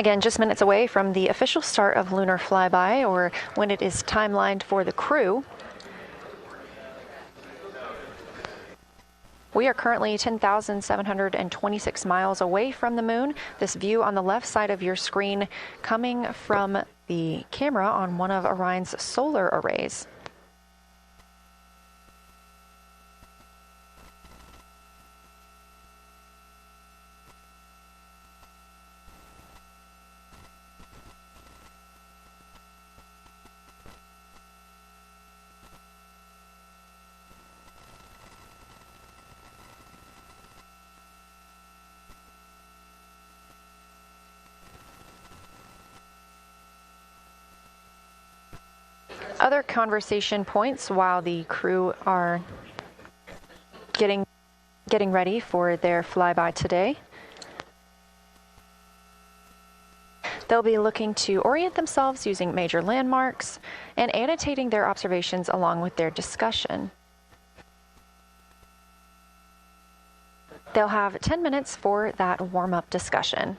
Again, just minutes away from the official start of Lunar Flyby, or when it is timelined for the crew. We are currently 10,726 miles away from the moon. This view on the left side of your screen coming from the camera on one of Orion's solar arrays. Other conversation points while the crew are getting ready for their flyby today. They'll be looking to orient themselves using major landmarks and annotating their observations along with their discussion. They'll have 10 minutes for that warm-up discussion.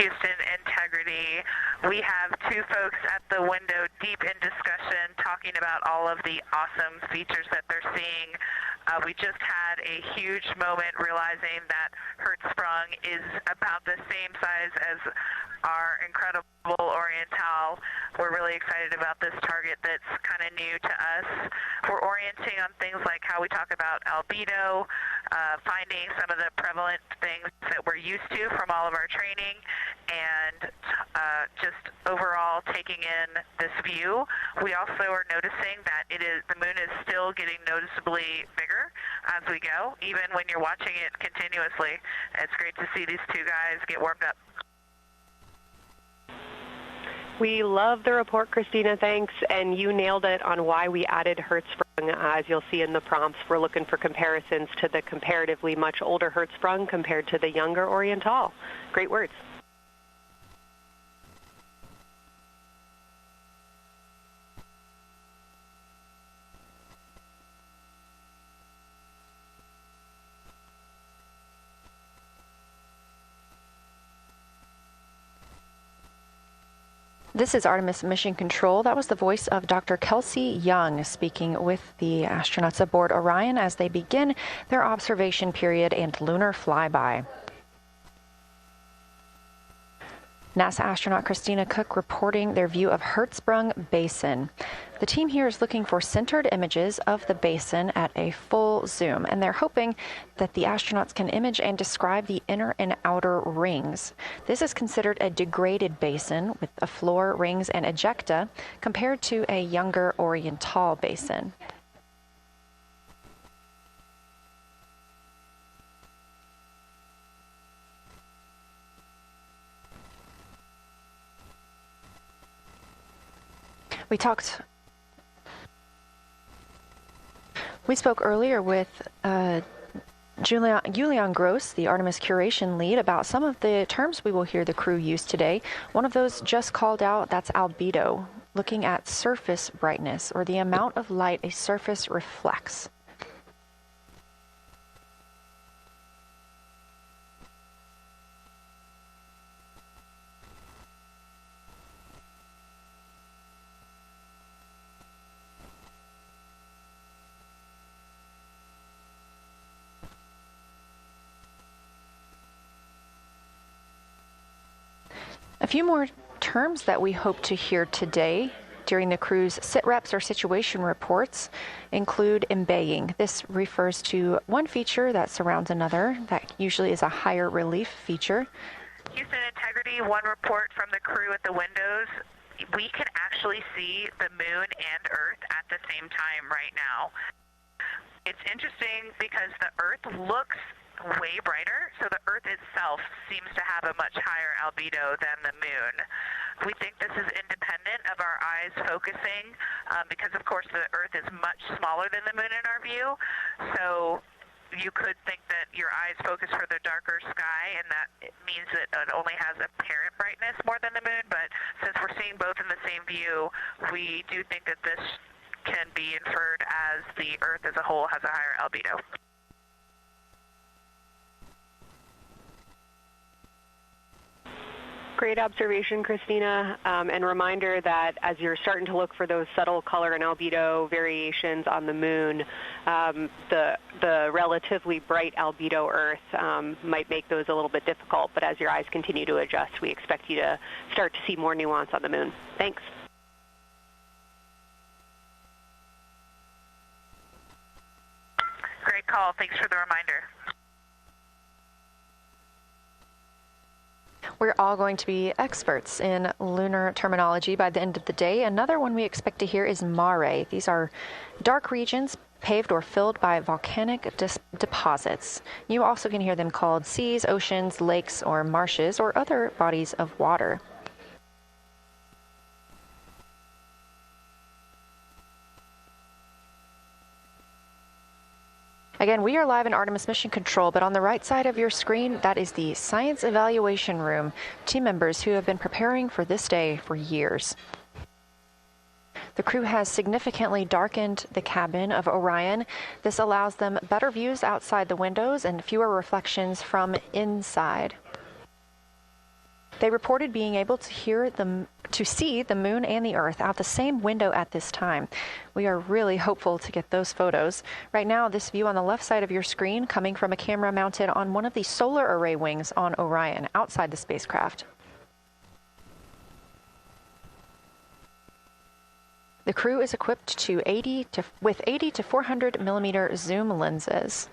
Houston integrity. We have two folks at the window deep in discussion talking about all of the awesome features that they're seeing. We just had a huge moment realizing that Hertzsprung is about the same size as our incredible Oriental. We're really excited about this target that's kind of new to us. We're orienting on things like how we talk about albedo, finding some of the prevalent things that we're used to from all of our training, and just overall taking in this view. We also are noticing that the moon is still getting noticeably bigger as we go, even when you're watching it continuously. It's great to see these two guys get warmed up. We love the report, Christina, thanks. And you nailed it on why we added Hertzsprung. As you'll see in the prompts, we're looking for comparisons to the comparatively much older Hertzsprung compared to the younger Oriental. Great words. This is Artemis Mission Control. That was the voice of Dr. Kelsey Young speaking with the astronauts aboard Orion as they begin their observation period and lunar flyby. NASA astronaut Christina Koch reporting their view of Hertzsprung Basin. The team here is looking for centered images of the basin at a full zoom, and they're hoping that the astronauts can image and describe the inner and outer rings. This is considered a degraded basin with a floor, rings, and ejecta compared to a younger Oriental basin. We spoke earlier with Julian Gross, the Artemis curation lead, about some of the terms we will hear the crew use today. One of those just called out, that's albedo, looking at surface brightness, or the amount of light a surface reflects. A few more terms that we hope to hear today during the crew's sit-reps or situation reports include embaying. This refers to one feature that surrounds another. That usually is a higher relief feature. Houston Integrity, one report from the crew at the windows. We can actually see the moon and Earth at the same time right now. It's interesting because the Earth looks way brighter, so the Earth itself seems to have a much higher albedo than the moon. We think this is independent of our eyes focusing because, of course, the Earth is much smaller than the moon in our view. So you could think that your eyes focus for the darker sky, and that it means that it only has apparent brightness more than the moon. But since we're seeing both in the same view, we do think that this can be inferred as the Earth as a whole has a higher albedo. Great observation, Christina, and reminder that as you're starting to look for those subtle color and albedo variations on the moon, the relatively bright albedo Earth might make those a little bit difficult, but as your eyes continue to adjust, we expect you to start to see more nuance on the moon. Thanks. Great call. Thanks for the reminder. We're all going to be experts in lunar terminology by the end of the day. Another one we expect to hear is mare. These are dark regions paved or filled by volcanic deposits. You also can hear them called seas, oceans, lakes, or marshes, or other bodies of water. Again, we are live in Artemis Mission Control, but on the right side of your screen, that is the Science Evaluation Room, team members who have been preparing for this day for years. The crew has significantly darkened the cabin of Orion. This allows them better views outside the windows and fewer reflections from inside. They reported being able to see the moon and the Earth out the same window at this time. We are really hopeful to get those photos. Right now, this view on the left side of your screen coming from a camera mounted on one of the solar array wings on Orion outside the spacecraft. The crew is equipped with 80 to 400 millimeter zoom lenses.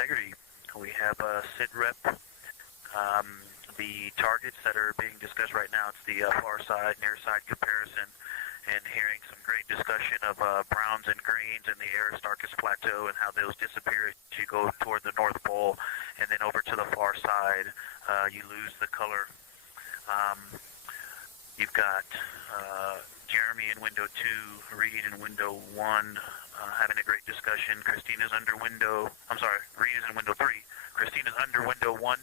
integrity. We have a sit rep. The targets that are being discussed right now, it's the far side, near side comparison, and hearing some great discussion of browns and greens in the Aristarchus Plateau and how those disappear as you go toward the North Pole, and then over to the far side, you lose the color. You've got Jeremy in window 2, Reid in window 1, having a great discussion. Reid is in window 3. Christina's under window 1,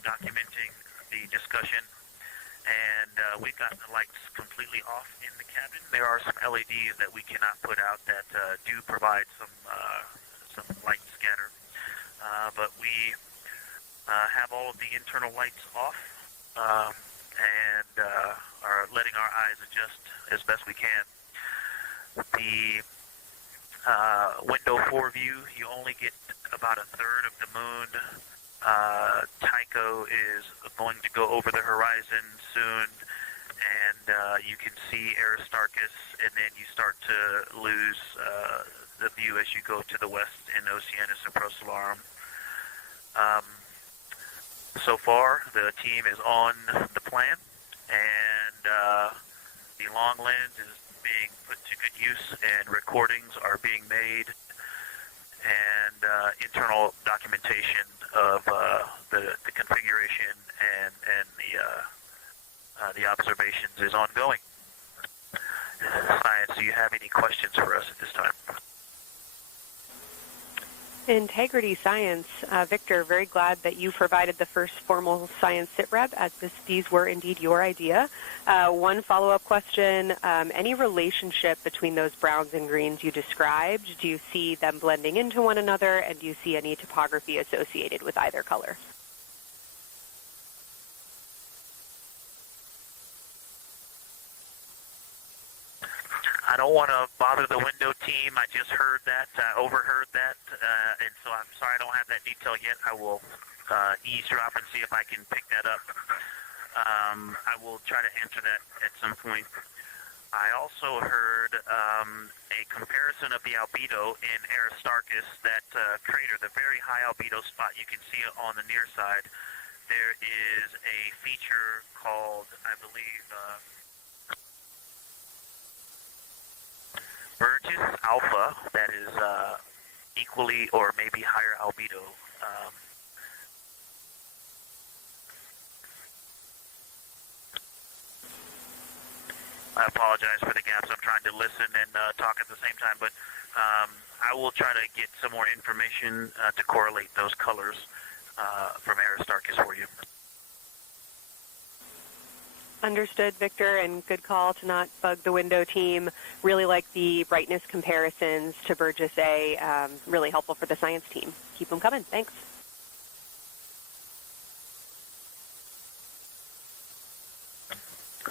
documenting the discussion. And we've got the lights completely off in the cabin. There are some LEDs that we cannot put out that do provide some light scatter. But we have all of the internal lights off and are letting our eyes adjust as best we can. The window 4 view, you only get about a third of the moon. Tycho is going to go over the horizon soon, and you can see Aristarchus, and then you start to lose the view as you go to the west in Oceanus and Procellarum. So far, the team is on the plan, and the long lens is being put to good use, and recordings are being made, and internal documentation of the configuration and the observations is ongoing. Science, do you have any questions for us at this time? Integrity Science. Victor, very glad that you provided the first formal science sitrep, as these were indeed your idea. One follow-up question, any relationship between those browns and greens you described? Do you see them blending into one another, and do you see any topography associated with either color? I don't want to bother the window team. I just heard that, overheard that, and so I'm sorry I don't have that detail yet. I will eavesdrop and see if I can pick that up. I will try to answer that at some point. I also heard a comparison of the albedo in Aristarchus, that crater, the very high albedo spot. You can see it on the near side. There is a feature called, I believe, Burgess alpha, that is equally or maybe higher albedo. I apologize for the gaps. I'm trying to listen and talk at the same time, but I will try to get some more information to correlate those colors from Aristarchus for you. Understood, Victor, and good call to not bug the window team. Really like the brightness comparisons to Burgess A. Really helpful for the science team. Keep them coming. Thanks.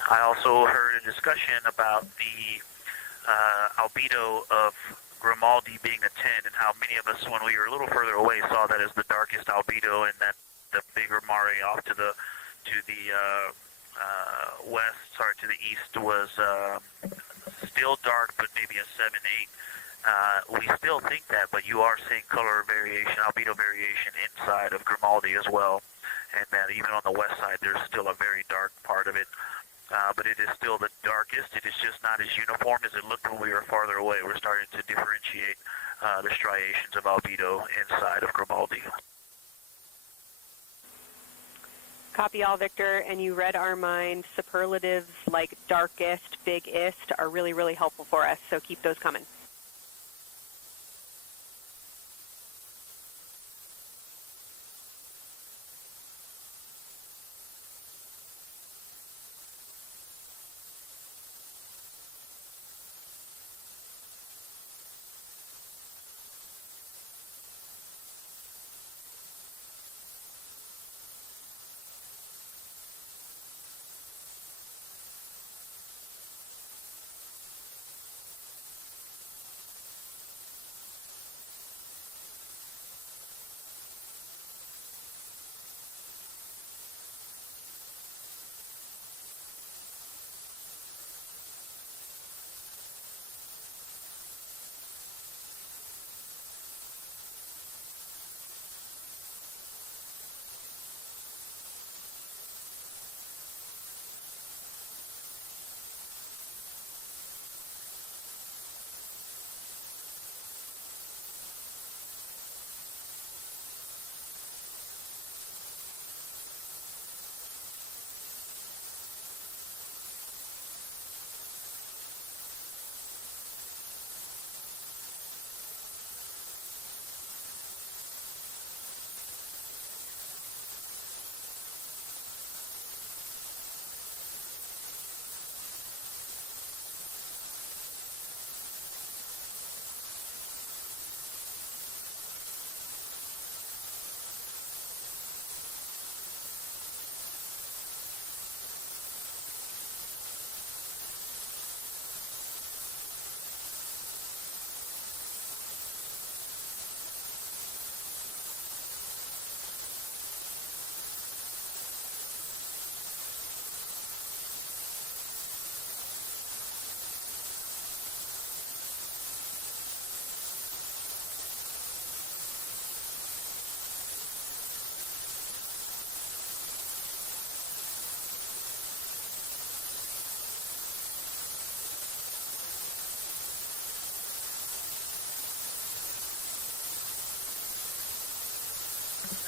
I also heard a discussion about the albedo of Grimaldi being a 10, and how many of us, when we were a little further away, saw that as the darkest albedo, and that the bigger Mare off to the to the east was still dark, but maybe a 7-8. We still think that, but you are seeing color variation, albedo variation inside of Grimaldi as well, and that even on the west side there's still a very dark part of it. But it is still the darkest. It is just not as uniform as it looked when we were farther away. We're starting to differentiate the striations of albedo inside of Grimaldi. Copy all, Victor, and you read our mind. Superlatives like darkest, biggest are really, really helpful for us, so keep those coming.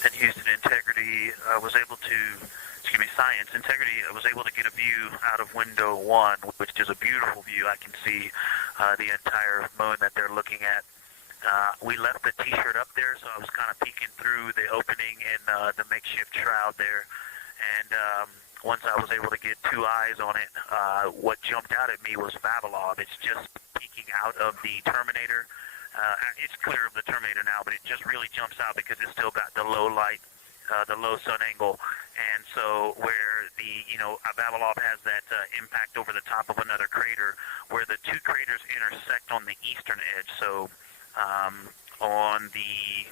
and Houston Integrity was able to, Science Integrity was able to get a view out of window 1, which is a beautiful view. I can see the entire moon that they're looking at. We left the T-shirt up there, so I was kind of peeking through the opening in the makeshift shroud there. And once I was able to get 2 eyes on it, what jumped out at me was Vavilov. It's just peeking out of the Terminator. It's clear of the Terminator now, but it just really jumps out because it's still got the low light, the low sun angle. And so where the, Vavilov has that impact over the top of another crater, where the 2 craters intersect on the eastern edge. So on the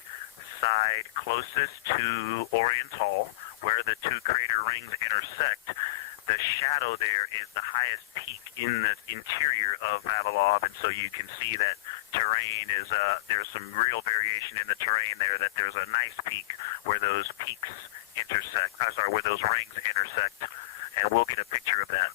side closest to Oriental, where the 2 crater rings intersect, the shadow there is the highest peak in the interior of Vavilov, and so you can see that terrain is, there's some real variation in the terrain there, that there's a nice peak where those peaks intersect, where those rings intersect, and we'll get a picture of that.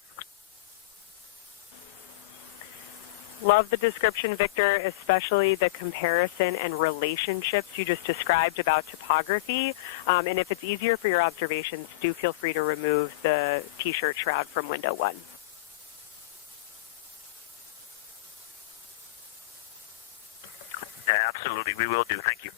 Love the description, Victor, especially the comparison and relationships you just described about topography. And if it's easier for your observations, do feel free to remove the T-shirt shroud from window 1. Absolutely, we will do. Thank you.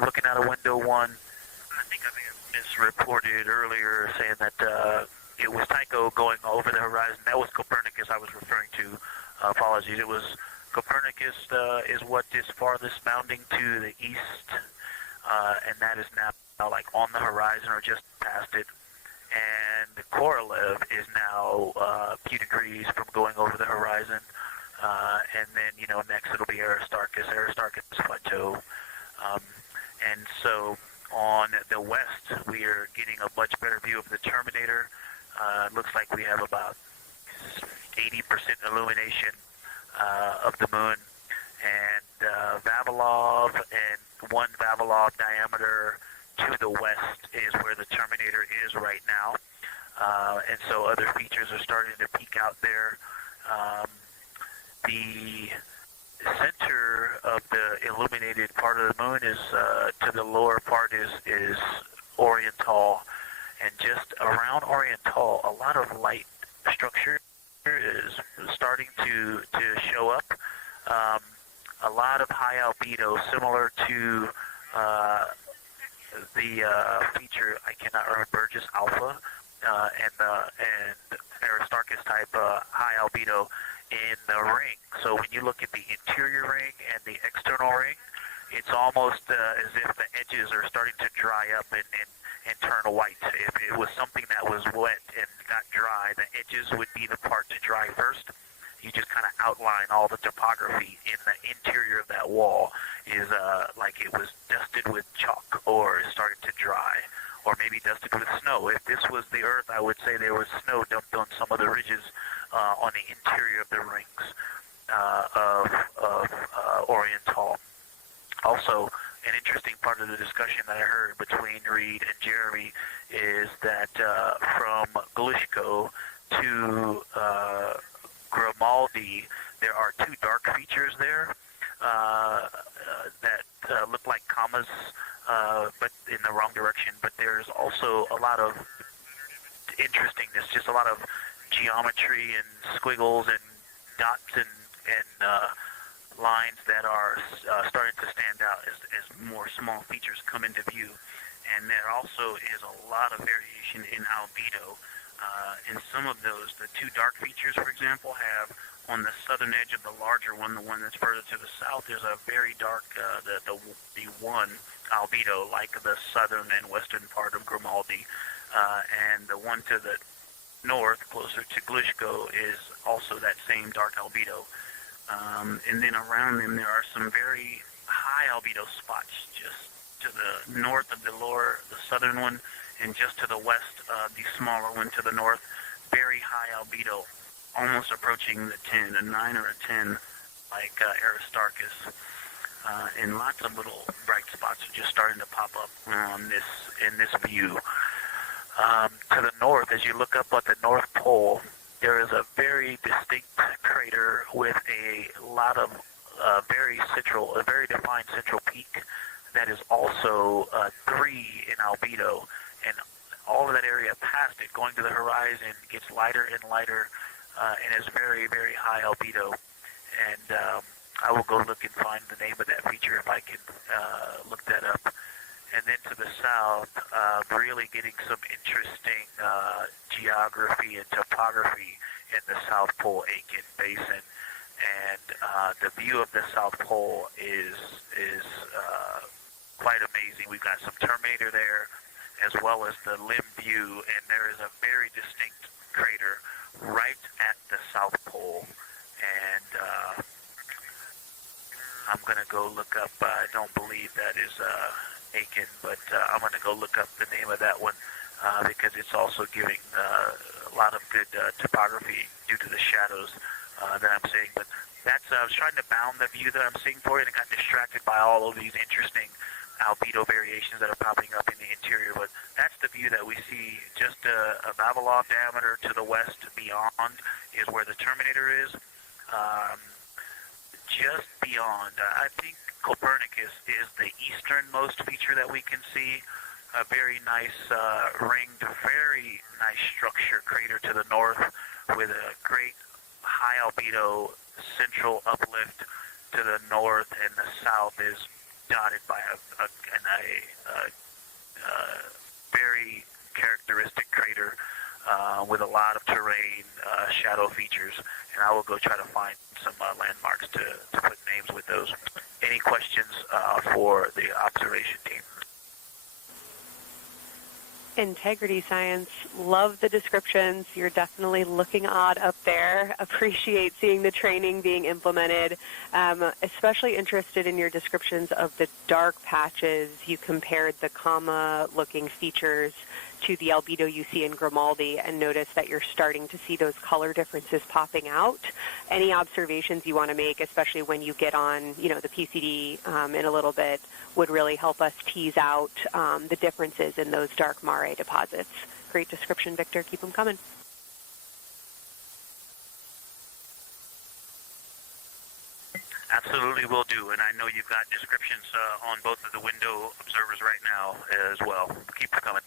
looking out of window 1. I think I may have misreported earlier saying that it was Tycho going over the horizon. That was Copernicus I was referring to. Apologies. It was Copernicus is what is farthest bounding to the east, and that is now like on the horizon or just past it. And the Korolev is now a few degrees from going over the horizon. And then, next it'll be Aristarchus Plateau. And so on the west, we are getting a much better view of the Terminator. It looks like we have about 80% illumination of the moon. And Vavilov and 1 Vavilov diameter to the west is where the Terminator is right now. And so other features are starting to peek out there. The center of the illuminated part of the moon is, to the lower part is Oriental. And just around Oriental, a lot of light structure is starting to show up. A lot of high albedo, similar to the feature, I cannot remember, Burgess Alpha, and Aristarchus type high albedo in the ring. So when you look at the interior ring and the external ring, it's almost as if the edges are starting to dry up and turn white. If it was something that was wet and got dry, the edges would be the part to dry first. You just kind of outline all the topography in the interior of that wall is like it was dusted with chalk or is starting to dry, or maybe dusted with snow. If this was the Earth, I would say there was snow dumped on some of the ridges on the interior of the rings of Oriental. Also, an interesting part of the discussion that I heard between Reid and Jeremy is that from Glushko to Grimaldi, there are 2 dark features there that look like commas, but in the wrong direction. But there's also a lot of interestingness, just a lot of geometry and squiggles and dots and lines that are starting to stand out as more small features come into view. And there also is a lot of variation in albedo. And some of those, the 2 dark features, for example, have on the southern edge of the larger one, the one that's further to the south, there's a very dark, the 1 albedo, like the southern and western part of Grimaldi. And the one to the north, closer to Glushko, is also that same dark albedo. And then around them, there are some very high albedo spots just to the north of the southern one, and just to the west, the smaller one to the north, very high albedo, almost approaching the 10, a 9 or a 10, like Aristarchus. And lots of little bright spots are just starting to pop up in this view. To the north, as you look up at the North Pole, there is a very distinct crater with a lot of a very defined central peak that is also 3 in albedo, and all of that area past it, going to the horizon, gets lighter and lighter, and is very, very high albedo. And I will go look and find the name of that feature if I can look that up. And then to the south, really getting some interesting geography and topography in the South Pole Aiken Basin. And the view of the South Pole is quite amazing. We've got some Terminator there, as well as the limb view, and there is a very distinct crater right at the South Pole. And I'm going to go look up, I don't believe that is Aiken, but I'm going to go look up the name of that one because it's also giving a lot of good topography due to the shadows that I'm seeing. But that's I was trying to bound the view that I'm seeing for you, and I got distracted by all of these interesting albedo variations that are popping up in the interior. But that's the view that we see. Just a Vavilov diameter to the west beyond is where the Terminator is. Just beyond, I think Copernicus is the easternmost feature that we can see. A very nice ringed, very nice structure crater to the north with a great high albedo central uplift to the north, and the south is dotted by a very characteristic crater with a lot of terrain, shadow features, and I will go try to find some landmarks to put names with those. Any questions for the observation team? Integrity Science, love the descriptions. You're definitely looking odd up there. Appreciate seeing the training being implemented. Especially interested in your descriptions of the dark patches. You compared the comma-looking features to the albedo you see in Grimaldi and notice that you're starting to see those color differences popping out. Any observations you want to make, especially when you get on, the PCD in a little bit, would really help us tease out the differences in those dark mare deposits. Great description, Victor. Keep them coming. Absolutely will do, and I know you've got descriptions on both of the window observers right now as well. Keep them coming.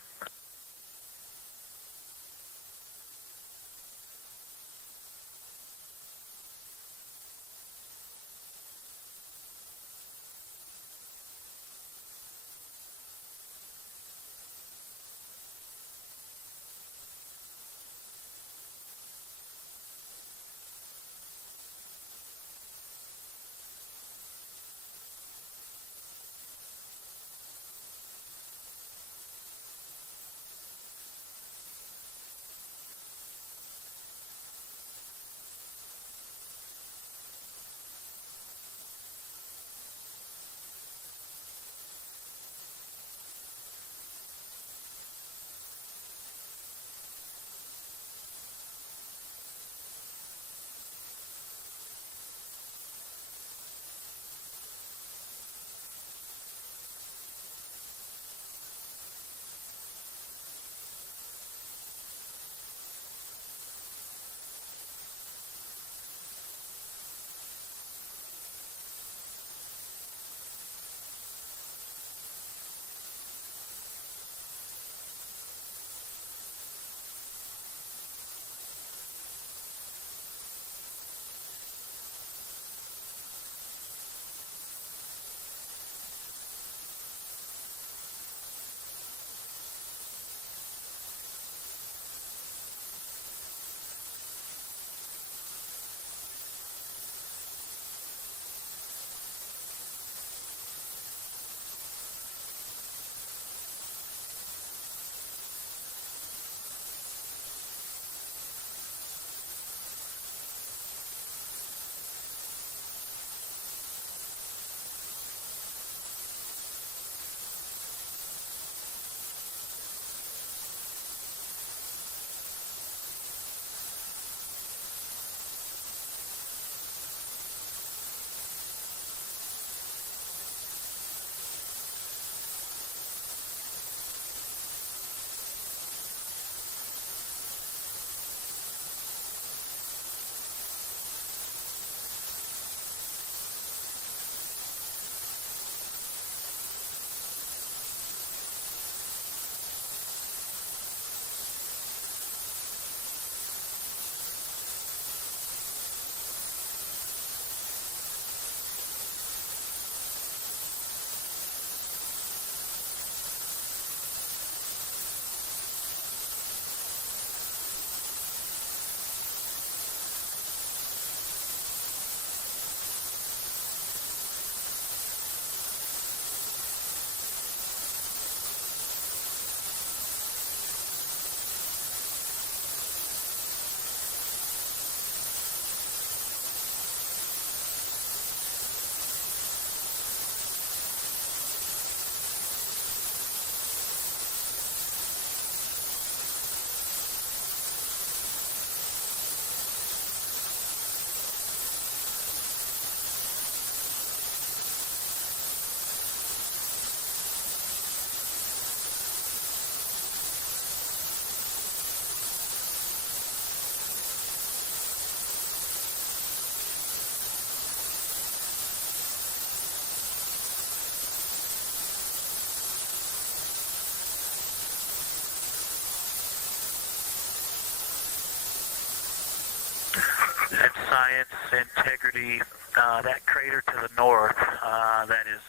And science, integrity, that crater to the north, that is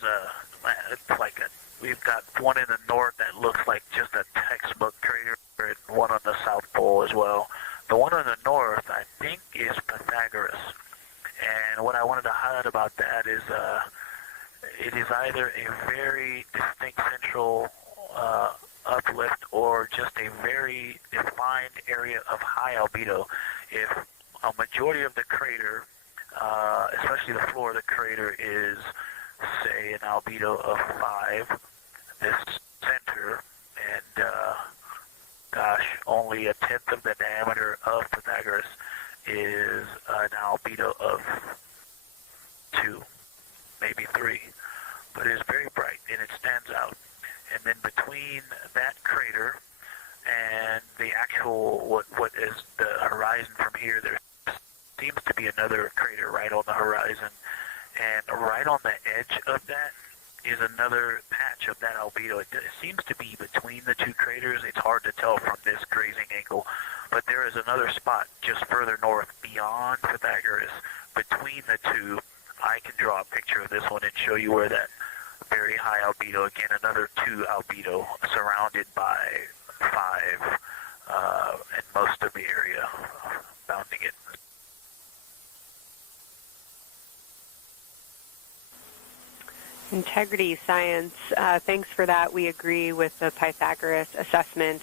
it's like we've got one in the north that looks like just a textbook crater, and one on the South Pole as well. The one on the north, I think, is Pythagoras. And what I wanted to highlight about that is it is either a very distinct central uplift or just a very defined area of high albedo. If a majority of the crater, especially the floor of the crater, is, say, an albedo of 5, this center, and only a tenth of the diameter of Pythagoras is an albedo of 2, maybe 3, but it is very bright and it stands out. And then between that crater and the actual what is the horizon from here, there seems to be another crater right on the horizon, and right on the edge of that is another patch of that albedo. It seems to be between the two craters. It's hard to tell from this grazing angle, but there is another spot just further north beyond Pythagoras. Between the two, I can draw a picture of this one and show you where that very high albedo, again, another 2 albedo surrounded by 5, and most of the area bounding it. Integrity Science, thanks for that. We agree with the Pythagoras assessment.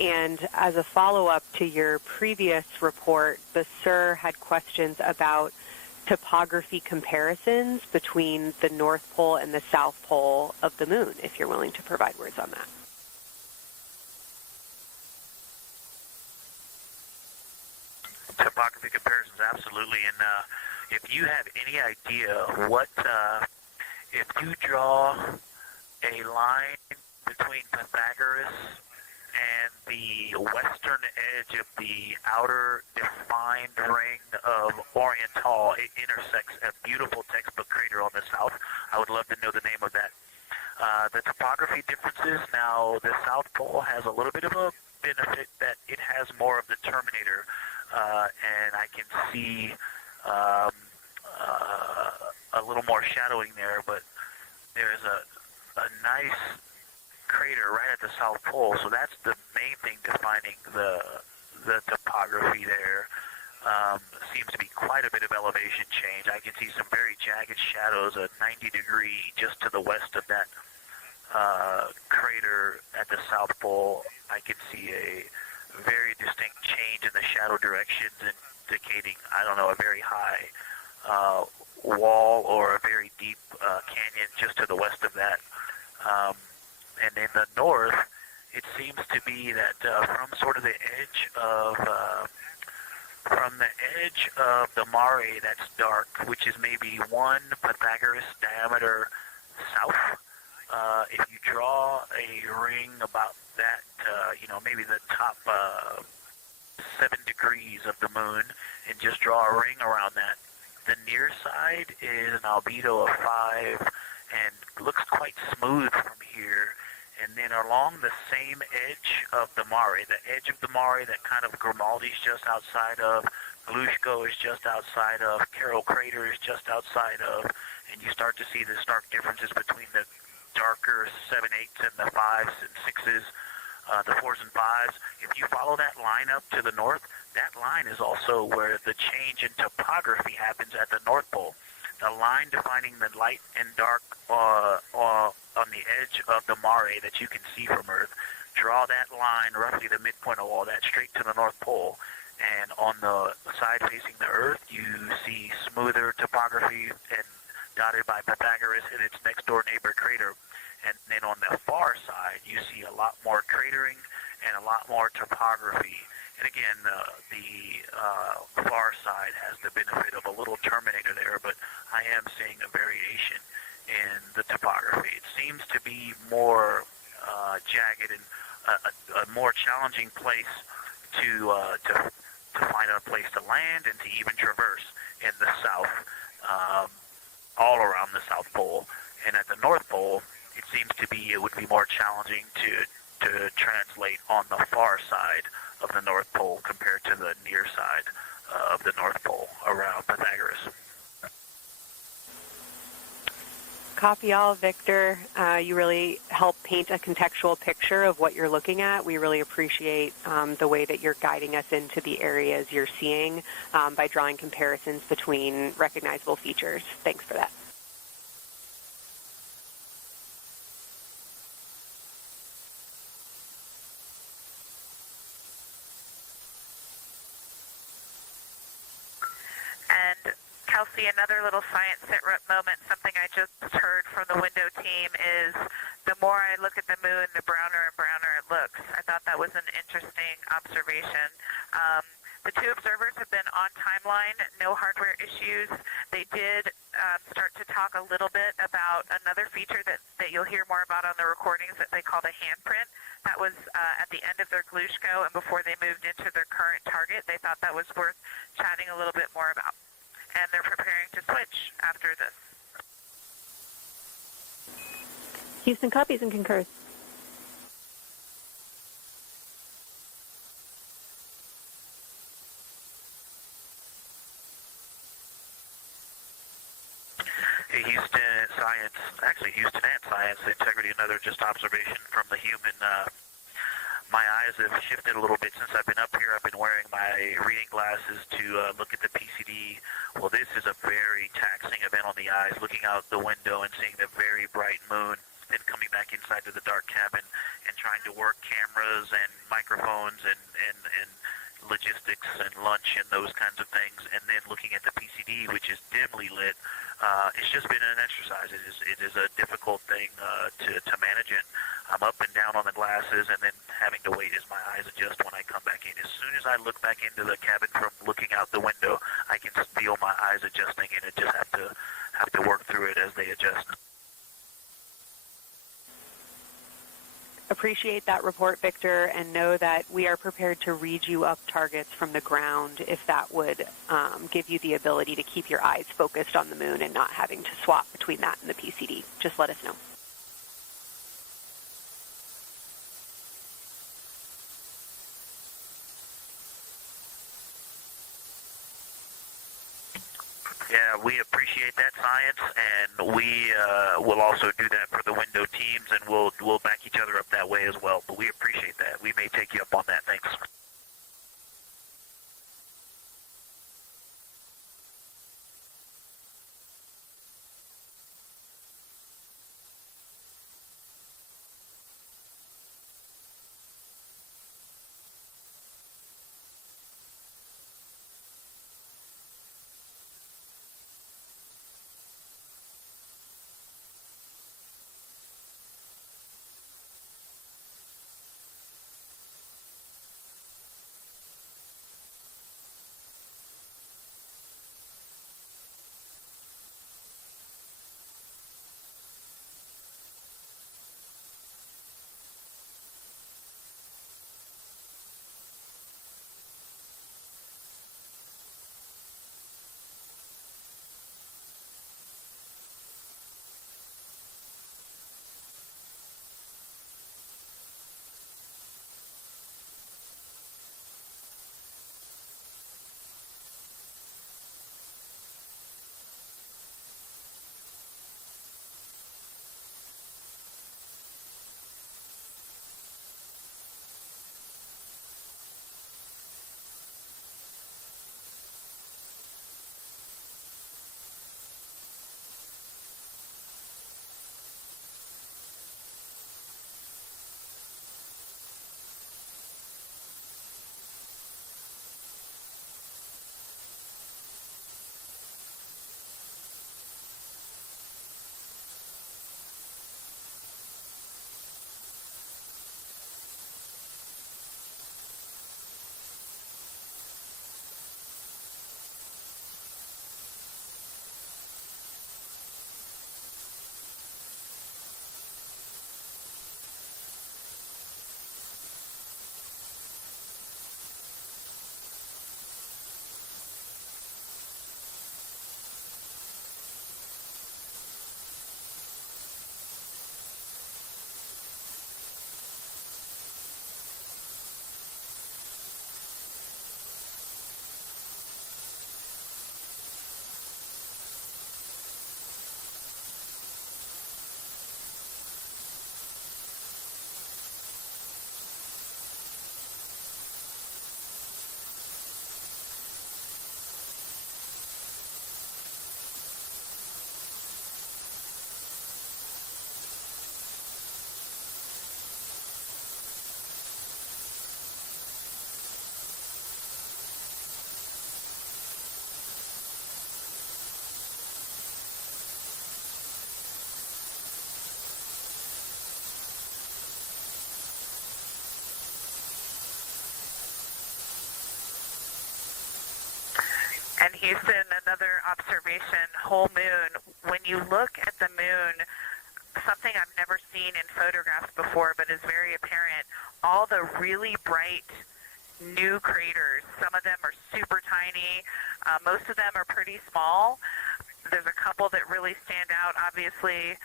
And as a follow-up to your previous report, the SIR had questions about topography comparisons between the North Pole and the South Pole of the Moon, if you're willing to provide words on that. Topography comparisons, absolutely. And if you have any idea what, if you draw a line between Pythagoras and the western edge of the outer defined ring of Oriental, it intersects a beautiful textbook crater on the south. I would love to know the name of that. The topography differences, now the South Pole has a little bit of a benefit that it has more of the Terminator, and I can see a little more shadowing there, but there's a nice crater right at the South Pole, so that's the main thing defining the topography there. Seems to be quite a bit of elevation change. I can see some very jagged shadows, a 90-degree just to the west of that crater at the South Pole. I can see a very distinct change in the shadow directions, indicating, I don't know, a very high wall or a very deep canyon just to the west of that. And in the north, it seems to be that from sort of the edge of the mare that's dark, which is maybe 1 Pythagoras diameter south, if you draw a ring about that, maybe the top 7 degrees of the moon, and just draw a ring around that, the near side is an albedo of 5 and looks quite smooth from here. And then along the same edge of the mare, the edge of the mare that kind of Grimaldi's just outside of, Glushko is just outside of, Carroll Crater is just outside of, and you start to see the stark differences between the darker 7/8 and the 5s and 6s, the 4s and 5s. If you follow that line up to the north, that line is also where the change in topography happens at the North Pole. The line defining the light and dark on the edge of the mare that you can see from Earth, draw that line, roughly the midpoint of all that, straight to the North Pole. And on the side facing the Earth, you see smoother topography and dotted by Pythagoras and its next-door neighbor crater. And then on the far side, you see a lot more cratering and a lot more topography. And again, the far side has the benefit of a little Terminator there, but I am seeing a variation in the topography. It seems to be more jagged and a more challenging place to find a place to land and to even traverse in the south, all around the South Pole. And at the North Pole, it seems to be it would be more challenging to translate on the far side of the North Pole compared to the near side of the North Pole around Pythagoras. Copy all, Victor. You really help paint a contextual picture of what you're looking at. We really appreciate the way that you're guiding us into the areas you're seeing by drawing comparisons between recognizable features. Thanks for that. And Kelsey, another little science sit rep moment, something I just heard from the window team is the more I look at the moon, the browner and browner it looks. I thought that was an interesting observation. The two observers have been on timeline, no hardware issues. They did start to talk a little bit about another feature that you'll hear more about on the recordings that they call the handprint. That was at the end of their Glushko and before they moved into their current target. They thought that was worth chatting a little bit more about. And they're preparing to switch after this. Houston copies and concurs. Hey, Houston Science, actually Houston and Science, Integrity, another just observation from the human. My eyes have shifted a little bit since I've been up here. I've been wearing my reading glasses to look at the PCD. Well, this is a very taxing event on the eyes, looking out the window and seeing the very bright moon, then coming back inside to the dark cabin and trying to work cameras and microphones and logistics and lunch and those kinds of things, and then looking at the PCD, which is dimly lit. It's just been an exercise. It is a difficult thing to manage it. I'm up and down on the glasses and then having to wait as my eyes adjust when I come back in. As soon as I look back into the cabin from looking out the window, I can feel my eyes adjusting, and I just have to work through it as they adjust. Appreciate that report, Victor, and know that we are prepared to read you up targets from the ground if that would give you the ability to keep your eyes focused on the moon and not having to swap between that and the PCD. Just let us know. Yeah, we appreciate that, Science, and we will also do that for the window teams, and we'll back each other up that way as well. But we appreciate that. We may take you up on that. Thanks. Houston, another observation, whole moon. When you look at the moon, something I've never seen in photographs before, but is very apparent, all the really bright new craters. Some of them are super tiny. Most of them are pretty small. There's a couple that really stand out, obviously.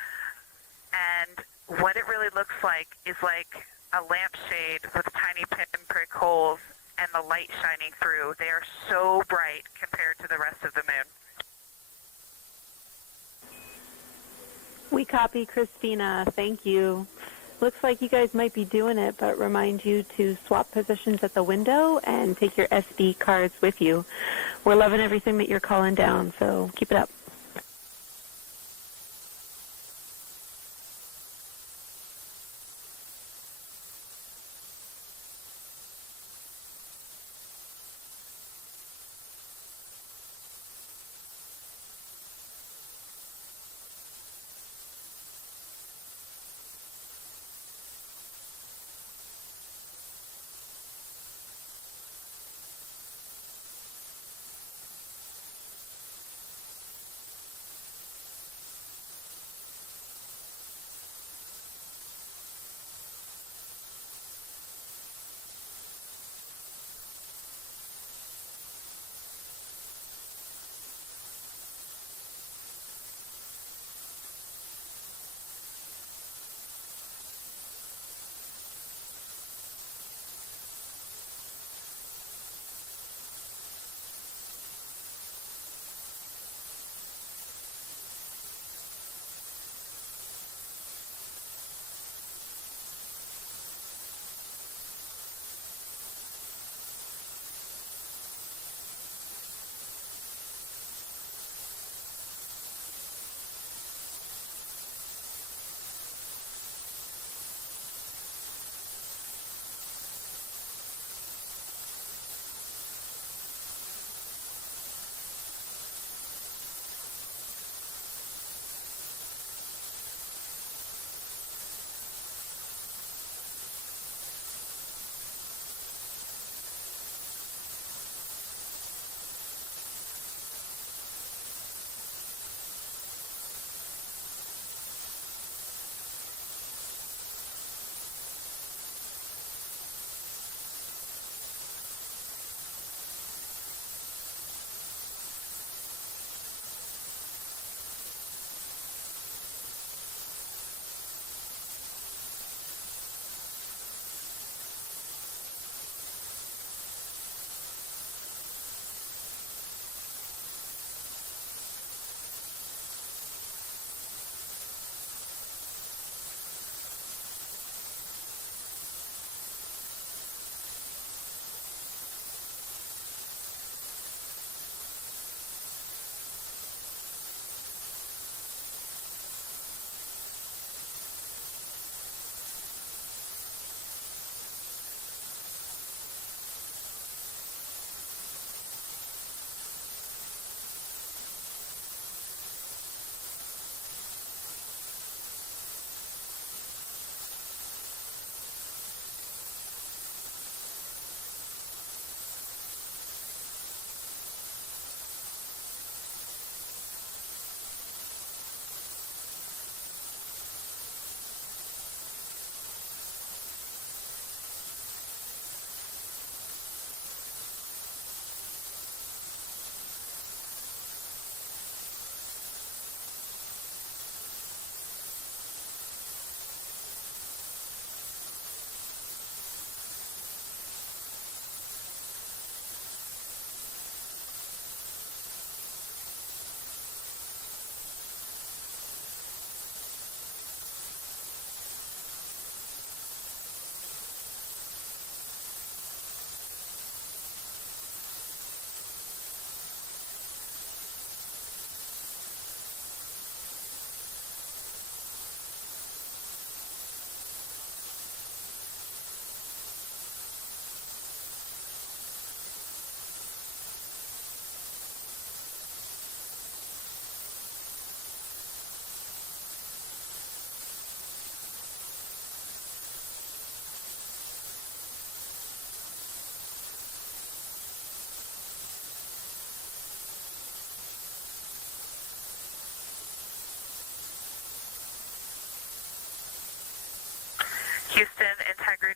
And what it really looks like is like a lampshade with tiny pinprick holes and the light shining through. They are so bright compared to the rest of the moon. We copy, Christina. Thank you. Looks like you guys might be doing it, but remind you to swap positions at the window and take your SD cards with you. We're loving everything that you're calling down, so keep it up.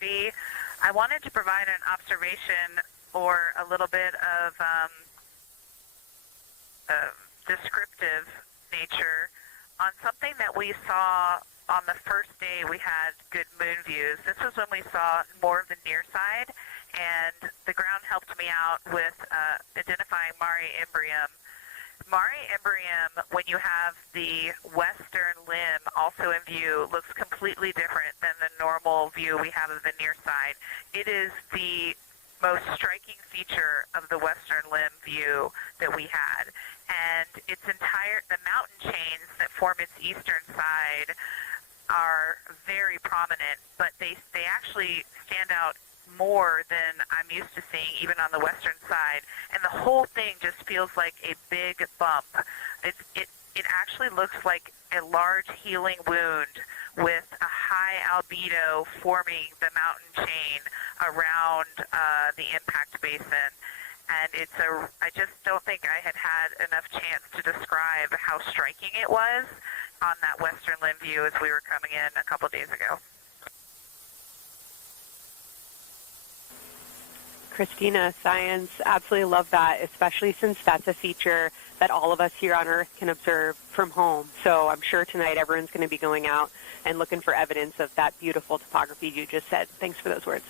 integrity. I wanted to provide an observation or a little bit of descriptive nature on something that we saw on the first day we had good moon views. This was when we saw more of the near side, and the ground helped me out with identifying Mare Imbrium. Mare Imbrium, when you have the western limb also in view, looks completely different than the normal view we have of the near side. It is the most striking feature of the western limb view that we had. And the mountain chains that form its eastern side are very prominent, but they actually stand out more than I'm used to seeing even on the western side, and the whole thing just feels like a big bump. It actually looks like a large healing wound with a high albedo forming the mountain chain around the impact basin. And I just don't think I had enough chance to describe how striking it was on that western limb view as we were coming in a couple days ago. Christina, science, absolutely love that, especially since that's a feature that all of us here on Earth can observe from home. So I'm sure tonight everyone's going to be going out and looking for evidence of that beautiful topography you just said. Thanks for those words.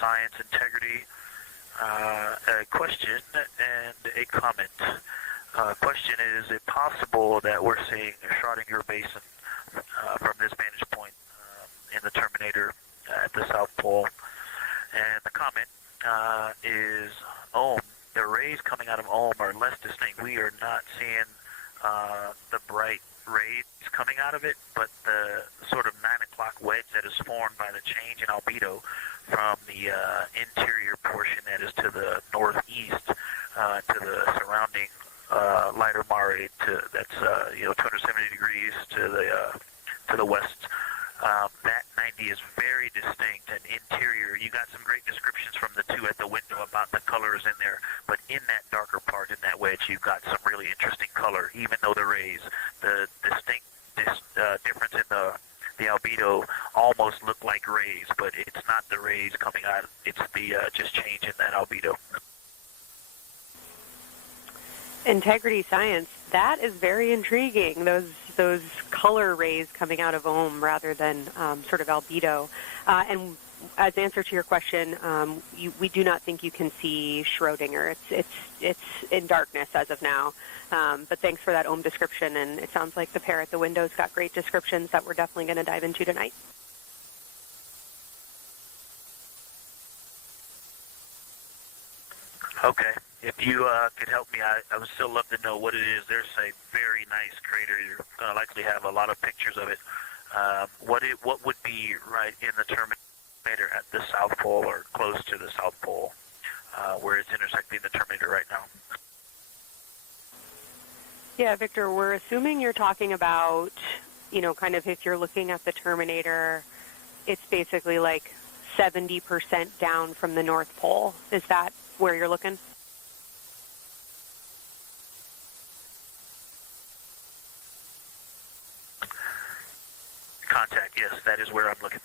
Science integrity. A question and a comment. Question is it possible that we're seeing Schrödinger Basin from this vantage point in the Terminator at the South Pole? And the comment is the rays coming out of are less distinct. We are not seeing the bright rays coming out of it, but the sort of 9 o'clock wedge that is formed by the change in albedo from the interior portion that is to the northeast to the surrounding lighter mare that's 270 degrees to the west. That 90 is very distinct and interior. You got some great descriptions from the two at the window about the colors in there, but in that darker part, in that wedge, you've got some really interesting color, even though the rays, the distinct difference in the albedo almost look like rays, but it's not the rays coming out. It's the just change in that albedo. Integrity science, that is very intriguing, those color rays coming out of rather than sort of albedo. And as answer to your question, we do not think you can see Schrödinger. It's in darkness as of now. But thanks for that description, and it sounds like the pair at the window's got great descriptions that we're definitely going to dive into tonight. Okay. If you could help me, I would still love to know what it is. There's a very nice crater. You're going to likely have a lot of pictures of it. What would be right in the Terminator at the South Pole or close to the South Pole, where it's intersecting the Terminator right now? Yeah, Victor, we're assuming you're talking about, kind of if you're looking at the Terminator, it's basically like 70% down from the North Pole. Is that where you're looking? Contact, yes, that is where I'm looking.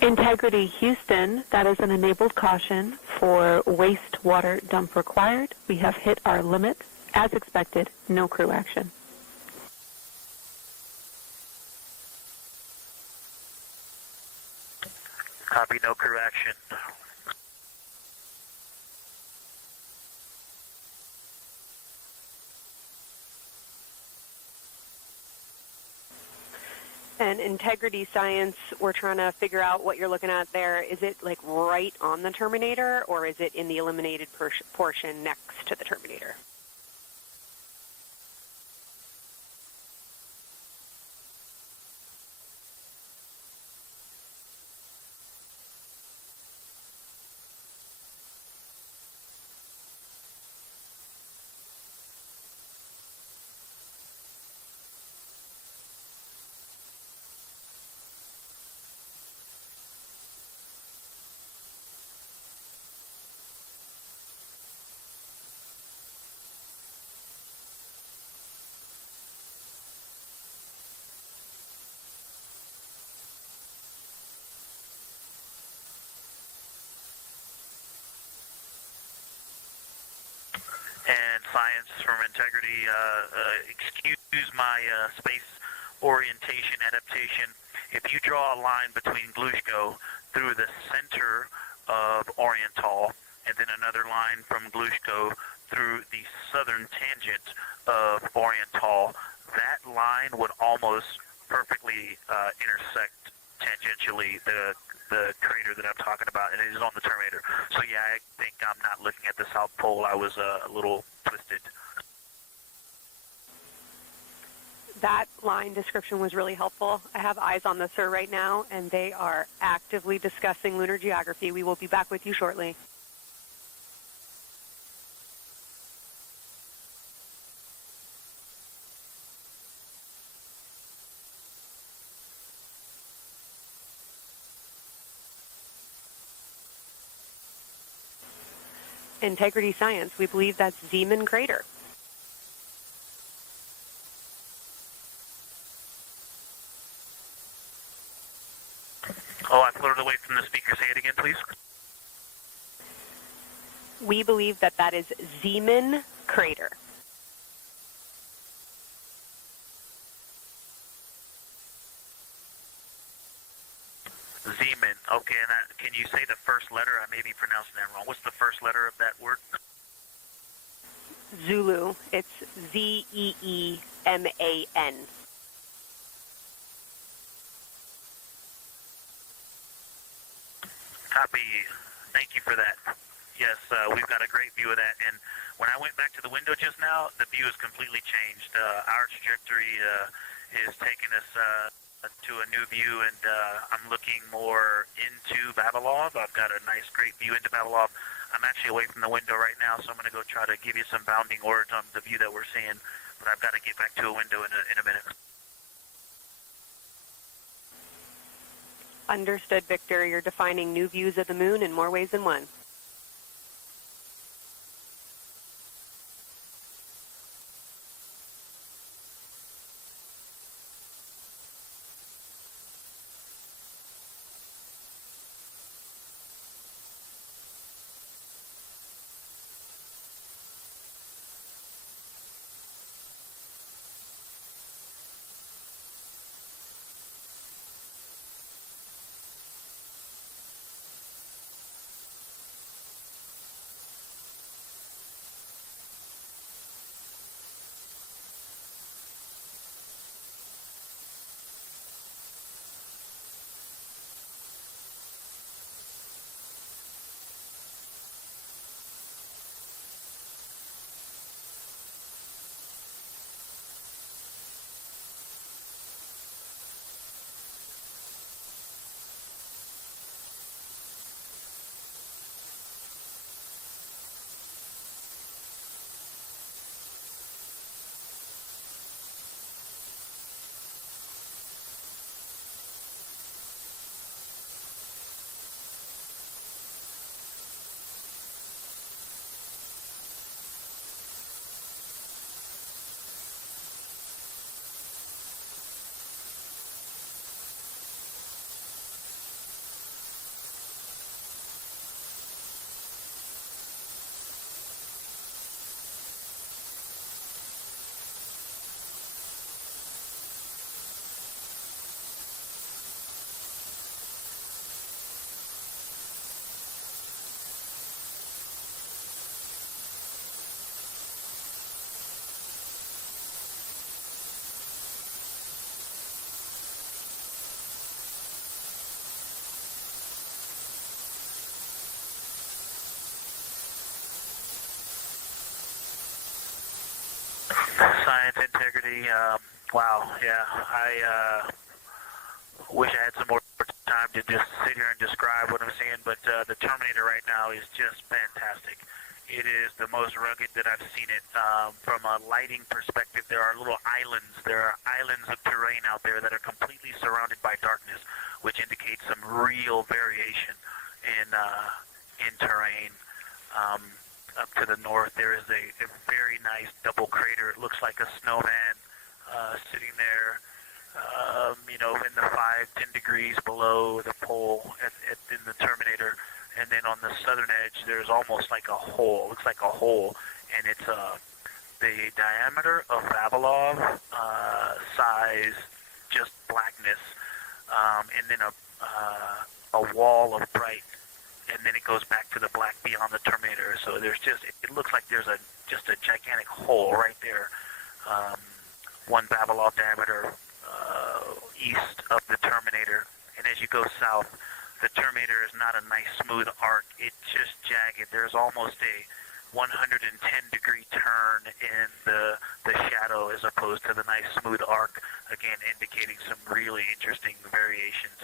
Integrity Houston, that is an enabled caution for wastewater dump required. We have hit our limit. As expected, no crew action. Copy, no crew action. And Integrity Science, we're trying to figure out what you're looking at there. Is it like right on the Terminator, or is it in the eliminated portion next to the Terminator? And Science from Integrity, excuse my space orientation adaptation. If you draw a line between Glushko through the center of Oriental, and then another line from Glushko through the southern tangent of Oriental, that line would almost perfectly intersect tangentially the crater that I'm talking about, and it is on the Terminator. So yeah, I think I'm not looking at the South Pole. I was a little twisted. That line description was really helpful. I have eyes on the SIR right now, and they are actively discussing lunar geography. We will be back with you shortly. Integrity Science, we believe that's Zeeman Crater. Oh, I floated away from the speaker. Say it again, please. We believe that that is Zeeman Crater. Zeeman. Okay, and can you say the first letter? I may be pronouncing that wrong. What's the first letter of that word? Zulu. It's Z-E-E-M-A-N. Copy. Thank you for that. Yes, we've got a great view of that. And when I went back to the window just now, the view has completely changed. Our trajectory is taking us to a new view, and I'm looking more into Babalov. I've got a nice, great view into Babalov. I'm actually away from the window right now, so I'm going to go try to give you some bounding words on the view that we're seeing. But I've got to get back to a window in a minute. Understood, Victor. You're defining new views of the moon in more ways than one. Science integrity. Wow. Yeah. I wish I had some more time to just sit here and describe what I'm seeing, but the Terminator right now is just fantastic. It is the most rugged that I've seen it. From a lighting perspective, there are little islands. There are islands of terrain out there that are completely surrounded by darkness, which indicates some real variation in terrain. Up to the north, there is a very nice double crater. It looks like a snowman sitting there, in the 5-10 degrees below the pole in the Terminator. And then on the southern edge, there's almost like a hole. Looks like a hole, and it's the diameter of Vavilov size, just blackness, and then a wall of bright, and then it goes back to the black beyond the Terminator. So there's it looks like there's just a gigantic hole right there, 1 Vavilov diameter east of the Terminator. And as you go south, the Terminator is not a nice smooth arc. It's just jagged. There's almost a 110-degree turn in the shadow as opposed to the nice smooth arc, again indicating some really interesting variations.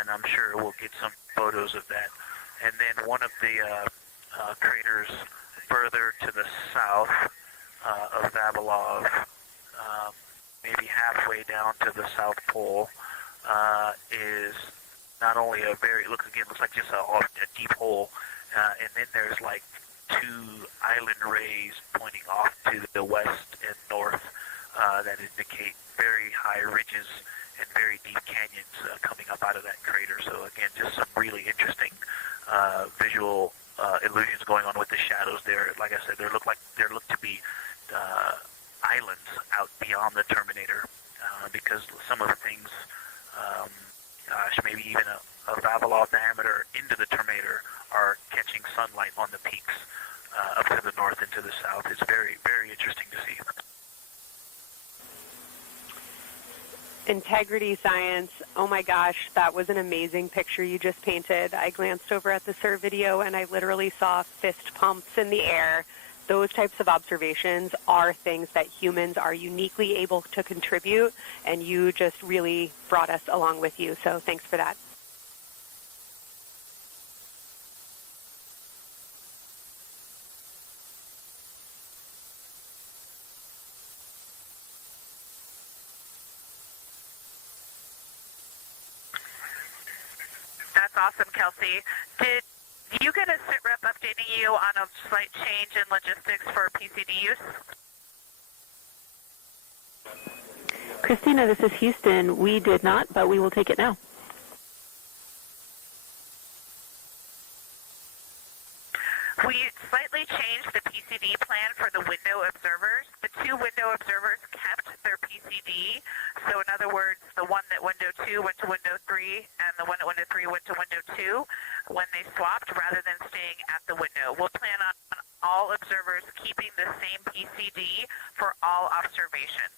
And I'm sure we'll get some photos of that. And then one of the craters further to the south of Vavilov, maybe halfway down to the South Pole, is not only looks like just a deep hole, and then there's like 2 island rays pointing off to the west and north that indicate very high ridges and very deep canyons coming up out of that crater. So again, just some really interesting visual illusions going on with the shadows there. Like I said, there look to be islands out beyond the Terminator because some of the things. Maybe even a Vavilov diameter into the Terminator are catching sunlight on the peaks up to the north and to the south. It's very, very interesting to see. Integrity science. Oh my gosh, that was an amazing picture you just painted. I glanced over at the SIR video and I literally saw fist pumps in the air. Those types of observations are things that humans are uniquely able to contribute, and you just really brought us along with you, so thanks for that. That's awesome, Kelsey. Did you get a SITREP updating you on a slight change in logistics for PCD use? Christina, this is Houston. We did not, but we will take it now. We slightly changed the PCD plan for the window observers. The 2 window observers kept their PCD. So in other words, the one that window 2 went to window 3 and the one at window 3 went to window 2 when they swapped rather than staying at the window. We'll plan on all observers keeping the same PCD for all observations.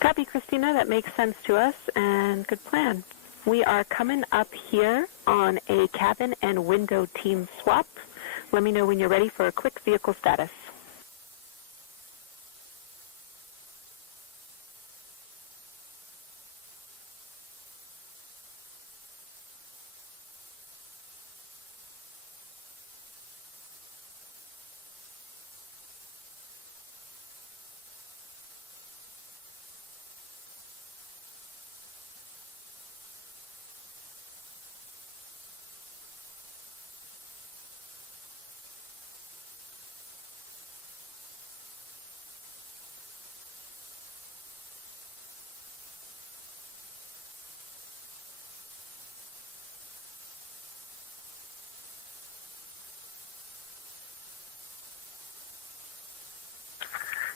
Copy, Christina. That makes sense to us, and good plan. We are coming up here on a cabin and window team swap. Let me know when you're ready for a quick vehicle status.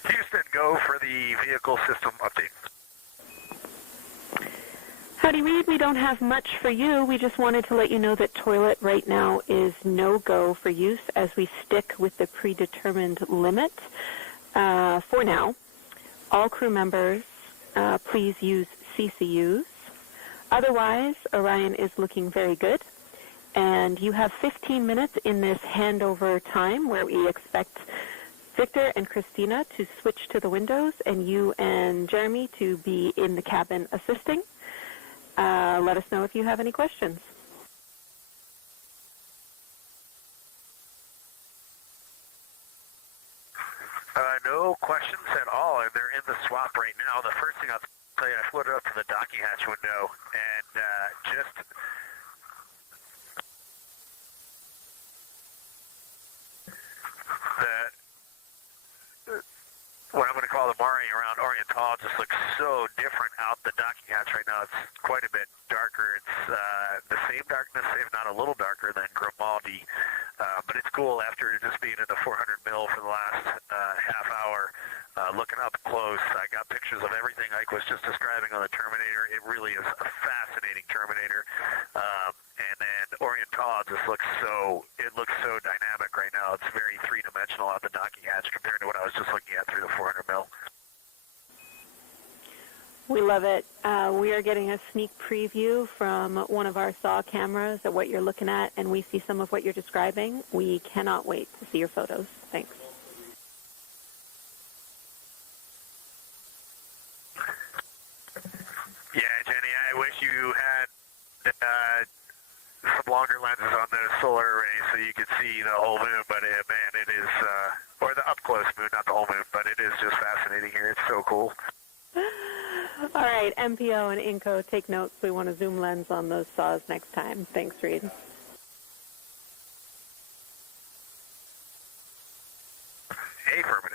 Houston, go for the vehicle system update. Howdy, Reid. We don't have much for you. We just wanted to let you know that toilet right now is no-go for use as we stick with the predetermined limit for now. All crew members, please use CCUs. Otherwise, Orion is looking very good. And you have 15 minutes in this handover time where we expect Victor and Christina to switch to the windows and you and Jeremy to be in the cabin assisting. Let us know if you have any questions. No questions at all, and they're in the swap right now. The first thing I'll tell you, I floated up to the docking hatch window, and just what I'm going to call the Mare around Oriental just looks so different out the docking hatch right now. It's quite a bit darker. It's the same darkness, if not a little darker, than Grimaldi. But it's cool after just being in the 400 mil for the last half hour, looking up close. I got pictures of everything Ike was just describing on the Terminator. It really is a fascinating Terminator. And then Oriental just looks so dynamic right now. It's very three-dimensional out the docking hatch compared to what I was just looking at through the 400 mil. We love it. We are getting a sneak preview from one of our SAW cameras at what you're looking at, and we see some of what you're describing. We cannot wait to see your photos. Thanks. Yeah, Jenny, I wish you had some longer lenses on the solar array so you could see the whole moon, but man, it is, or the up-close moon, not the whole moon, but it is just fascinating here. It's so cool. All right, MPO and Inco, take notes. We want a zoom lens on those saws next time. Thanks, Reid. Affirmative.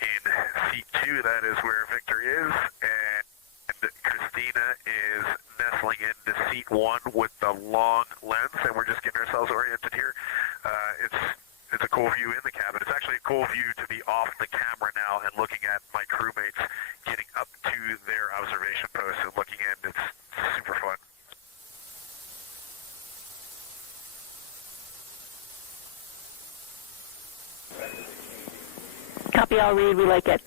in seat 2, that is where Victor is, and Christina is nestling into seat 1 with the long lens, and we're just getting ourselves oriented here. It's a cool view in the cabin. It's actually a cool view to be off the camera now and looking at my crewmates getting up to their observation post and looking in. It's super fun. Copy all, Reid. We like it.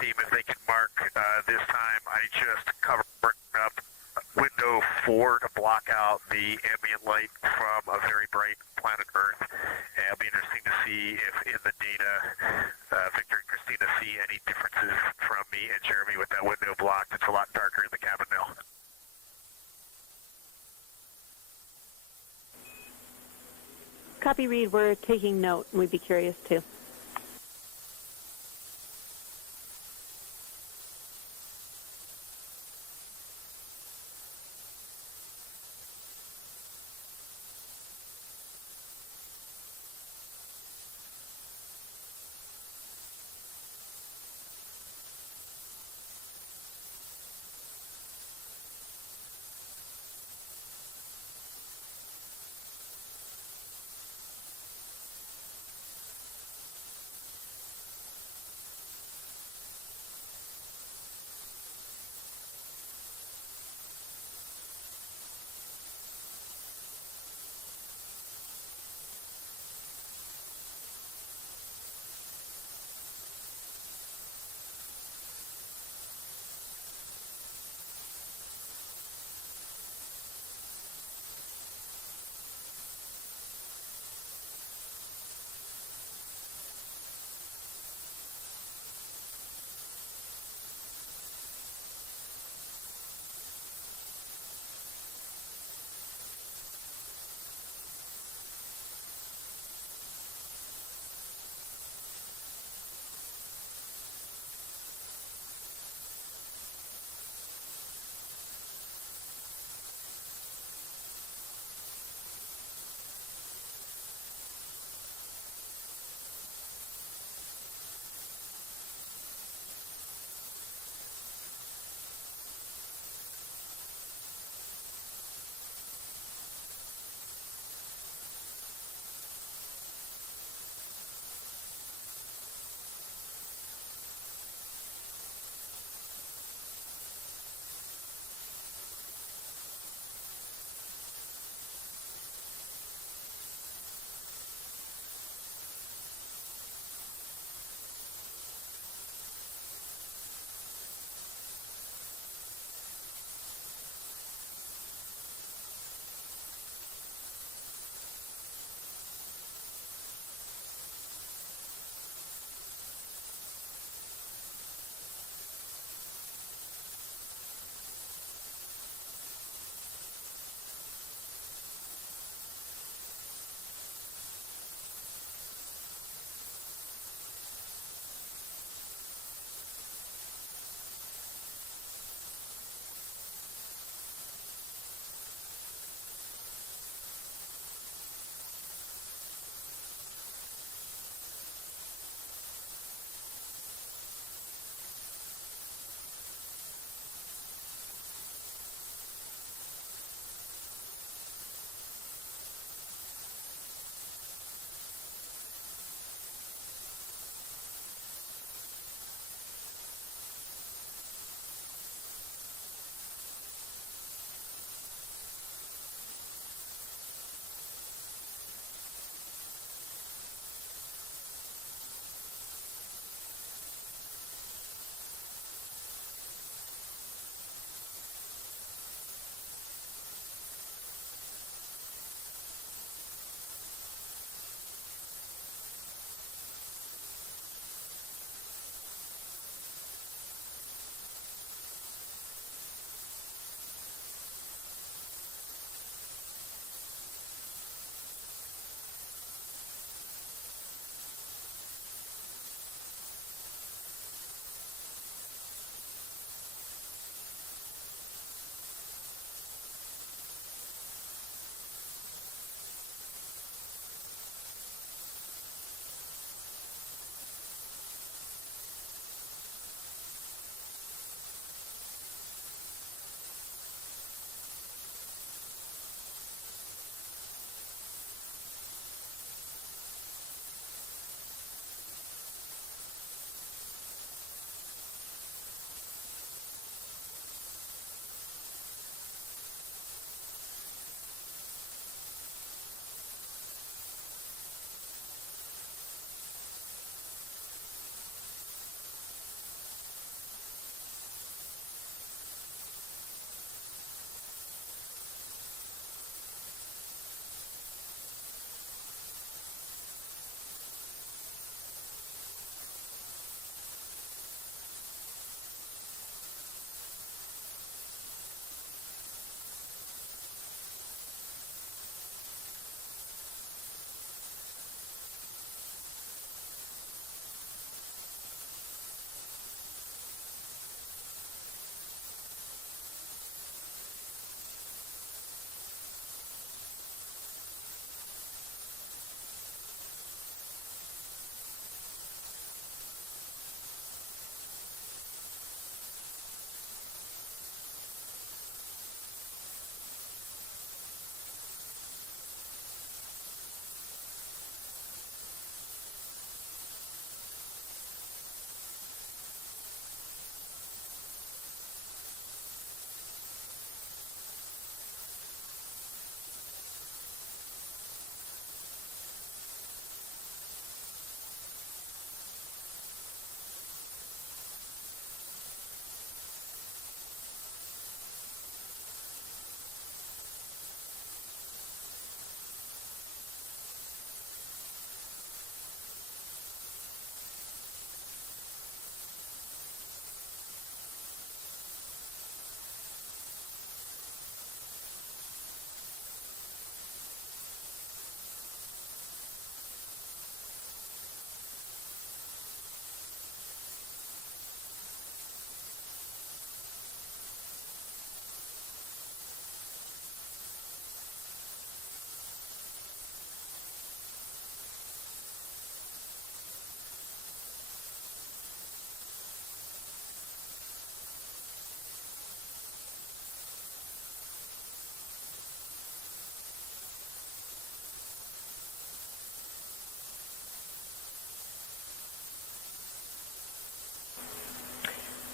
team, if they can mark this time, I just covered up window 4 to block out the ambient light from a very bright planet Earth. And it'll be interesting to see if in the data, Victor and Christina see any differences from me and Jeremy with that window blocked. It's a lot darker in the cabin now. Copy, Reid. We're taking note, and we'd be curious too.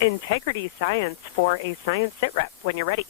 Integrity Science for a science sit rep when you're ready.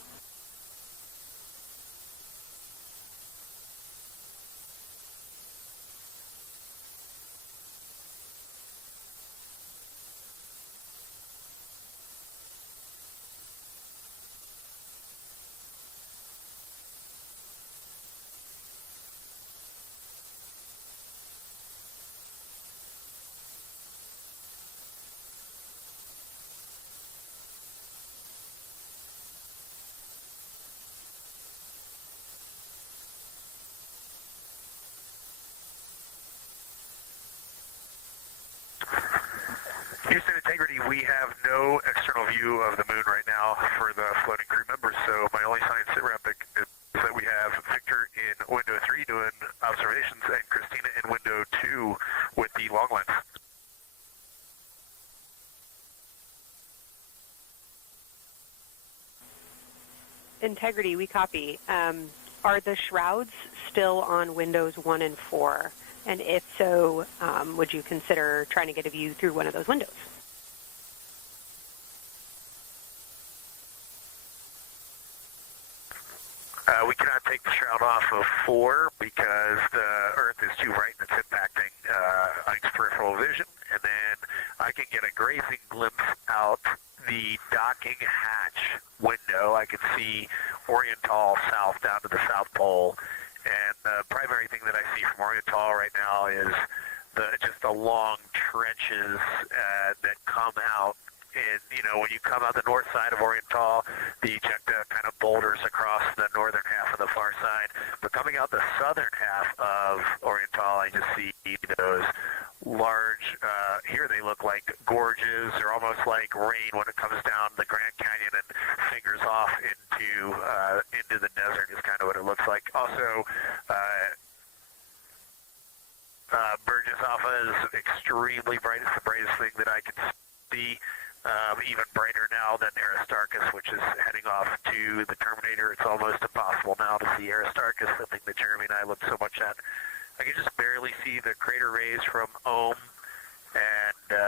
Houston Integrity, we have no external view of the moon right now for the floating crew members, so my only science sit rep is that we have Victor in window 3 doing observations and Christina in window 2 with the long lens. Integrity, we copy. Are the shrouds still on windows 1 and 4? And if so, would you consider trying to get a view through one of those windows? We cannot take the shroud off of 4 because the Earth is too bright and it's impacting Ike's peripheral vision. And then I can get a grazing glimpse out the docking hatch window. I can see Oriental south down to the South Pole. And the primary thing that I see from Oriental right now is just the long trenches that come out. And, you know, when you come out the north side of Oriental, the ejecta kind of boulders across the northern half of the far side. But coming out the southern half of Oriental, I just see those large, here they look like gorges. They're almost like rain when it comes down the Grand Canyon and fingers off into the desert is kind of what it looks like. Also, Burgess Alpha is extremely bright. It's the brightest thing that I can see. Even brighter now than Aristarchus, which is heading off to the Terminator. It's almost impossible now to see Aristarchus, the thing that Jeremy and I looked so much at. I can just barely see the crater rays from Ohm, and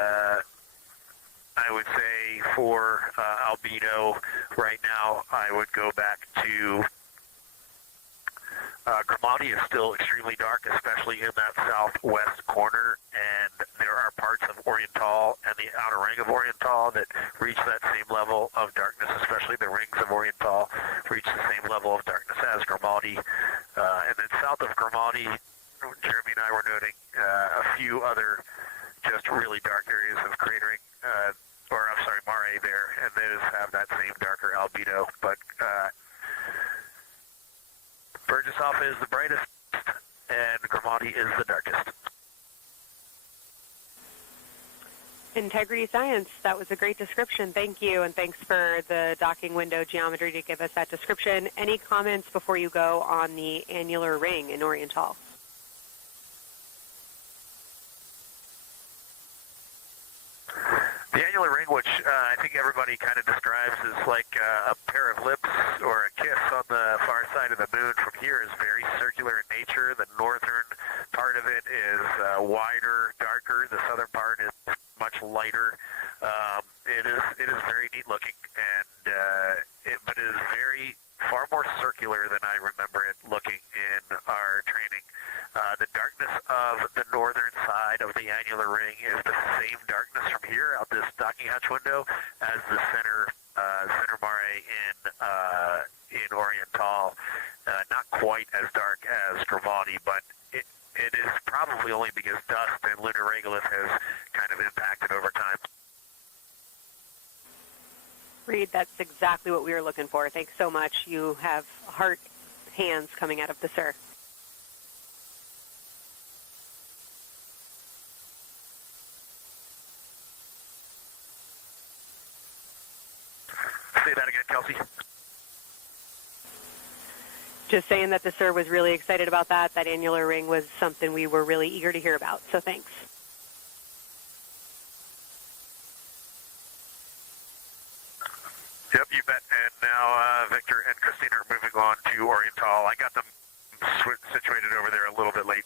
I would say for albedo right now, I would go back to Grimaldi is still extremely dark, especially in that southwest corner, and there are parts of Oriental and the outer ring of Oriental that reach that same level of darkness, especially the rings of Oriental reach the same level of darkness as Grimaldi. And then south of Grimaldi, Jeremy and I were noting a few other just really dark areas of cratering, Mare there, and those have that same darker albedo, but Burgess Alpha is the brightest, and Grimaldi is the darkest. Integrity Science, that was a great description. Thank you, and thanks for the docking window geometry to give us that description. Any comments before you go on the annular ring in Oriental? The annular ring, which I think everybody kind of describes as like a pair of lips or a kiss on the far side of the moon from here, is very circular in nature. The northern part of it is wider, darker. The southern part is much lighter. It is very neat looking, and but it is far more circular than I remember it looking in our training. The darkness of the northern side of the annular ring is the same darkness from here out this docking hatch window as the center mare in Oriental. Not quite as dark as Grimaldi, but it is probably only because dust and lunar regolith has kind of impacted over time. Reid, that's exactly what we were looking for. Thanks so much. You have heart hands coming out of the SIR. Say that again, Kelsey. Just saying that the SIR was really excited about that. That annular ring was something we were really eager to hear about, so thanks. Yep, you bet. And now Victor and Christina are moving on to Oriental. I got them situated over there a little bit late.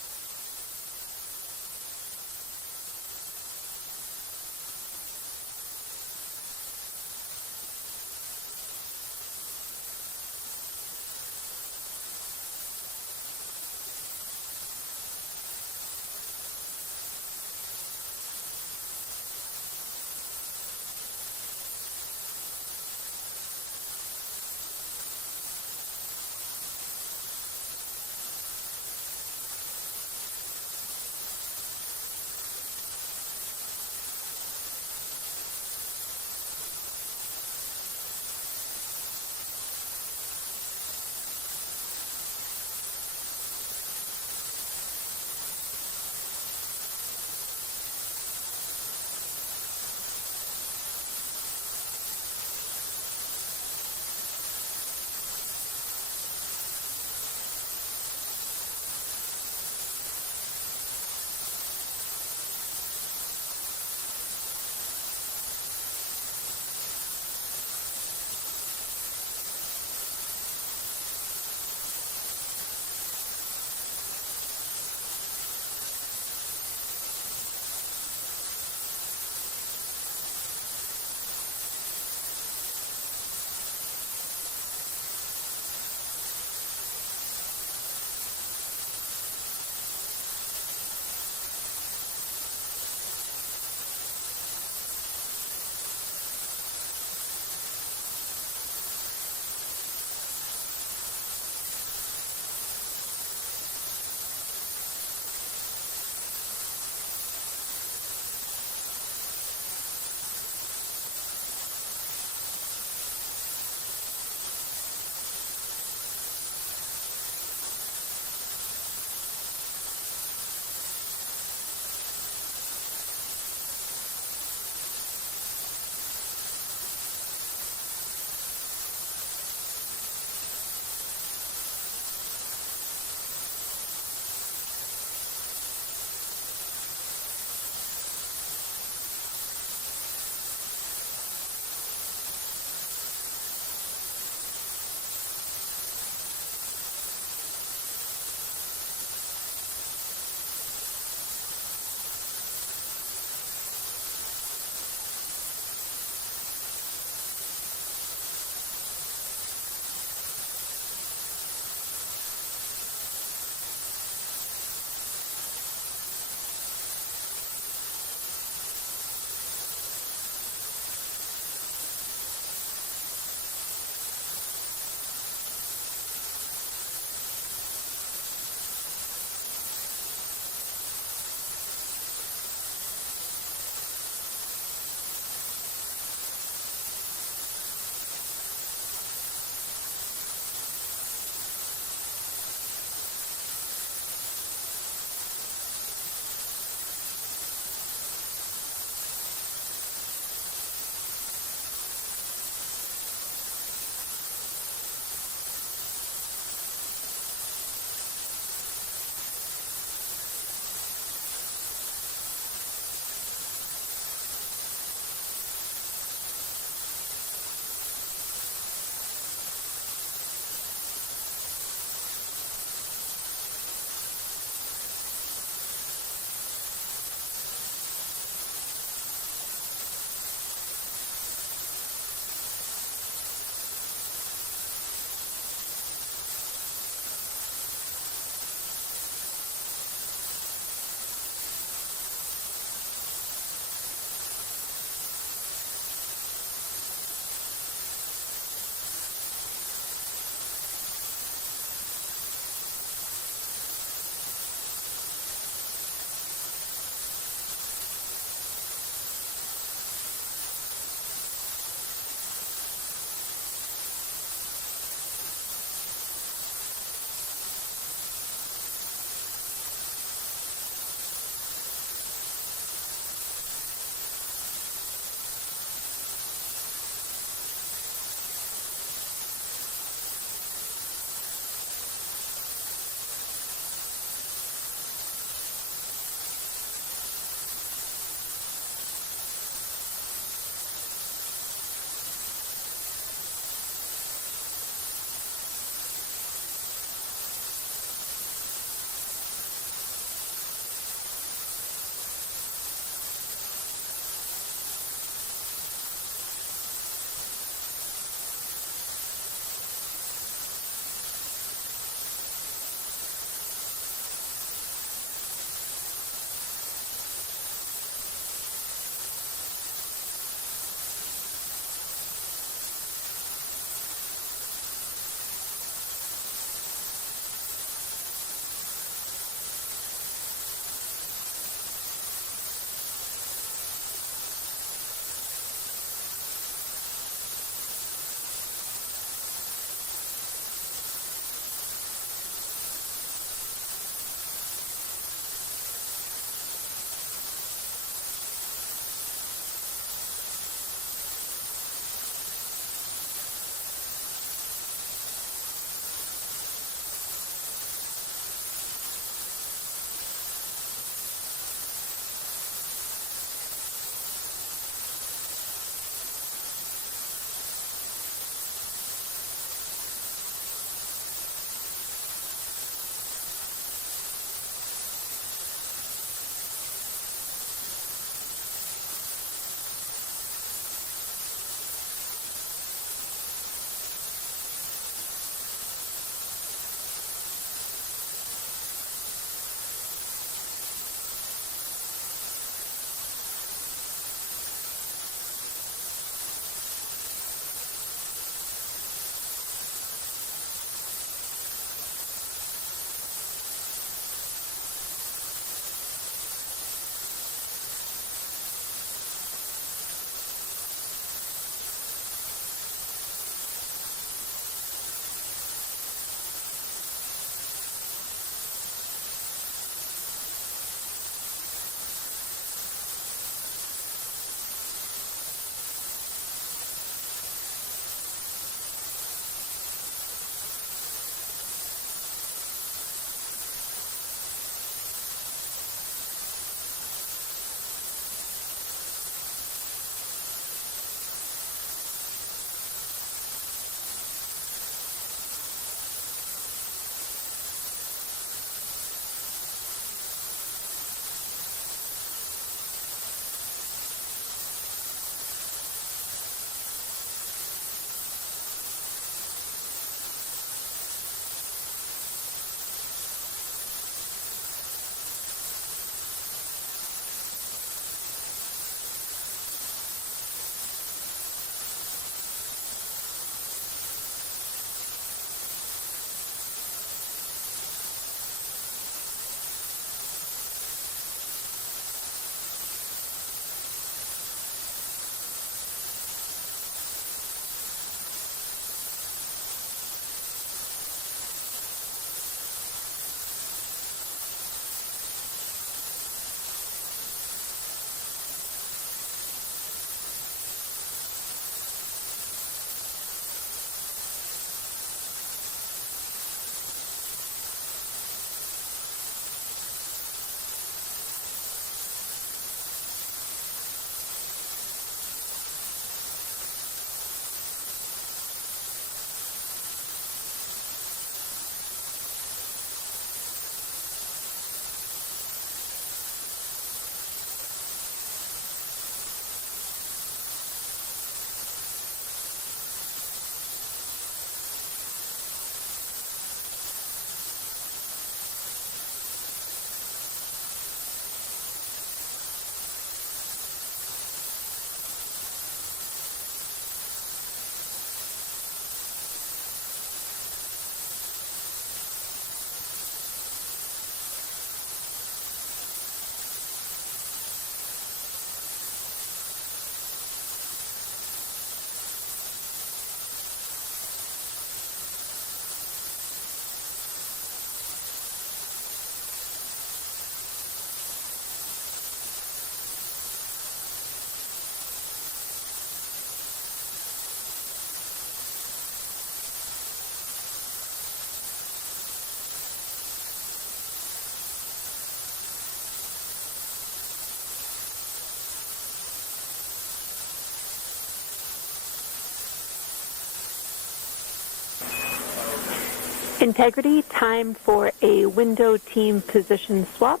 Integrity, time for a window team position swap.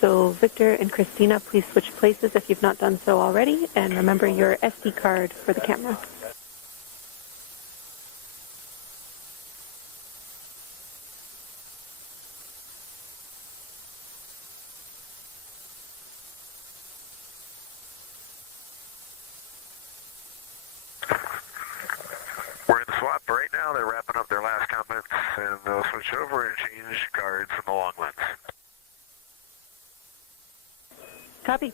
So Victor and Christina, please switch places if you've not done so already, and remember your SD card for the camera. We're in the swap right now. They're wrapping up their last comments, and they'll switch over and change cards in the long lens. Copy.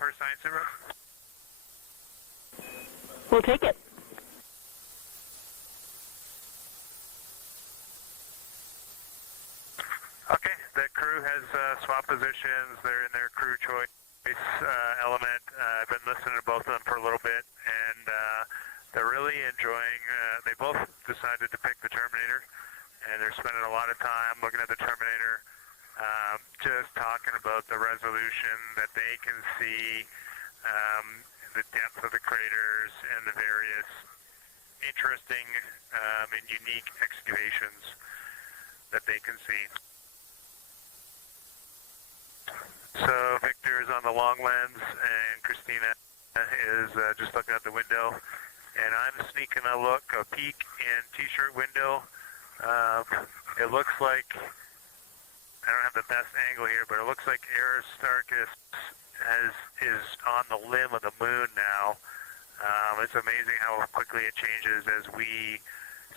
first science sit rep? We'll take it. Okay, the crew has swapped positions. They're in their crew choice element. I've been listening to both of them for a little bit, and they're really enjoying, they both decided to pick the Terminator, and they're spending a lot of time looking at the Terminator, just talking about the resolution that they can see, the depth of the craters, and the various interesting and unique excavations that they can see. So Victor is on the long lens, and Christina is just looking out the window, and I'm sneaking a peek in T-shirt window. It looks like, I don't have the best angle here, but it looks like Aristarchus is on the limb of the moon now. It's amazing how quickly it changes as we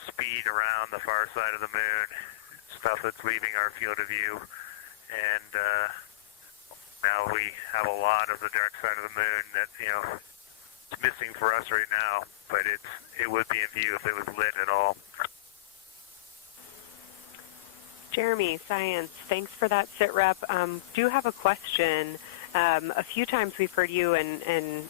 speed around the far side of the moon, stuff that's leaving our field of view, and now we have a lot of the dark side of the moon that, it's missing for us right now, but it would be in view if it was lit at all. Jeremy, Science, thanks for that sit rep. Do have a question. A few times we've heard you and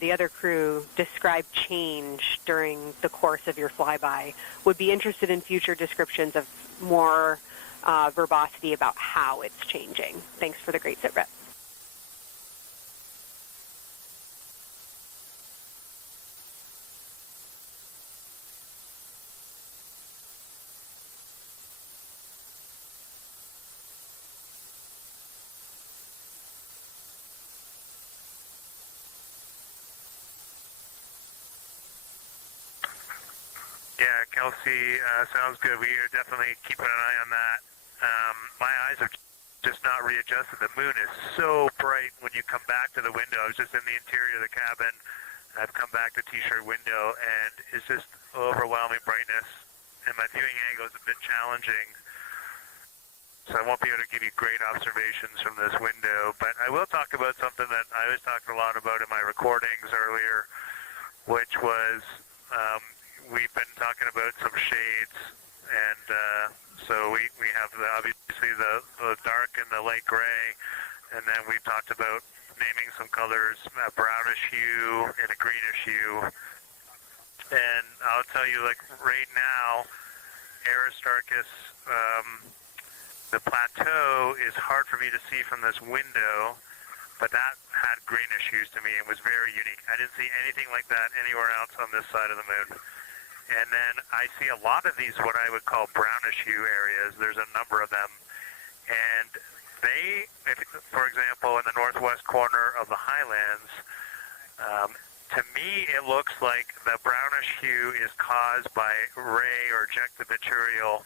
the other crew describe change during the course of your flyby. Would be interested in future descriptions of more verbosity about how it's changing. Thanks for the great sit rep. Yeah, Kelsey, sounds good. We are definitely keeping an eye on that. My eyes have just not readjusted. The moon is so bright when you come back to the window. I was just in the interior of the cabin. I've come back to T-shirt window, and it's just overwhelming brightness, and my viewing angle is a bit challenging, so I won't be able to give you great observations from this window. But I will talk about something that I was talking a lot about in my recordings earlier, which was we've been talking about some shades, and so we have obviously the dark and the light gray, and then we've talked about naming some colors, a brownish hue and a greenish hue. And I'll tell you, like right now, Aristarchus, the plateau is hard for me to see from this window, but that had greenish hues to me and was very unique. I didn't see anything like that anywhere else on this side of the moon. And then I see a lot of these, what I would call brownish hue areas. There's a number of them. And they, for example, in the northwest corner of the highlands, to me it looks like the brownish hue is caused by ray or ejected material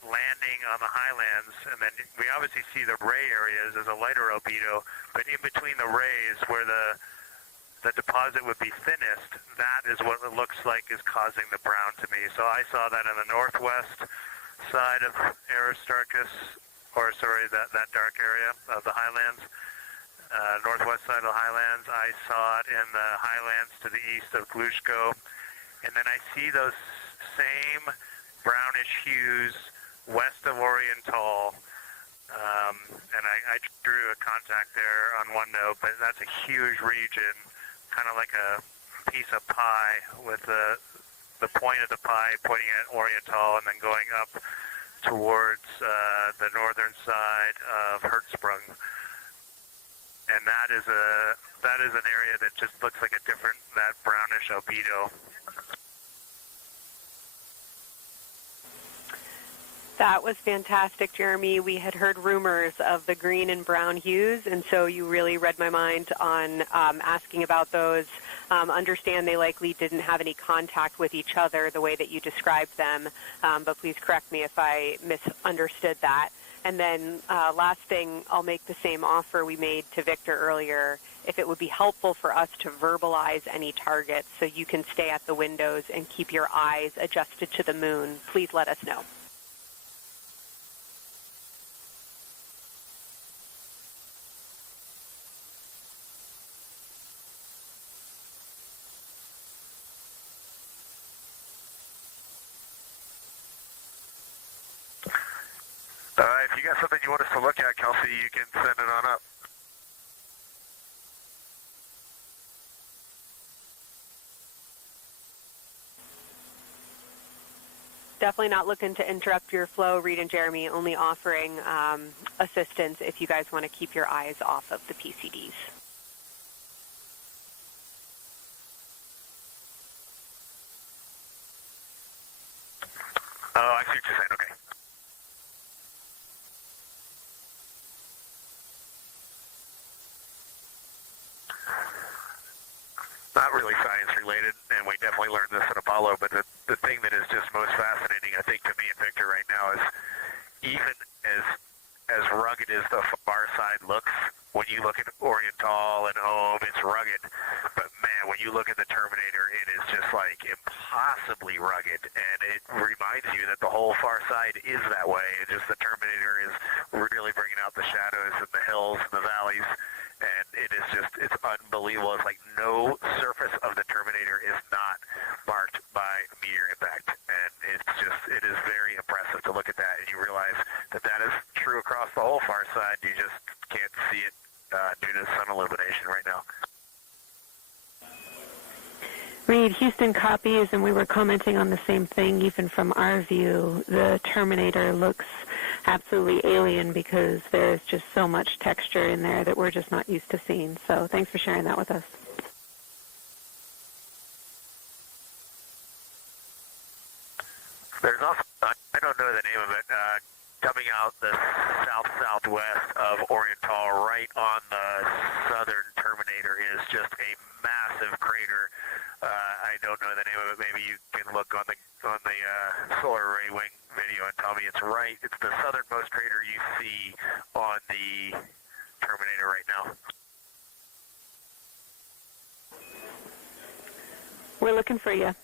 landing on the highlands. And then we obviously see the ray areas as a lighter albedo, but in between the rays where the deposit would be thinnest, that is what it looks like is causing the brown to me. So I saw that on the northwest side of Aristarchus, or sorry, that dark area of the highlands, northwest side of the highlands. I saw it in the highlands to the east of Glushko. And then I see those same brownish hues west of Oriental. And I drew a contact there on OneNote, but that's a huge region, kind of like a piece of pie with the point of the pie pointing at Oriental and then going up towards the northern side of Hertzsprung. And that is an area that just looks like that brownish albedo. That was fantastic, Jeremy. We had heard rumors of the green and brown hues, and so you really read my mind on asking about those. Understand they likely didn't have any contact with each other the way that you described them, but please correct me if I misunderstood that. And then last thing, I'll make the same offer we made to Victor earlier. If it would be helpful for us to verbalize any targets so you can stay at the windows and keep your eyes adjusted to the moon, please let us know. if you got something you want us to look at, Kelsey, you can send it on up. Definitely not looking to interrupt your flow, Reid and Jeremy, only offering assistance if you guys want to keep your eyes off of the PCDs. Oh, I see what you're saying. Okay. Not really science related, and we definitely learned this at Apollo, but the thing that is just most fascinating, I think, to me and Victor right now is even as rugged as the far side looks, when you look at Oriental and Ohm, it's rugged, but man, when you look at the Terminator, it is just like impossibly rugged, and it reminds you that the whole far side is that way. It's just the Terminator is really bringing out the shadows and the hills and the valleys, and it is just, it's unbelievable. It's like no surface of the Terminator is not marked by meteor impact, and it's just, it is very impressive to look at that, and you realize that that is true across the whole far side. You just can't see it due to sun illumination right now. Reid, Houston copies, and we were commenting on the same thing. Even from our view, the Terminator looks absolutely alien because there's just so much texture in there that we're just not used to seeing. So thanks for sharing that with us. There's also, I don't know the name of it, coming out the south-southwest of Oriental, right on the southern Terminator, is just a massive crater. I don't know the name of it. Maybe you can look on the solar array wing video and tell me it's right. It's the southernmost crater you see on the Terminator right now. We're looking for you.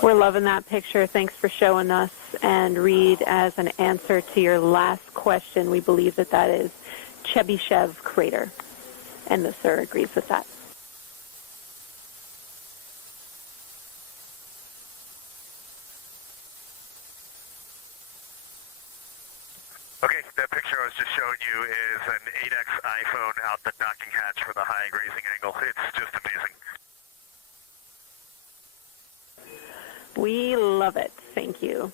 We're loving that picture. Thanks for showing us. And Reid, as an answer to your last question, we believe that that is Chebyshev crater. And the sir agrees with that. Okay, that picture I was just showing you is an 8X iPhone out the docking hatch for the high grazing angle. It's just amazing. We love it. Thank you.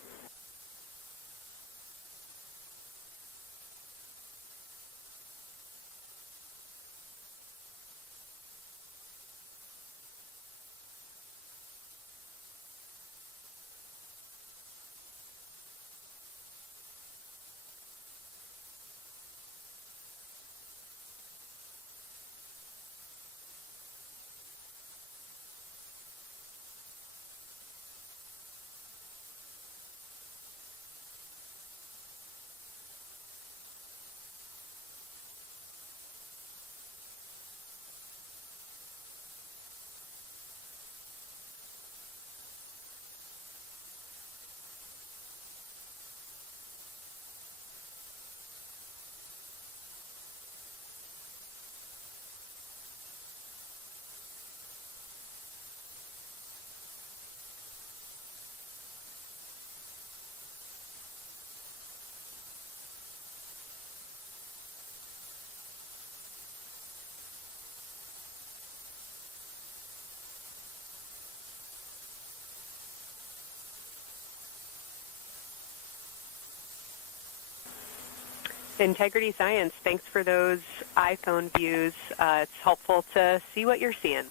Integrity Science, thanks for those iPhone views. It's helpful to see what you're seeing.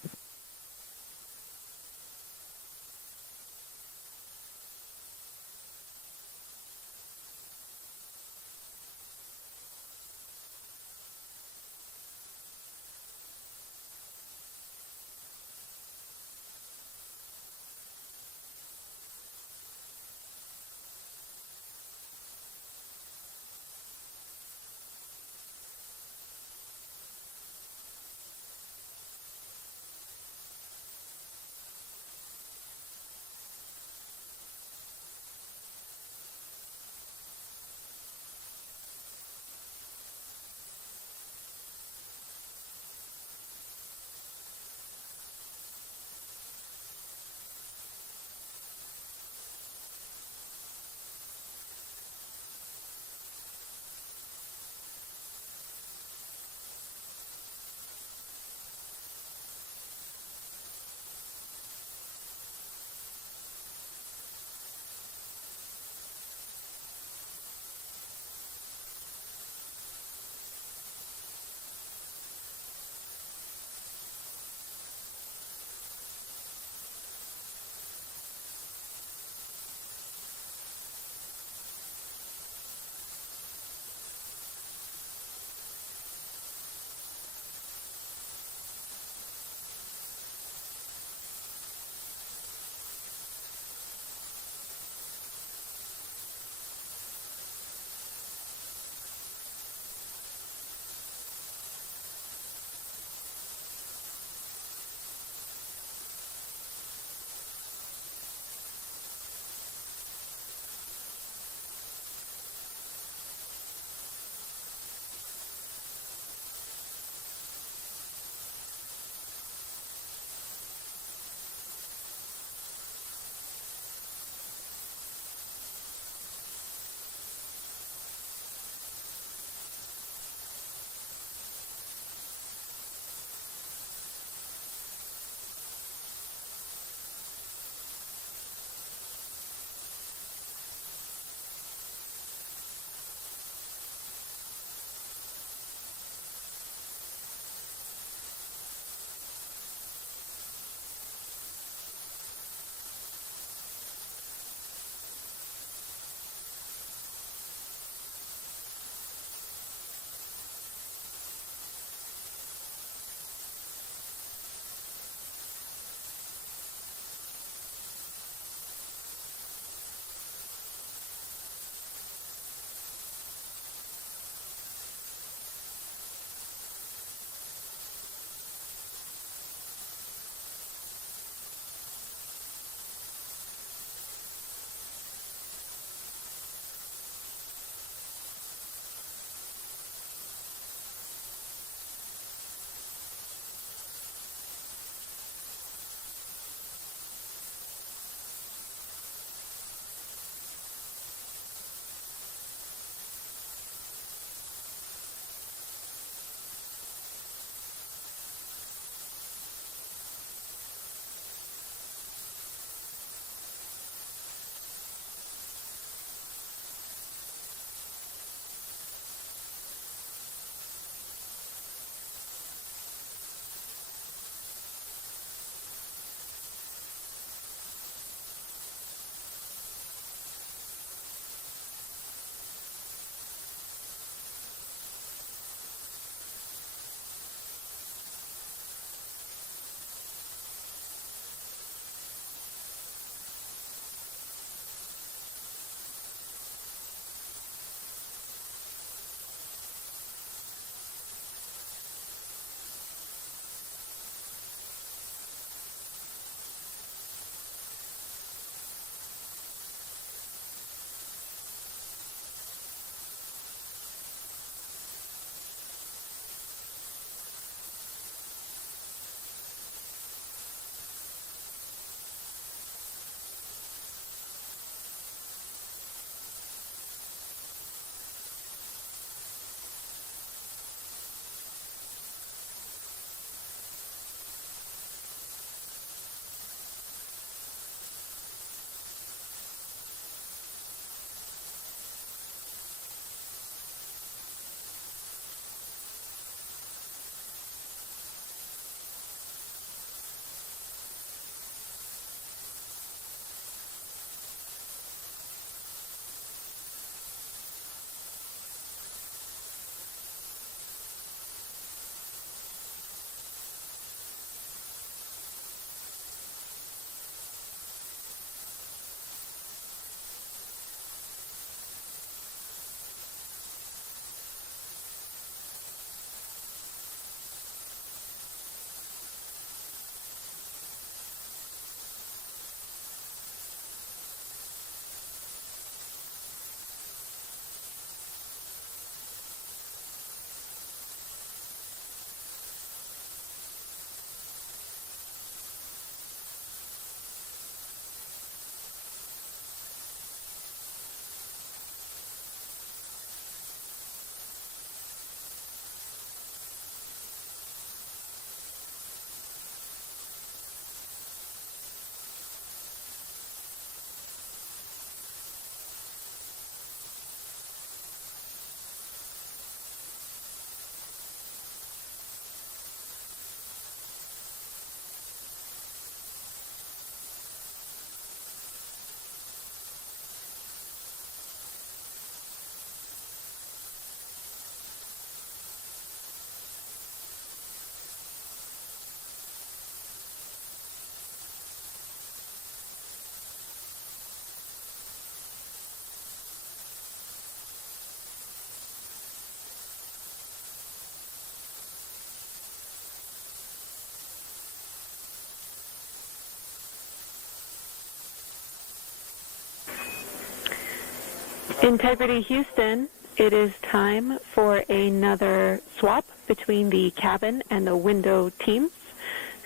Integrity Houston, it is time for another swap between the cabin and the window teams.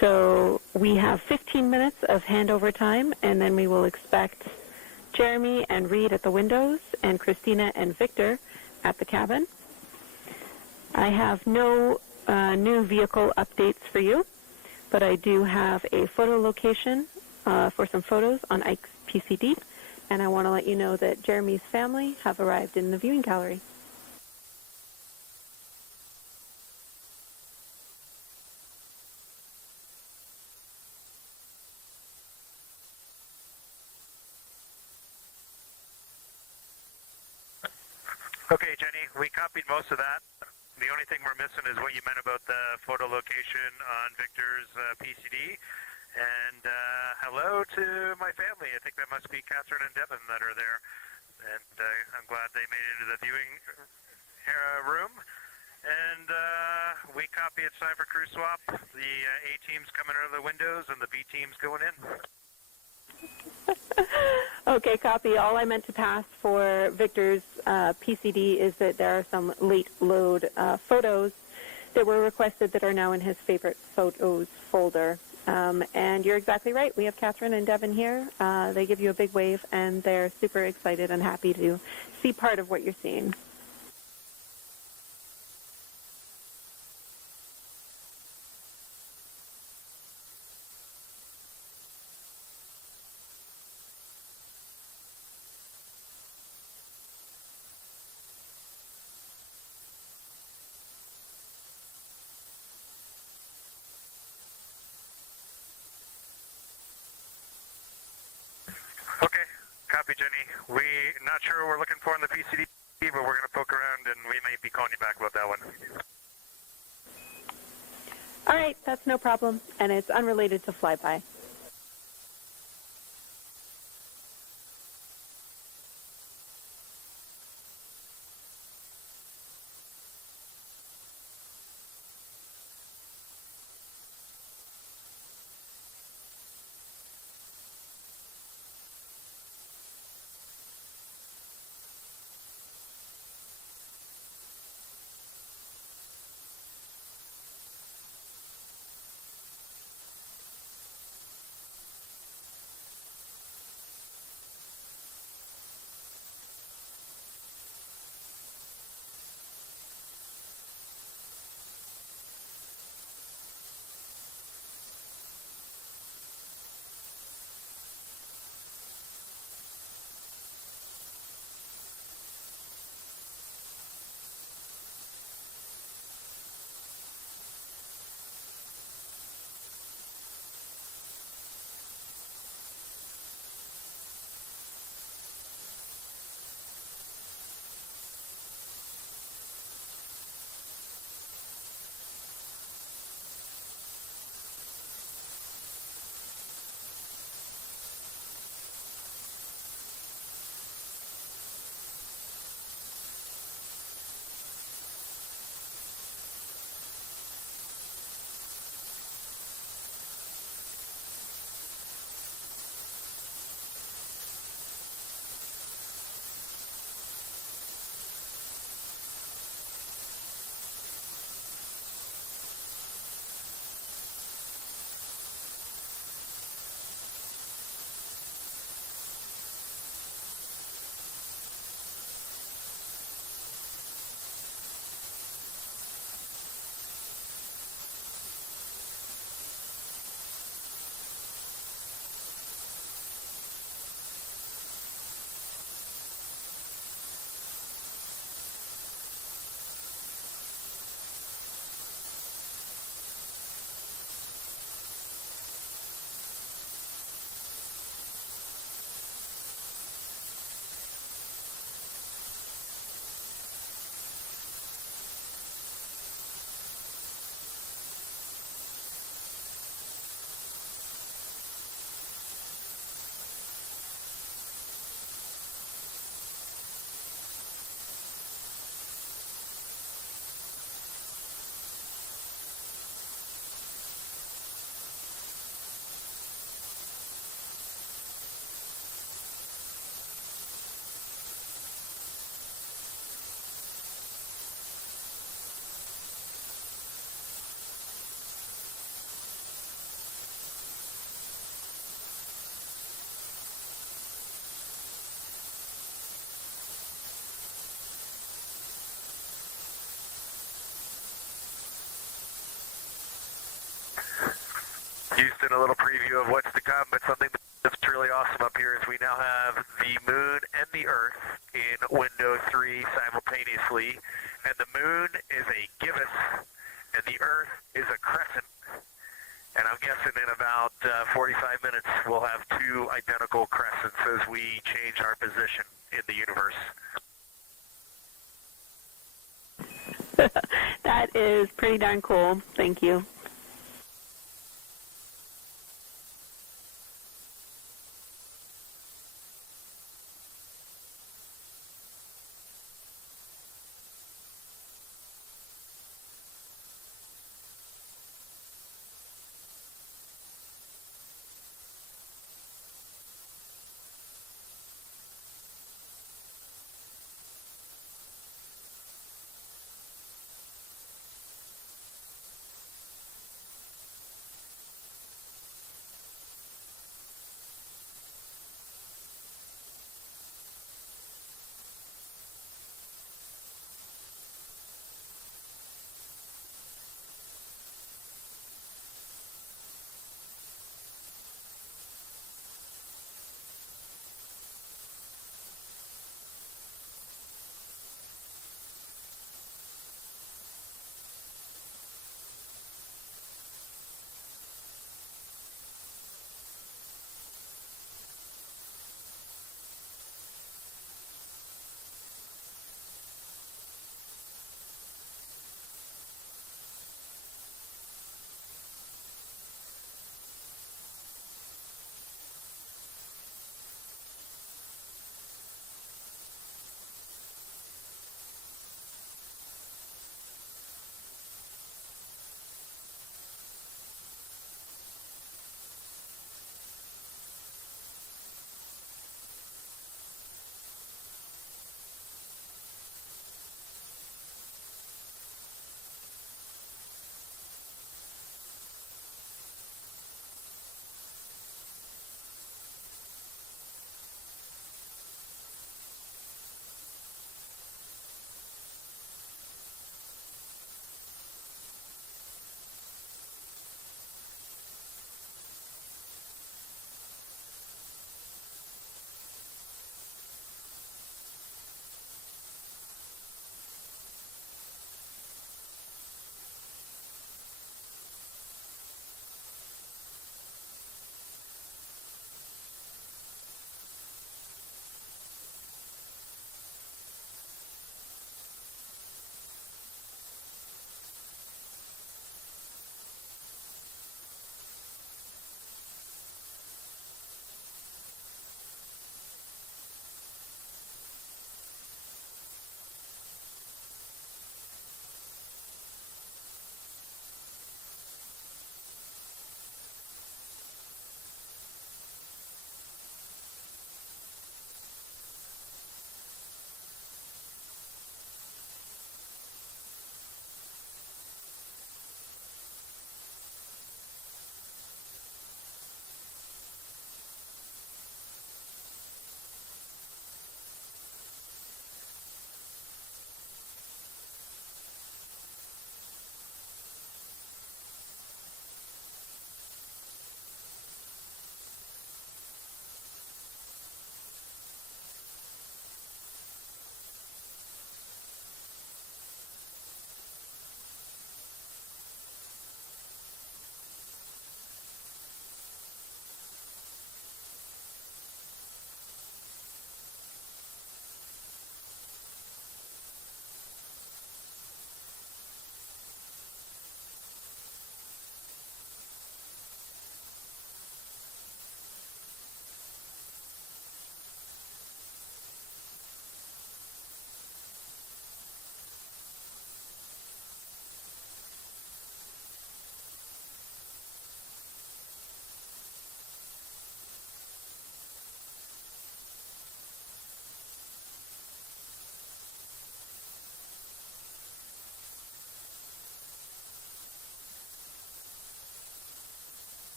So we have 15 minutes of handover time, and then we will expect Jeremy and Reid at the windows and Christina and Victor at the cabin. I have no new vehicle updates for you, but I do have a photo location for some photos on Ike's PCD, and I want to let you know that Jeremy's family have arrived in the viewing gallery. Okay, Jenny, we copied most of that. The only thing we're missing is what you meant about the photo location on Victor's PCD. And hello to my family. I think that must be Catherine and Devin that are there. And I'm glad they made it into the viewing room. And we copy it's time for crew swap. The A team's coming out of the windows and the B team's going in. Okay, copy. All I meant to pass for Victor's PCD is that there are some late load photos that were requested that are now in his favorite photos folder. And you're exactly right. We have Catherine and Devin here. They give you a big wave, and they're super excited and happy to see part of what you're seeing. Okay, copy, Jenny. We're not sure what we're looking for in the PCD, but we're going to poke around, and we may be calling you back about that one. All right, that's no problem, and it's unrelated to flyby. Houston, a little preview of what's to come, but something that's really awesome up here is we now have the moon and the Earth in window 3 simultaneously, and the moon is a gibbous, and the Earth is a crescent. And I'm guessing in about 45 minutes we'll have 2 identical crescents as we change our position in the universe. That is pretty darn cool. Thank you.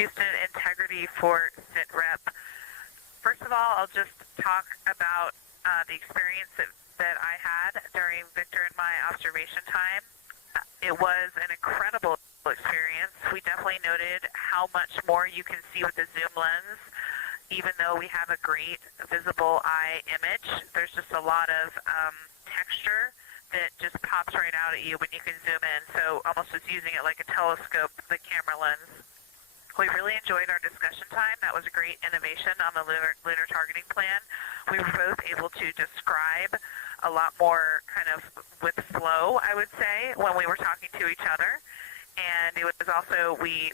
Houston Integrity for SITREP. First of all, I'll just talk about the experience that I had during Victor and my observation time. It was an incredible experience. We definitely noted how much more you can see with the zoom lens. Even though we have a great visible eye image, there's just a lot of texture that just pops right out at you when you can zoom in. So almost just using it like a telescope, the camera lens. We really enjoyed our discussion time. That was a great innovation on the lunar targeting plan. We were both able to describe a lot more kind of with flow, I would say, when we were talking to each other. And it was also, we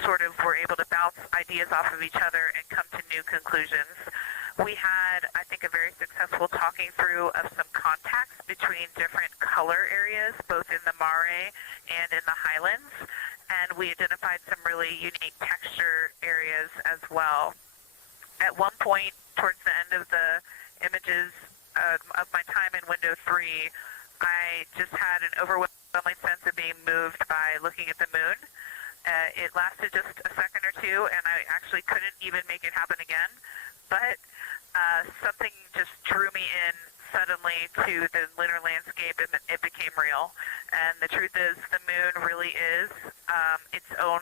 sort of were able to bounce ideas off of each other and come to new conclusions. We had, I think, a very successful talking through of some contacts between different color areas, both in the mare and in the highlands, and we identified some really unique texture areas as well. At one point, towards the end of the images of my time in window 3, I just had an overwhelming sense of being moved by looking at the moon. It lasted just a second or two, and I actually couldn't even make it happen again. But something just drew me in suddenly to the lunar landscape, and it became real. And the truth is, the moon really is its own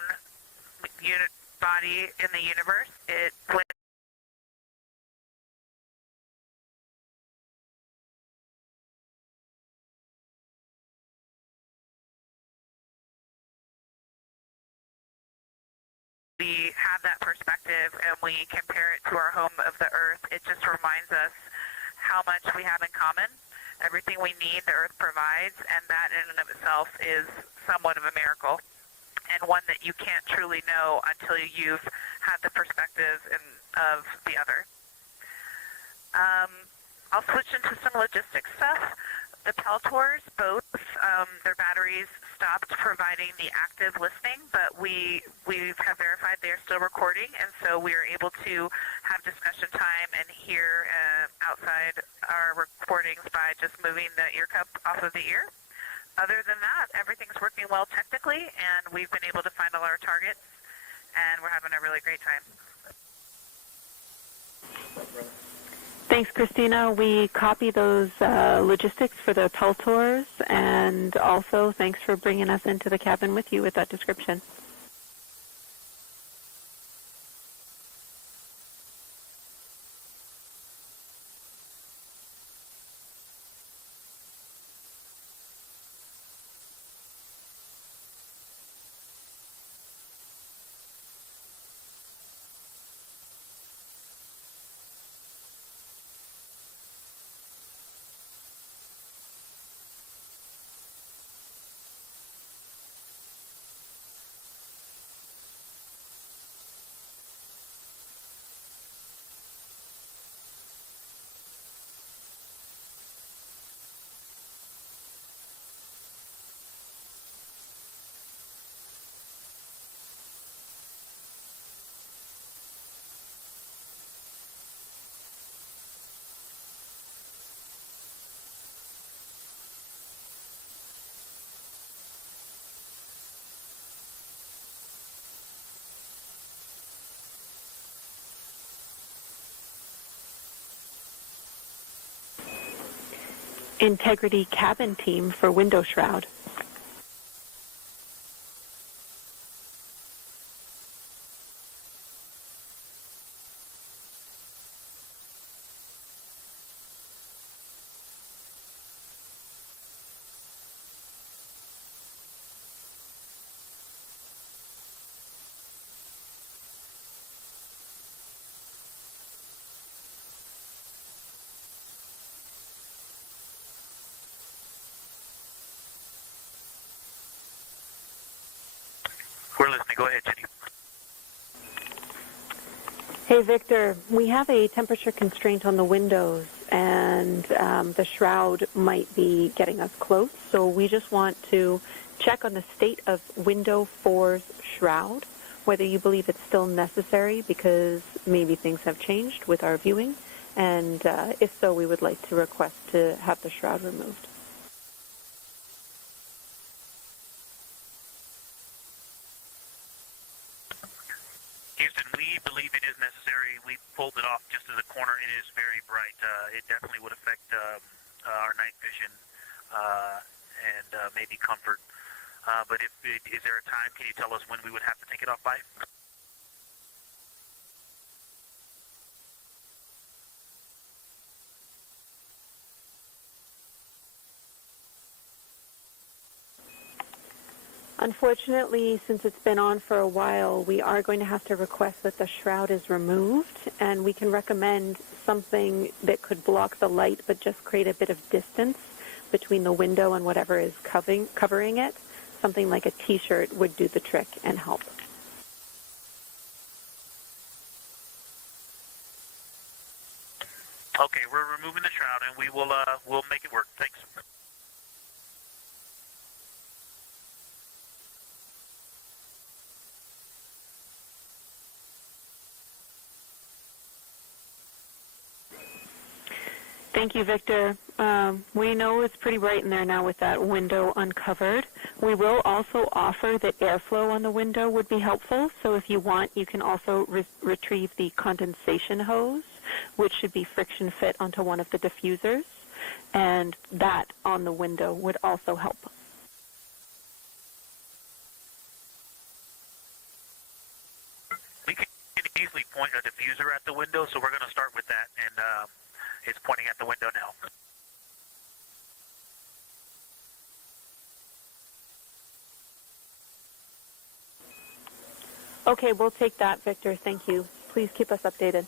body in the universe. When we have that perspective and we compare it to our home of the Earth, it just reminds us how much we have in common. Everything we need, the Earth provides, and that in and of itself is somewhat of a miracle, and one that you can't truly know until you've had the perspective of the other. I'll switch into some logistics stuff. The Peltors, both their batteries stopped providing the active listening, but we have verified they're still recording, and so we are able to have discussion time and hear outside our recordings by just moving the ear cup off of the ear. Other than that, everything's working well technically, and we've been able to find all our targets, and we're having a really great time. Thanks, Christina. We copy those logistics for the Peltors, and also thanks for bringing us into the cabin with you with that description. Integrity cabin team for window shroud. We're listening. Go ahead, Jenny. Hey, Victor, we have a temperature constraint on the windows, and the shroud might be getting us close, so we just want to check on the state of window 4's shroud, whether you believe it's still necessary because maybe things have changed with our viewing, and if so, we would like to request to have the shroud removed. we pulled it off just as a corner. It is very bright. It definitely would affect our night vision and maybe comfort. But is there a time? Can you tell us when we would have to take it off by? Unfortunately, since it's been on for a while, we are going to have to request that the shroud is removed, and we can recommend something that could block the light but just create a bit of distance between the window and whatever is covering it. Something like a T-shirt would do the trick and help. Okay, we're removing the shroud, and we'll make it work. Thanks. Thank you, Victor. We know it's pretty bright in there now with that window uncovered. We will also offer that airflow on the window would be helpful. So if you want, you can also retrieve the condensation hose, which should be friction fit onto one of the diffusers. And that on the window would also help. We can easily point a diffuser at the window, so we're going to start with that. And it's pointing at the window now. Okay, we'll take that, Victor. Thank you. Please keep us updated.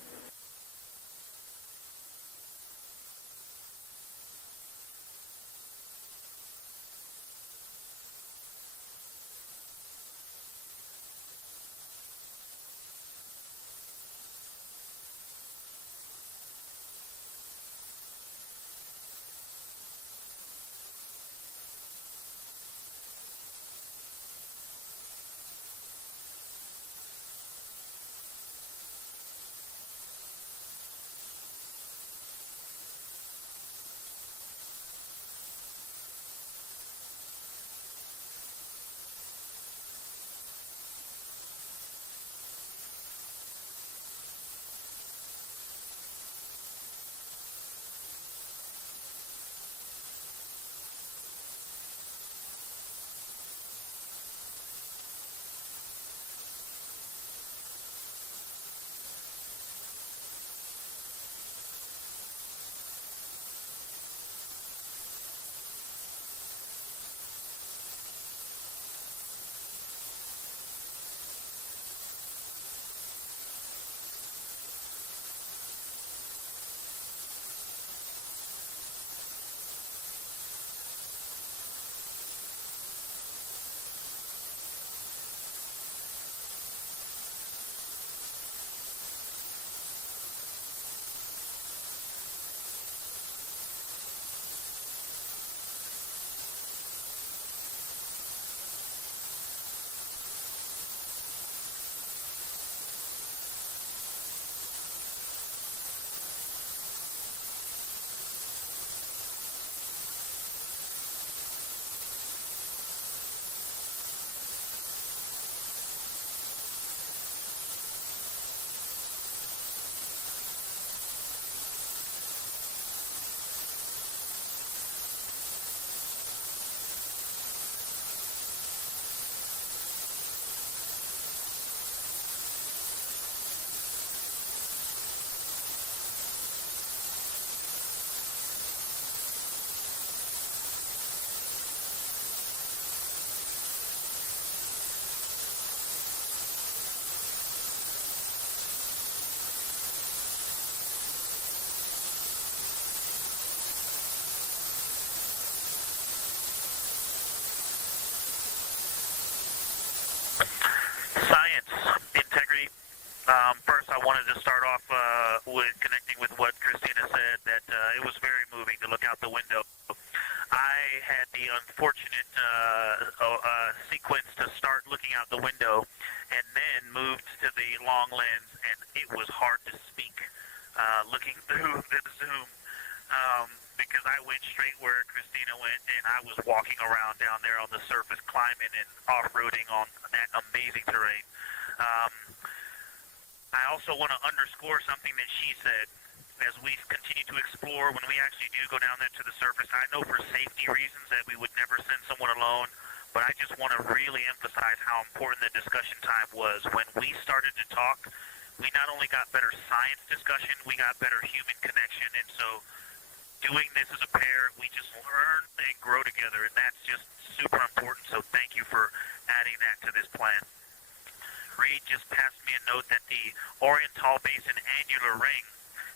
First, I wanted to start off with connecting with what Christina said, that it was very moving to look out the window. I had the unfortunate sequence to start looking out the window and then moved to the long lens, and it was hard to speak looking through the zoom because I went straight where Christina went, and I was walking around down there on the surface, climbing and off-roading on that amazing terrain. I also want to underscore something that she said. As we continue to explore, when we actually do go down there to the surface, I know for safety reasons that we would never send someone alone, but I just want to really emphasize how important the discussion time was. When we started to talk, we not only got better science discussion, we got better human connection, and so doing this as a pair, we just learn and grow together, and that's just super important, so thank you for adding that to this plan. Reid just passed me a note that the Oriental Basin annular ring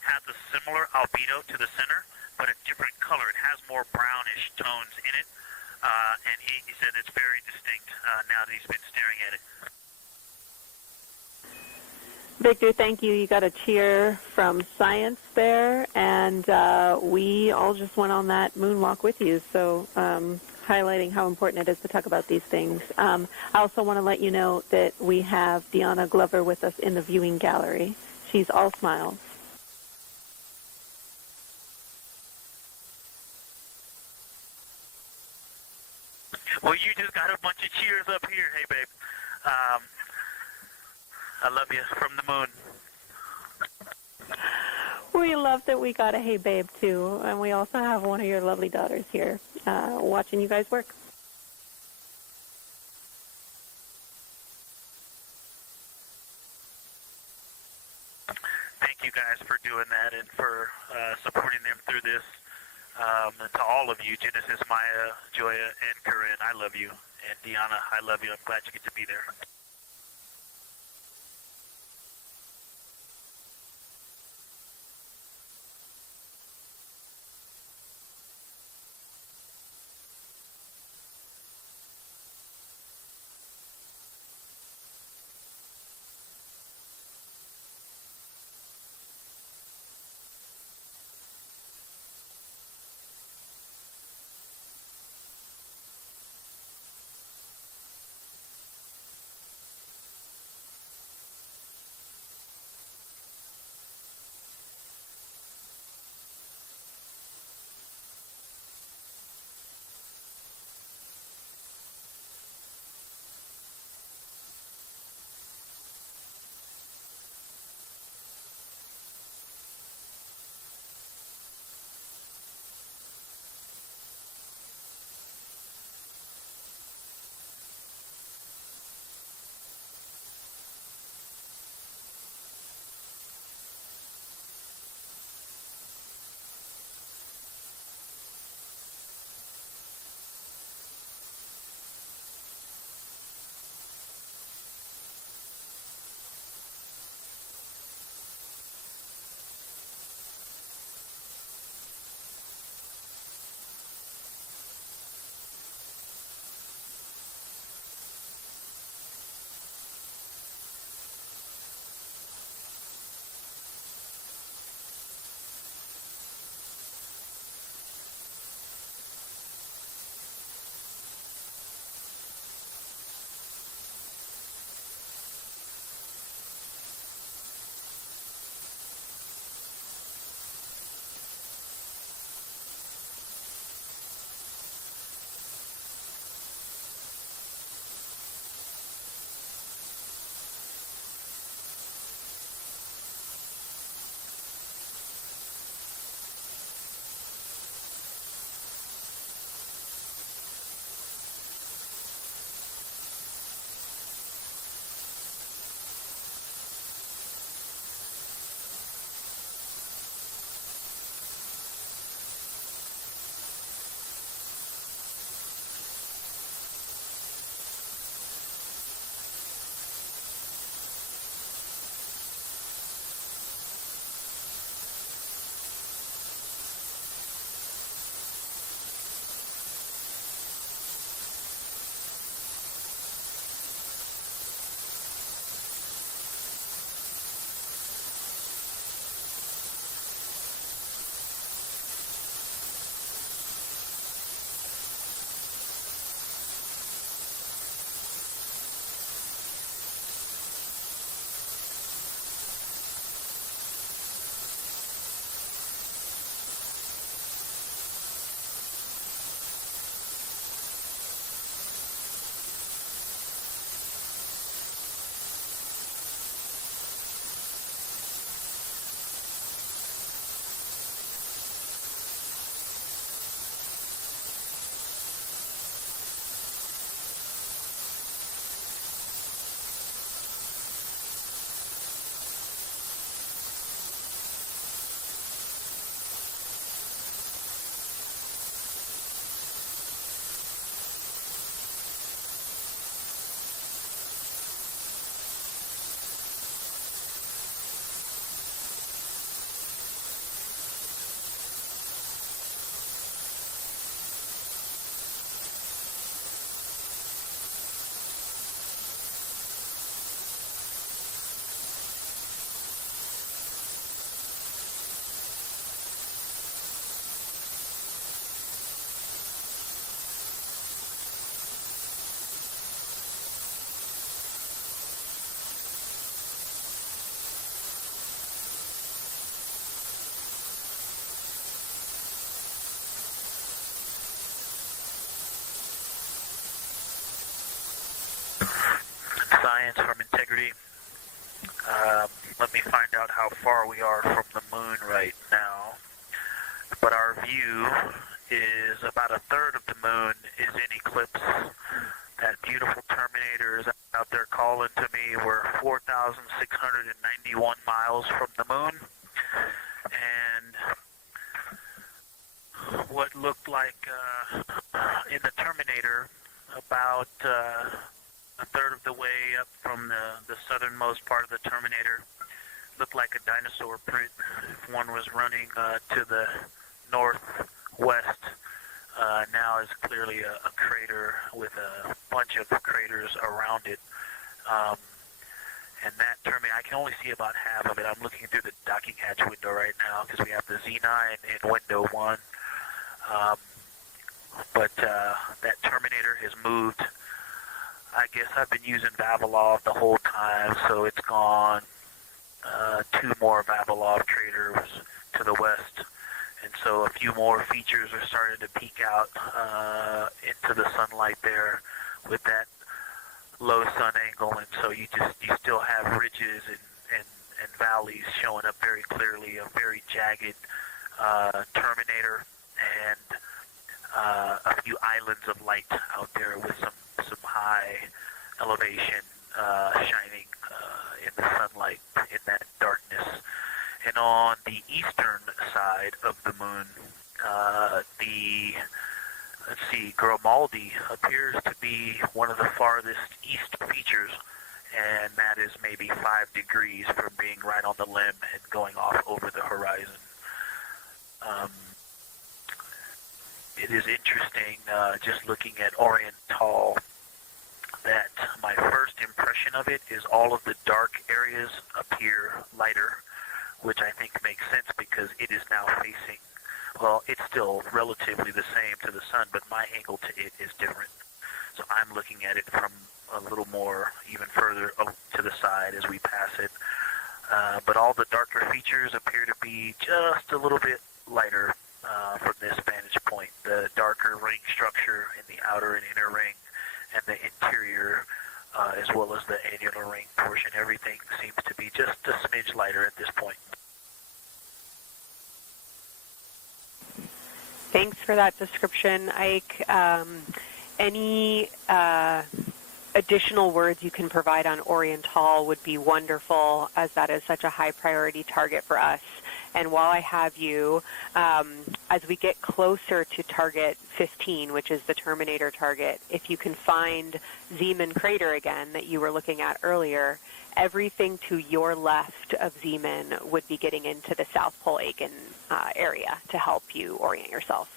has a similar albedo to the center, but a different color. It has more brownish tones in it, and he said it's very distinct now that he's been staring at it. Victor, thank you. You got a cheer from science there, and we all just went on that moonwalk with you, so highlighting how important it is to talk about these things. I also want to let you know that we have Deanna Glover with us in the viewing gallery. She's all smiles. Well, you just got a bunch of cheers up here. Hey, babe. I love you from the moon. We love that we got a hey, babe, too. And we also have one of your lovely daughters here watching you guys work. Thank you guys for doing that and for supporting them through this. And to all of you, Genesis, Maya, Joya, and Corinne, I love you. And Deanna, I love you. I'm glad you get to be there. far we are from the moon right now. But our view is about a third of the moon is in eclipse. That beautiful Terminator is out there calling to me. We're 4,691 miles from the moon. And what looked like in the Terminator, about a third of the way up from the southernmost part of the Terminator, looked like a dinosaur print. If one was running to the northwest, now is clearly a crater with a bunch of craters around it. And that Terminator, I can only see about half of it. I'm looking through the docking hatch window right now because we have the Z9 in window 1. But that Terminator has moved. I guess I've been using Vavilov the whole time, so it's gone 2 more Vavilov craters to the west. And so a few more features are starting to peek out into the sunlight there with that low sun angle. And so you still have ridges and valleys showing up very clearly, a very jagged Terminator, and a few islands of light out there with some high elevation shining in the sunlight in that darkness. And on the eastern side of the moon, Grimaldi appears to be one of the farthest east features, and that is maybe 5 degrees from being right on the limb and going off over the horizon. It is interesting, just looking at Oriental, that my first impression of it is all of the dark areas appear lighter, which I think makes sense because it is now facing, well, it's still relatively the same to the sun, but my angle to it is different. So I'm looking at it from a little more, even further to the side as we pass it. But all the darker features appear to be just a little bit lighter from this vantage point. The darker ring structure in the outer and inner ring, and the interior, as well as the annular ring portion, everything seems to be just a smidge lighter at this point. Thanks for that description, Ike. Any additional words you can provide on Oriental would be wonderful, as that is such a high priority target for us. And while I have you, as we get closer to target 15, which is the Terminator target, if you can find Zeeman Crater again that you were looking at earlier, everything to your left of Zeeman would be getting into the South Pole Aiken area to help you orient yourself.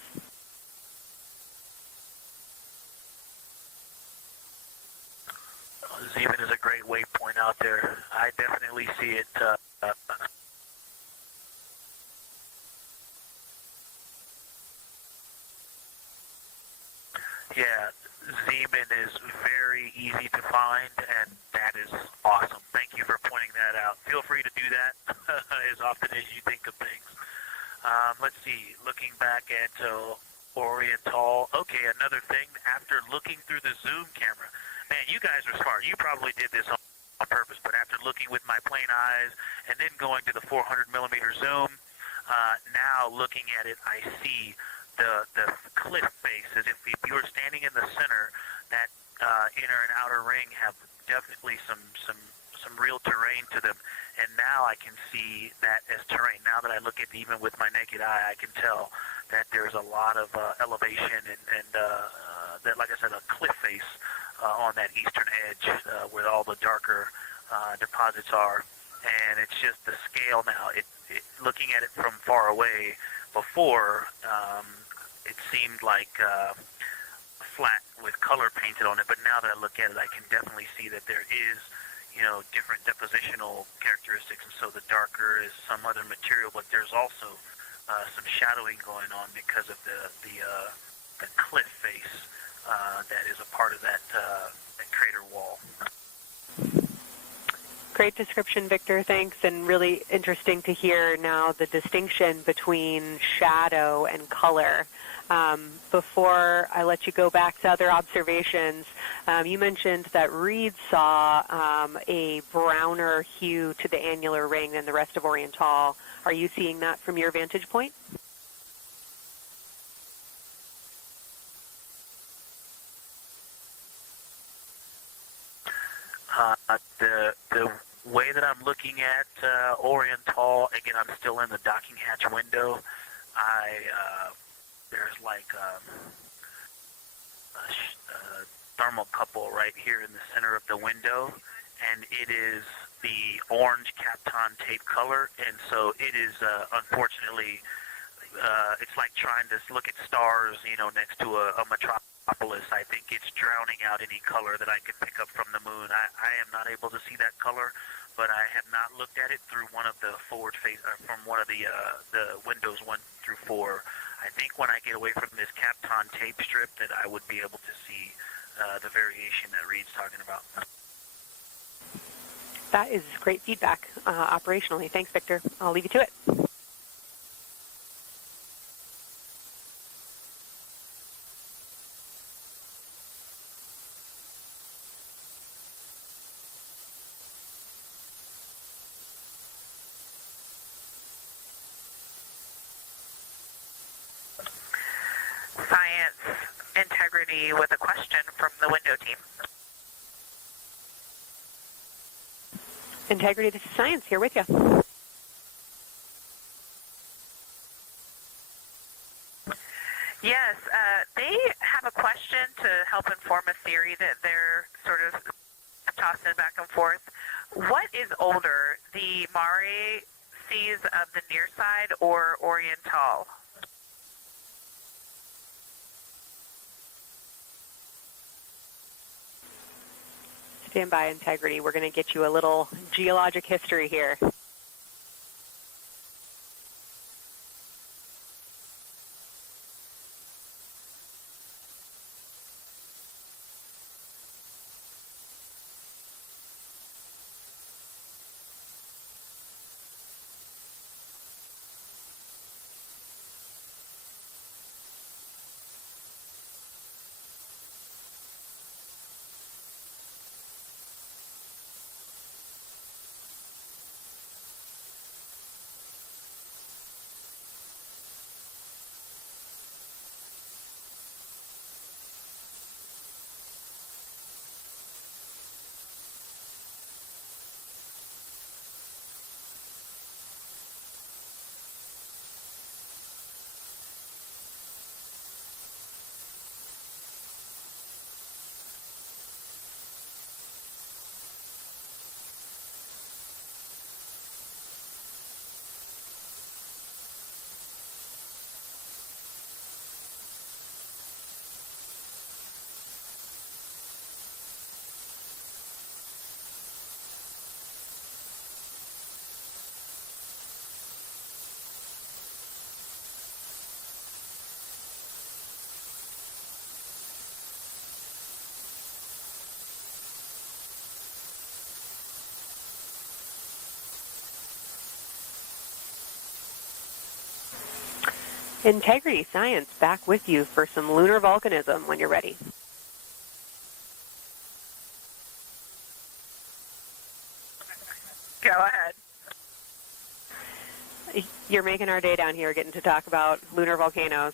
Zeeman is a great waypoint out there. I definitely see it. Yeah, Zeeman is very easy to find, and that is awesome. Thank you for pointing that out. Feel free to do that as often as you think of things. Let's see, looking back at Oriental. Okay, another thing, after looking through the zoom camera, man, you guys are smart. You probably did this on purpose, but after looking with my plain eyes and then going to the 400 millimeter zoom, now looking at it, I see the cliff face, as if you were standing in the center. That inner and outer ring have definitely some real terrain to them, and now I can see that as terrain. Now that I look at it even with my naked eye, I can tell that there's a lot of elevation and that, like I said, a cliff face on that eastern edge where all the darker deposits are. And it's just the scale now. Looking at it from far away, before it seemed like flat with color painted on it, but now that I look at it, I can definitely see that there is, different depositional characteristics, and so the darker is some other material, but there's also some shadowing going on because of the cliff face that is a part of that crater wall. Great description, Victor. Thanks, and really interesting to hear now the distinction between shadow and color. Before I let you go back to other observations, you mentioned that Reid saw a browner hue to the annular ring than the rest of Oriental. Are you seeing that from your vantage point? The way that I'm looking at Oriental, again, I'm still in the docking hatch window. There's like a thermocouple right here in the center of the window, and it is the orange Kapton tape color, and so it is unfortunately it's like trying to look at stars, next to a metropolis. I think it's drowning out any color that I could pick up from the moon. I am not able to see that color, but I have not looked at it through one of the from one of the windows 1 through 4. I think when I get away from this Kapton tape strip that I would be able to see the variation that Reid's talking about. That is great feedback operationally. Thanks, Victor. I'll leave you to it. Science integrity with a question from the window team. Integrity, this is Science here with you. Yes, they have a question to help inform a theory that they're sort of tossing back and forth. What is older, the Mare seas of the near side or Oriental? Stand by, Integrity. We're going to get you a little geologic history here. Integrity Science back with you for some lunar volcanism when you're ready. Go ahead. You're making our day down here getting to talk about lunar volcanoes.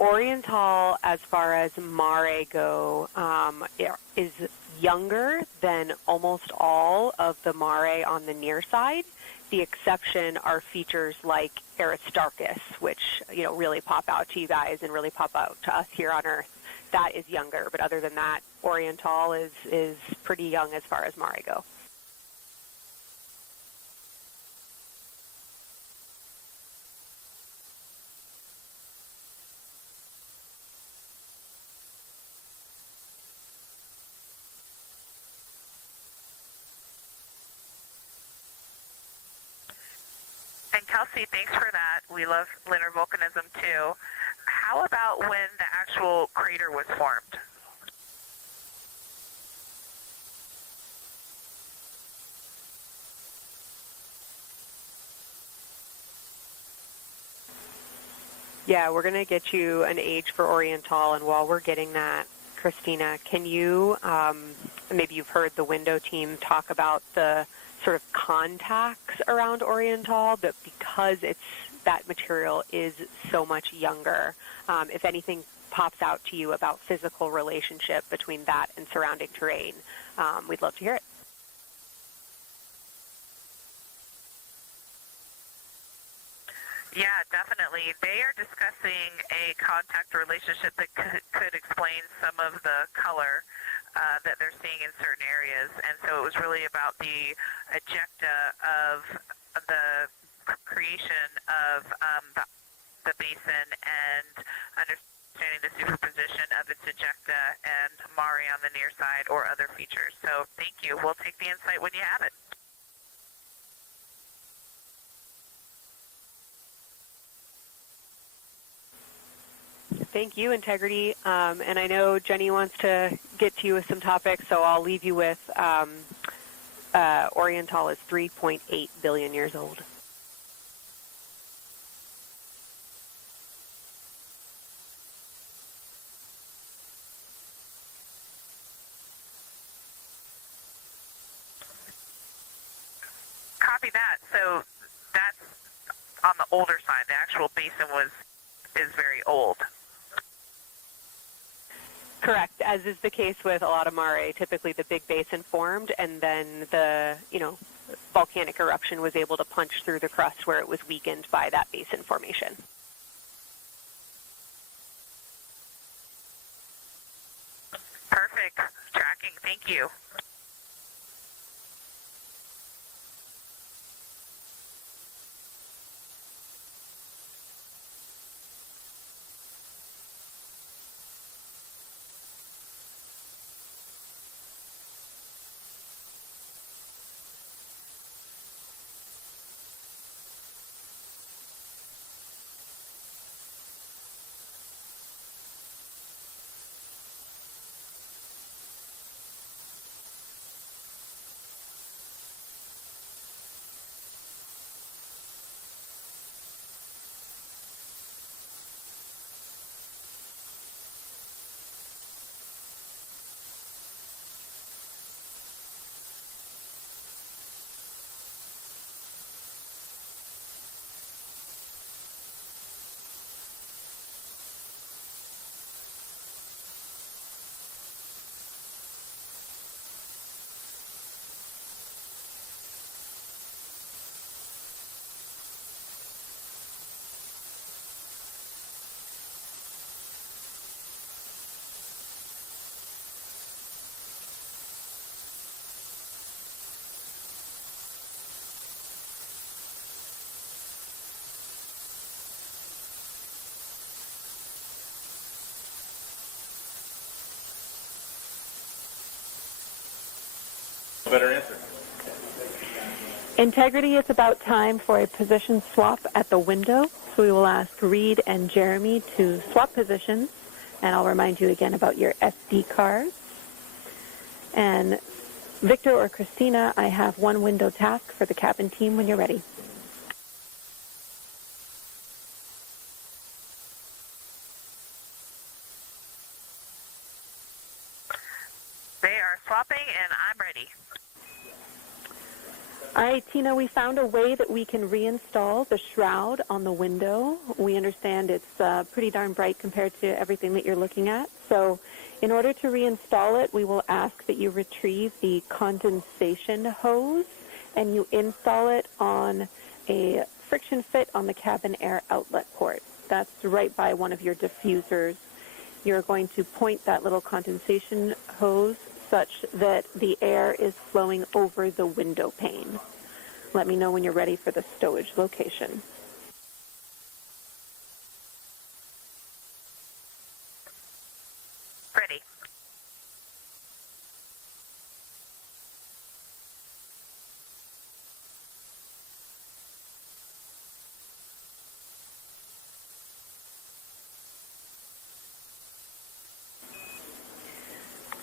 Oriental, as far as Mare go, is younger than almost all of the Mare on the near side. The exception are features like Aristarchus, which really pop out to you guys and really pop out to us here on Earth. That is younger, but other than that, Oriental is pretty young as far as Mare go. And Kelsey, thanks for that. We love lunar volcanism too. How about when the actual crater was formed? Yeah, we're going to get you an age for Oriental, and while we're getting that, Christina, can you, maybe you've heard the window team talk about the sort of contacts around Oriental, but because that material is so much younger, if anything pops out to you about physical relationship between that and surrounding terrain, we'd love to hear it. Yeah, definitely. They are discussing a contact relationship that could explain some of the color that they're seeing in certain areas. And so it was really about the ejecta of the creation of the basin and understanding the superposition of its ejecta and Mare on the near side or other features. So thank you. We'll take the insight when you have it. Thank you, Integrity. And I know Jenny wants to get to you with some topics, so I'll leave you with Oriental is 3.8 billion years old. Copy that. So that's on the older side. The actual basin is very old. Correct, as is the case with a lot of Mare. Typically the big basin formed, and then the volcanic eruption was able to punch through the crust where it was weakened by that basin formation. Perfect. Tracking. Thank you. Better answer. Integrity, it's about time for a position swap at the window. So we will ask Reid and Jeremy to swap positions, and I'll remind you again about your SD cards. And Victor or Christina, I have one window task for the cabin team when you're ready. They are swapping, and I'm ready. All right, Tina, we found a way that we can reinstall the shroud on the window. We understand it's pretty darn bright compared to everything that you're looking at. So in order to reinstall it, we will ask that you retrieve the condensation hose and you install it on a friction fit on the cabin air outlet port. That's right by one of your diffusers. You're going to point that little condensation hose such that the air is flowing over the window pane. Let me know when you're ready for the stowage location. Ready.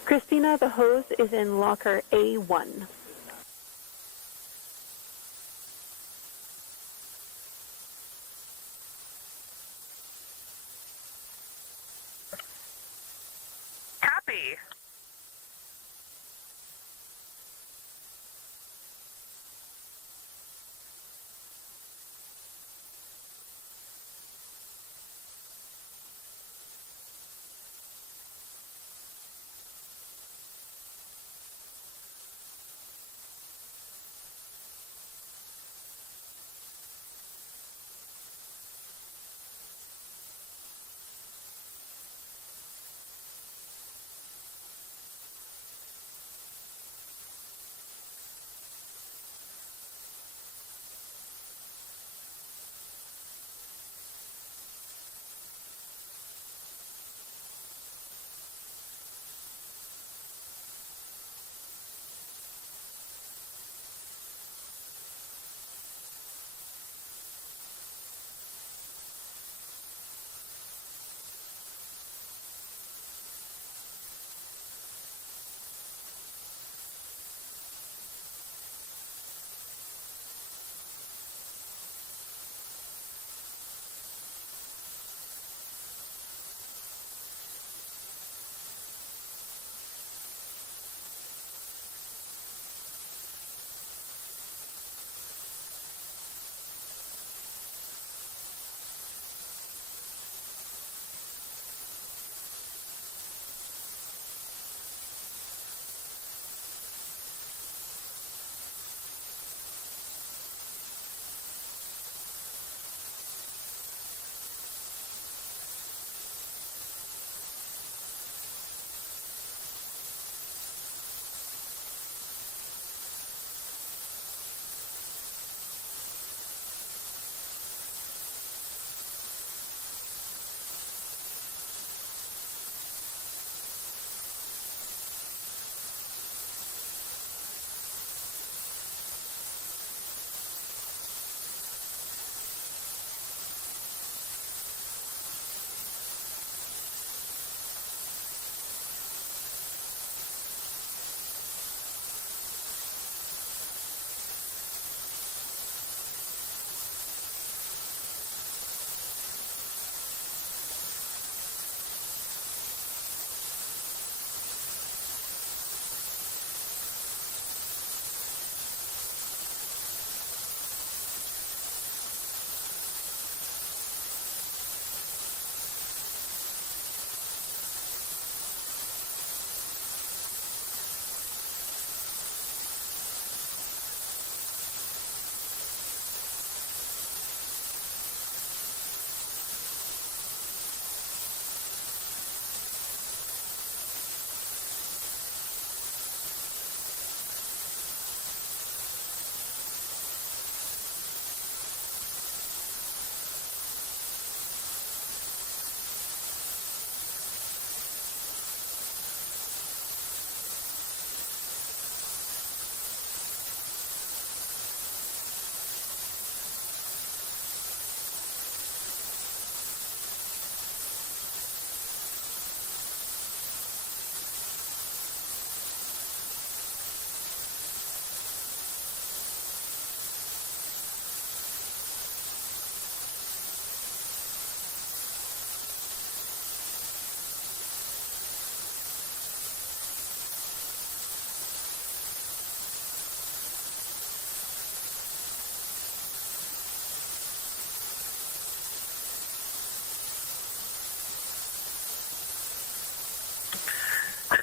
Christina, the hose is in locker A1. see.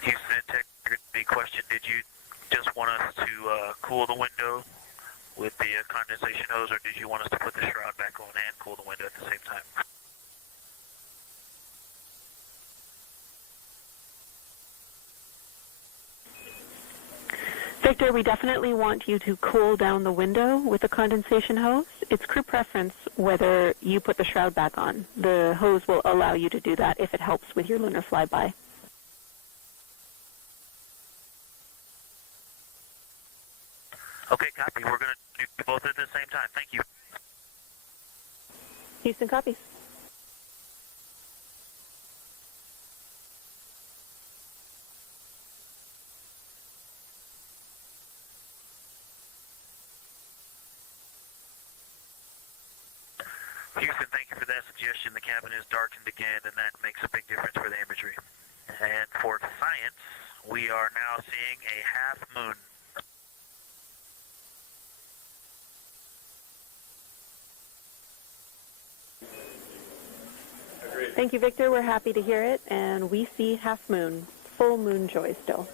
Houston integrity question, did you just want us to cool the window with the condensation hose, or did you want us to put the shroud back on and cool the window at the same time? Victor, we definitely want you to cool down the window with the condensation hose. It's crew preference whether you put the shroud back on. The hose will allow you to do that if it helps with your lunar flyby. Okay, copy. We're going to do both at the same time. Thank you. Houston copies. Houston, thank you for that suggestion. The cabin is darkened again, and that makes a big difference for the imagery. And for science, we are now seeing a half moon. Thank you, Victor. We're happy to hear it, and we see half moon, full moon joy still.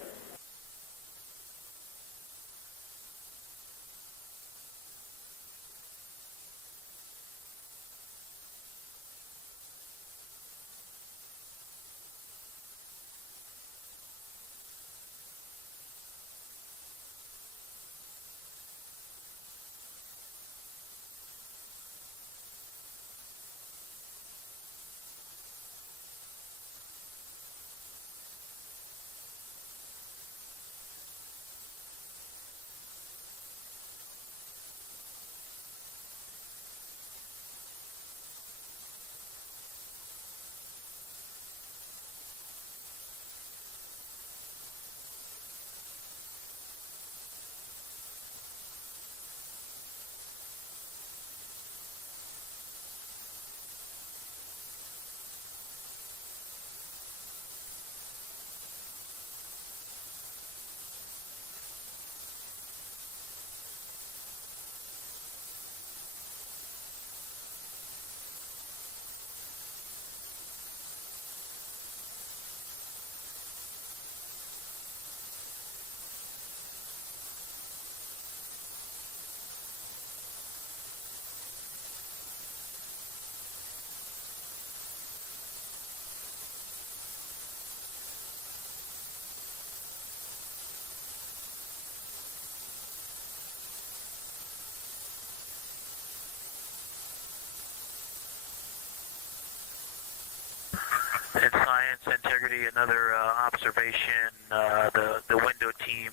In science integrity, another observation the window team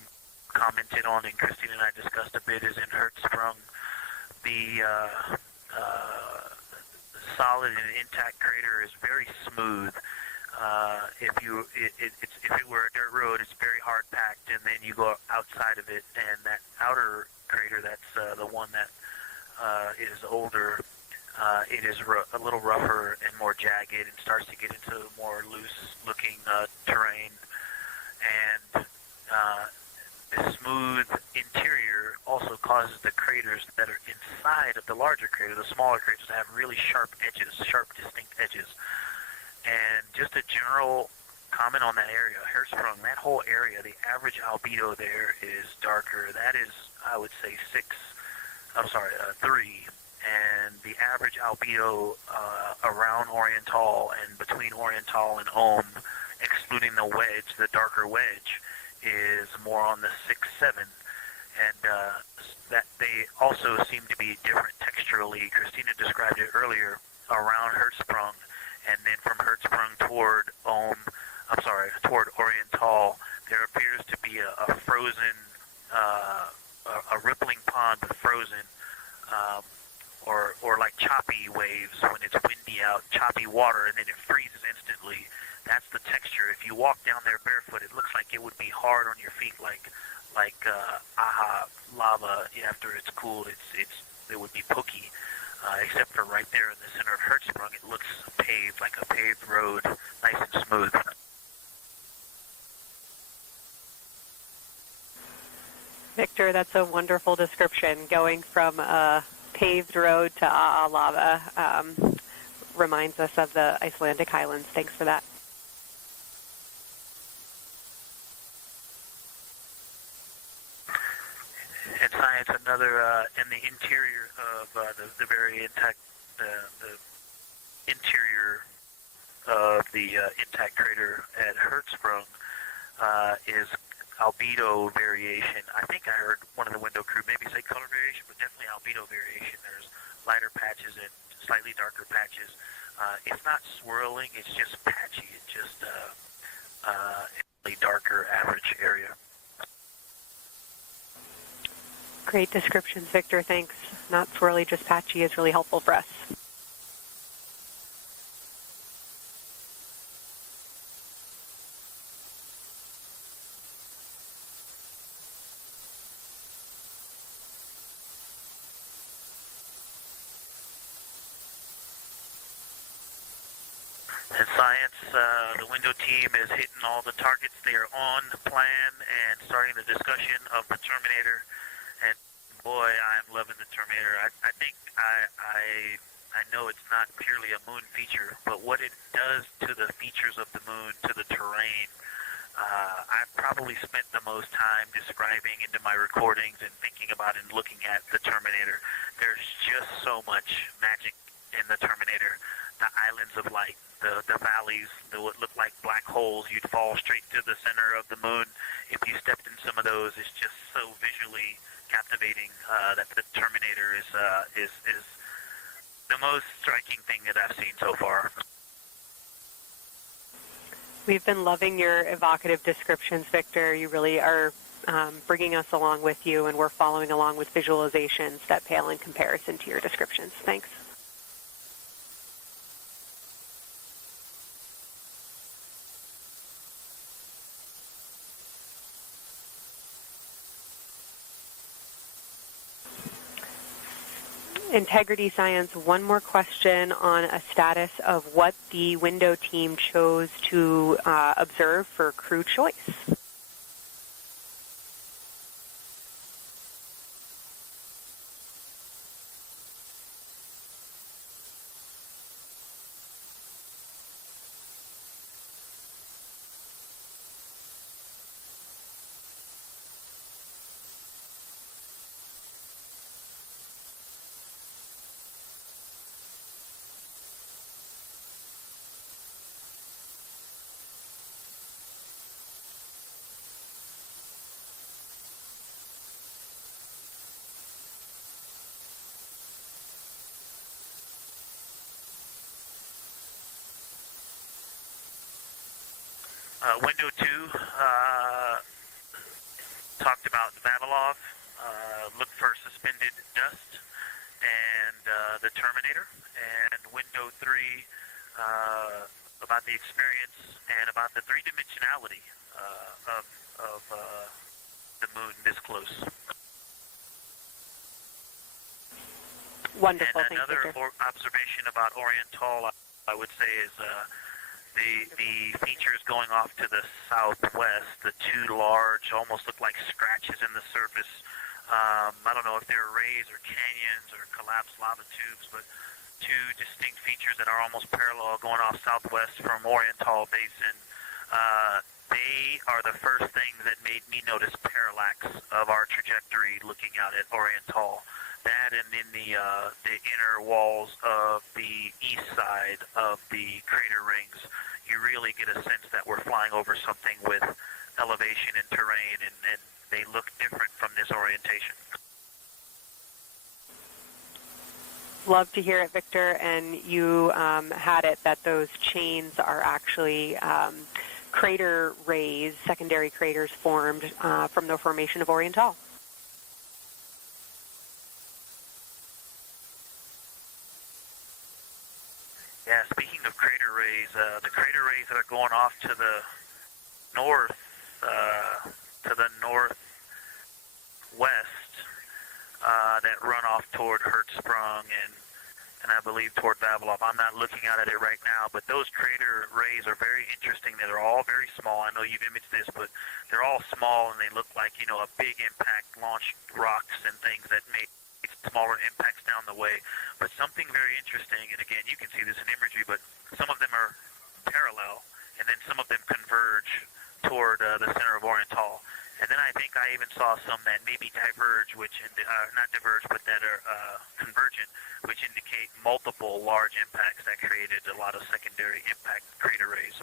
commented on and Christina and I discussed a bit is in Hertzsprung. The solid and intact crater is very smooth. If it were a dirt road, it's very hard packed, and then you go outside of it, and that outer crater, that's the one that is older. It is a little rougher and more jagged and starts to get into more loose-looking terrain. And the smooth interior also causes the craters that are inside of the larger crater, the smaller craters, to have really sharp edges, sharp, distinct edges. And just a general comment on that area, Hertzsprung, that whole area, the average albedo there is darker. That is, I would say, 3. And the average albedo around Oriental and between Oriental and Ohm, excluding the wedge, the darker wedge, is more on the 6-7. And that they also seem to be different texturally. Christina described it earlier around Hertzsprung, and then from Hertzsprung toward Oriental, there appears to be a frozen, a rippling pond but frozen, or like choppy waves when it's windy out, choppy water, and then it freezes instantly. That's the texture. If you walk down there barefoot, it looks like it would be hard on your feet, like lava. After it's cooled, it would be pokey. Except for right there in the center of Hertzsprung, it looks paved, like a paved road, nice and smooth. Victor, that's a wonderful description. Going from a paved road to lava reminds us of the Icelandic highlands. Thanks for that. In science, another in the interior of the very intact, the interior of the intact crater at Hertzsprung is albedo variation. I think I heard one of the window crew maybe say color variation, but definitely albedo variation. There's lighter patches and slightly darker patches. It's not swirling, it's just patchy. It's just a darker average area. Great descriptions, Victor. Thanks. Not swirly, just patchy is really helpful for us. In science, the window team is hitting all the targets. They are on plan and starting the discussion of the Terminator. And boy, I'm loving the Terminator. I think I know it's not purely a moon feature, but what it does to the features of the moon, to the terrain, I've probably spent the most time describing into my recordings and thinking about and looking at the Terminator. There's just so much magic in the Terminator. The islands of light, the valleys, what look like black holes. You'd fall straight to the center of the moon. If you stepped in some of those, it's just so visually captivating that the Terminator is the most striking thing that I've seen so far. We've been loving your evocative descriptions, Victor. You really are bringing us along with you, and we're following along with visualizations that pale in comparison to your descriptions. Thanks. Integrity Science, one more question on a status of what the window team chose to observe for crew choice. Window 2 talked about Vavilov, looked for suspended dust, and the Terminator. And window 3 about the experience and about the three-dimensionality of the moon this close. Wonderful. And another observation about Oriental, I would say, is the features going off to the southwest, the two large, almost look like scratches in the surface. I don't know if they're rays or canyons or collapsed lava tubes, but two distinct features that are almost parallel going off southwest from Oriental Basin. They are the first things that made me notice parallax of our trajectory looking out at Oriental. That and in the inner walls of the east side of the crater rings, you really get a sense that we're flying over something with elevation and terrain, and they look different from this orientation. Love to hear it, Victor, and you had it that those chains are actually crater rays, secondary craters formed from the formation of Oriental. Yeah, speaking of crater rays, the crater rays that are going off to the northwest, that run off toward Hertzsprung and I believe toward Vavilov. I'm not looking at it right now, but those crater rays are very interesting. They're all very small. I know you've imaged this, but they're all small and they look like, a big impact launched rocks and things that made smaller impacts down the way. But something very interesting, and again, you can see this in imagery, but some of them are parallel, and then some of them converge toward the center of Oriental. And then I think I even saw some that maybe diverge, not diverge, but that are convergent, which indicate multiple large impacts that created a lot of secondary impact crater rays.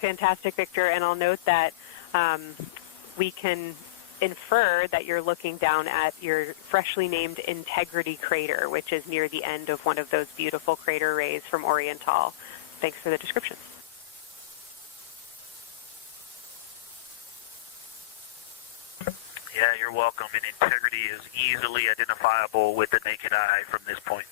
Fantastic, Victor. And I'll note that we can infer that you're looking down at your freshly named Integrity crater, which is near the end of one of those beautiful crater rays from Oriental. Thanks for the description. Yeah, you're welcome. And Integrity is easily identifiable with the naked eye from this point.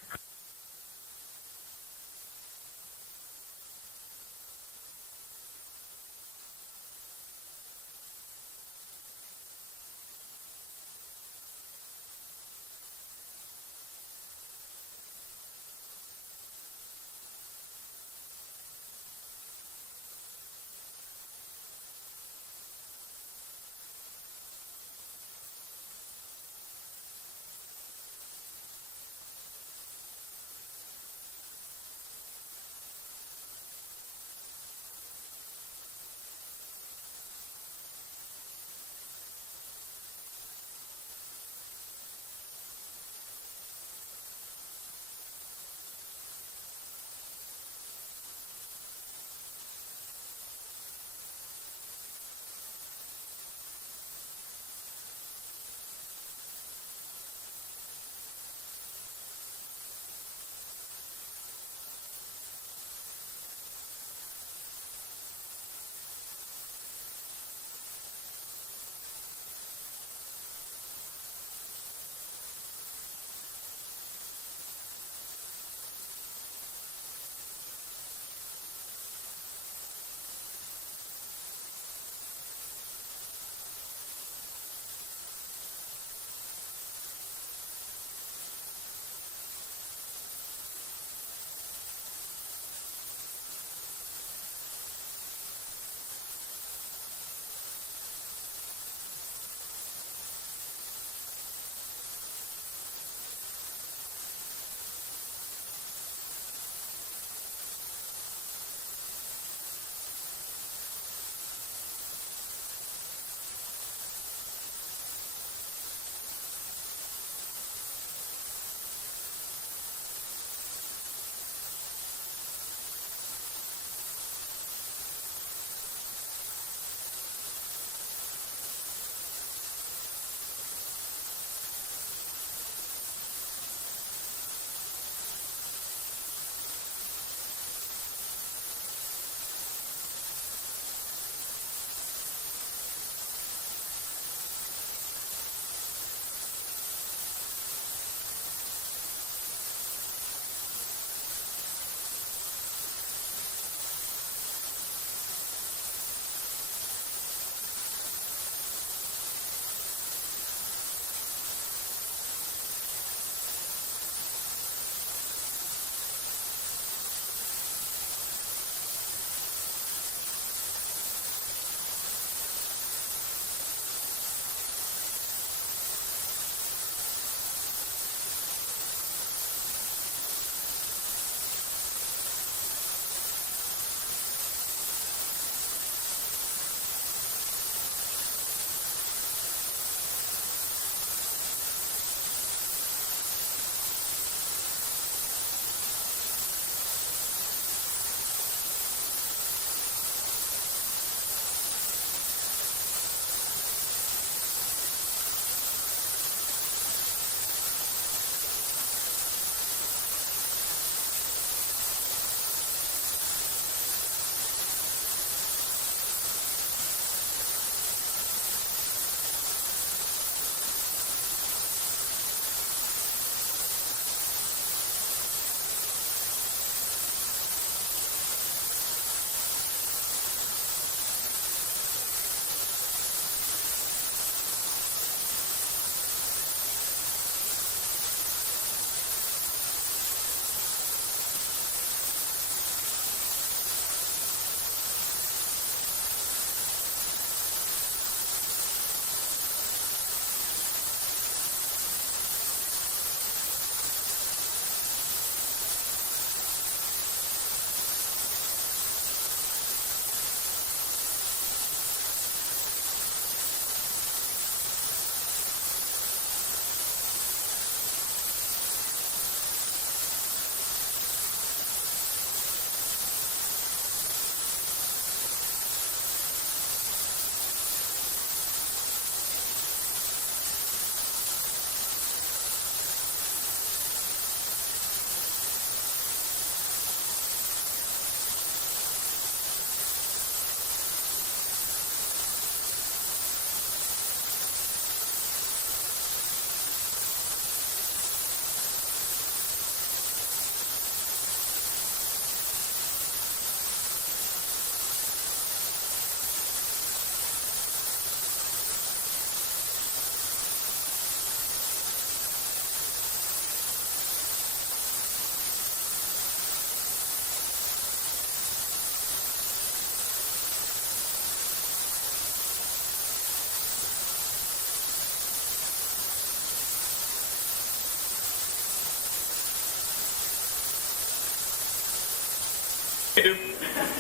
I do.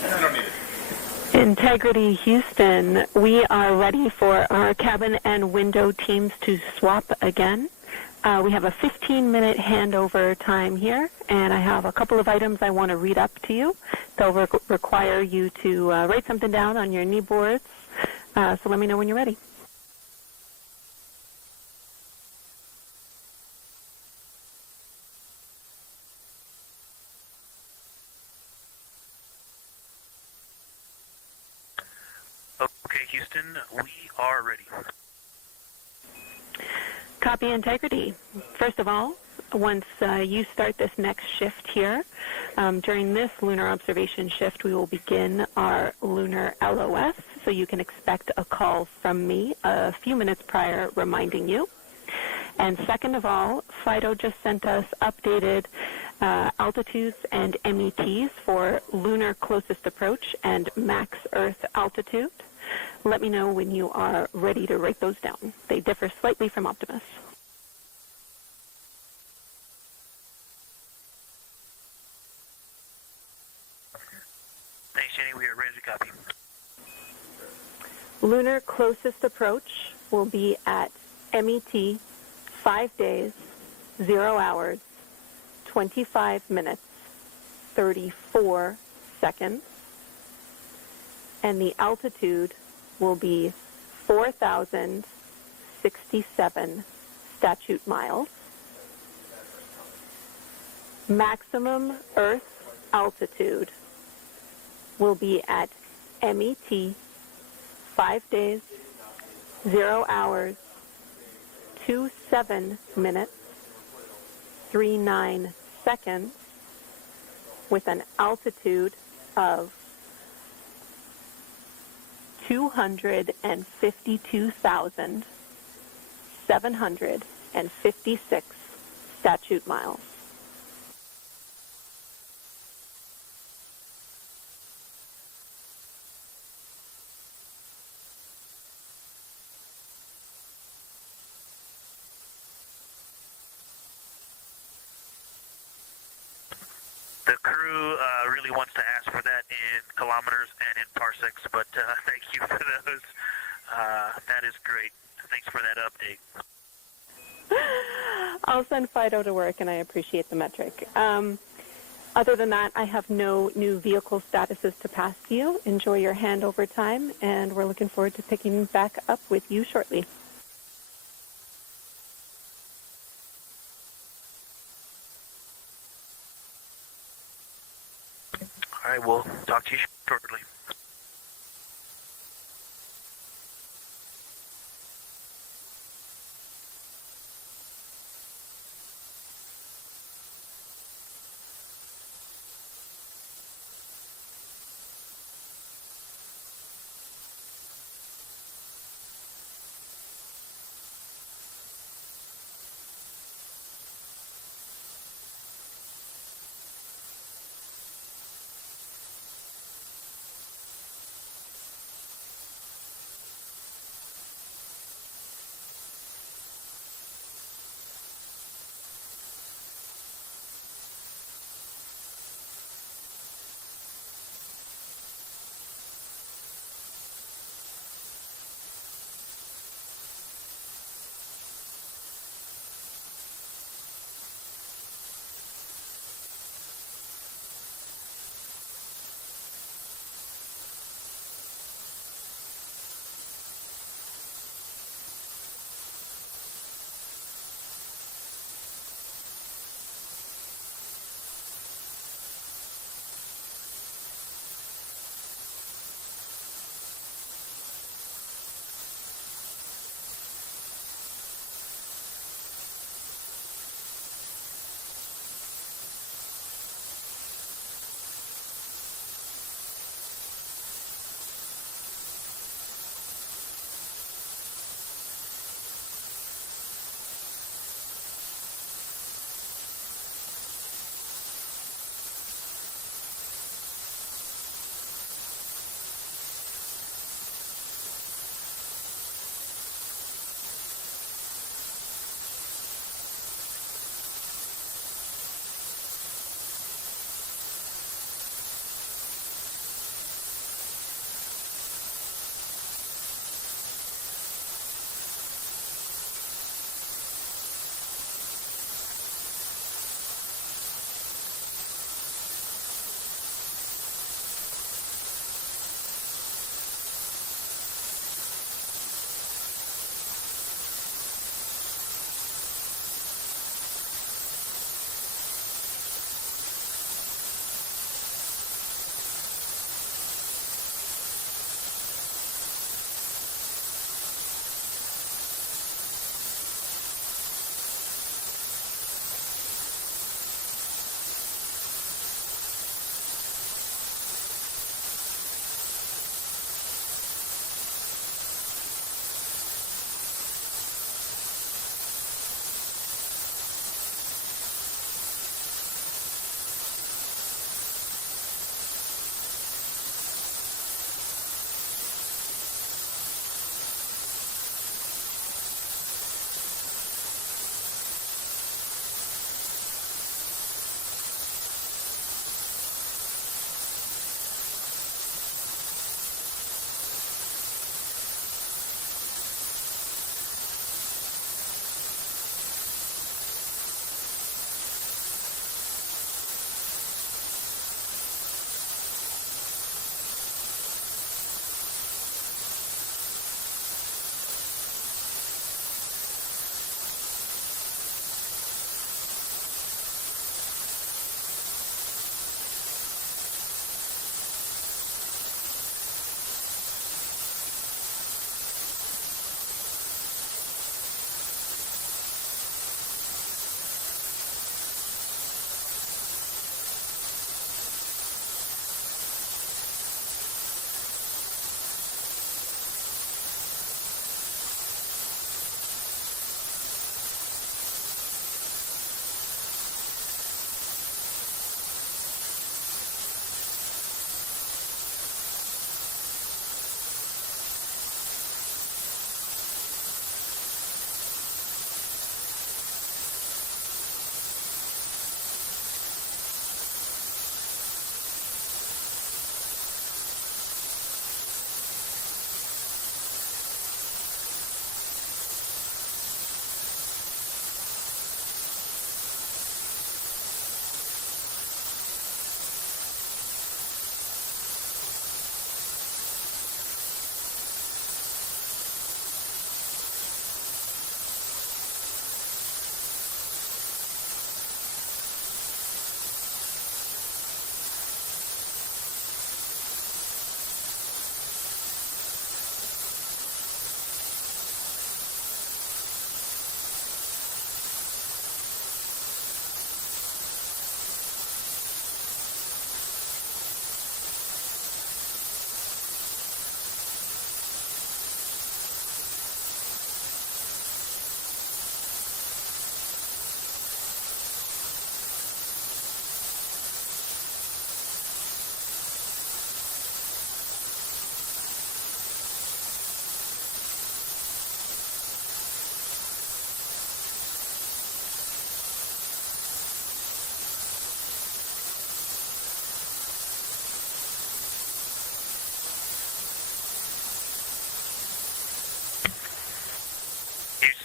I don't need it. Integrity Houston, we are ready for our cabin and window teams to swap again. We have a 15-minute handover time here, and I have a couple of items I want to read up to you. They'll require you to write something down on your knee boards, so let me know when you're ready. Okay, Houston, we are ready. Copy Integrity. First of all, once you start this next shift here, during this lunar observation shift, we will begin our lunar LOS, so you can expect a call from me a few minutes prior reminding you. And second of all, Fido just sent us updated altitudes and METs for lunar closest approach and max Earth altitude. Let me know when you are ready to write those down. They differ slightly from Optimus. Thanks, Jenny. We are ready to copy. Lunar closest approach will be at MET 5 days, 0 hours, 25 minutes, 34 seconds. And the altitude will be 4,067 statute miles. Maximum Earth altitude will be at MET 5 days, 0 hours, 27 minutes, 39 seconds, with an altitude of 252,756 statute miles. The crew really wants to ask for that in kilometers and in parsecs, but thank you for those. That is great. Thanks for that update. I'll send Fido to work, and I appreciate the metric. Other than that, I have no new vehicle statuses to pass to you. Enjoy your handover time, and we're looking forward to picking back up with you shortly. All right, we'll talk to you shortly.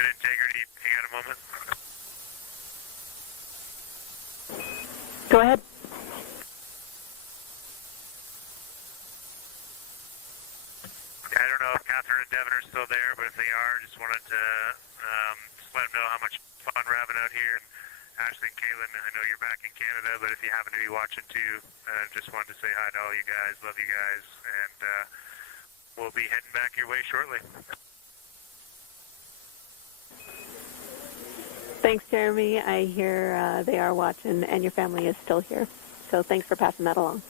Mission integrity. Hang on a moment. Go ahead. I don't know if Catherine and Devin are still there, but if they are, just wanted to just let them know how much fun we're having out here. And Ashley and Kaylin, I know you're back in Canada, but if you happen to be watching too, just wanted to say hi to all you guys. Love you guys, and we'll be heading back your way shortly. Thanks, Jeremy. I hear they are watching, and your family is still here. So thanks for passing that along.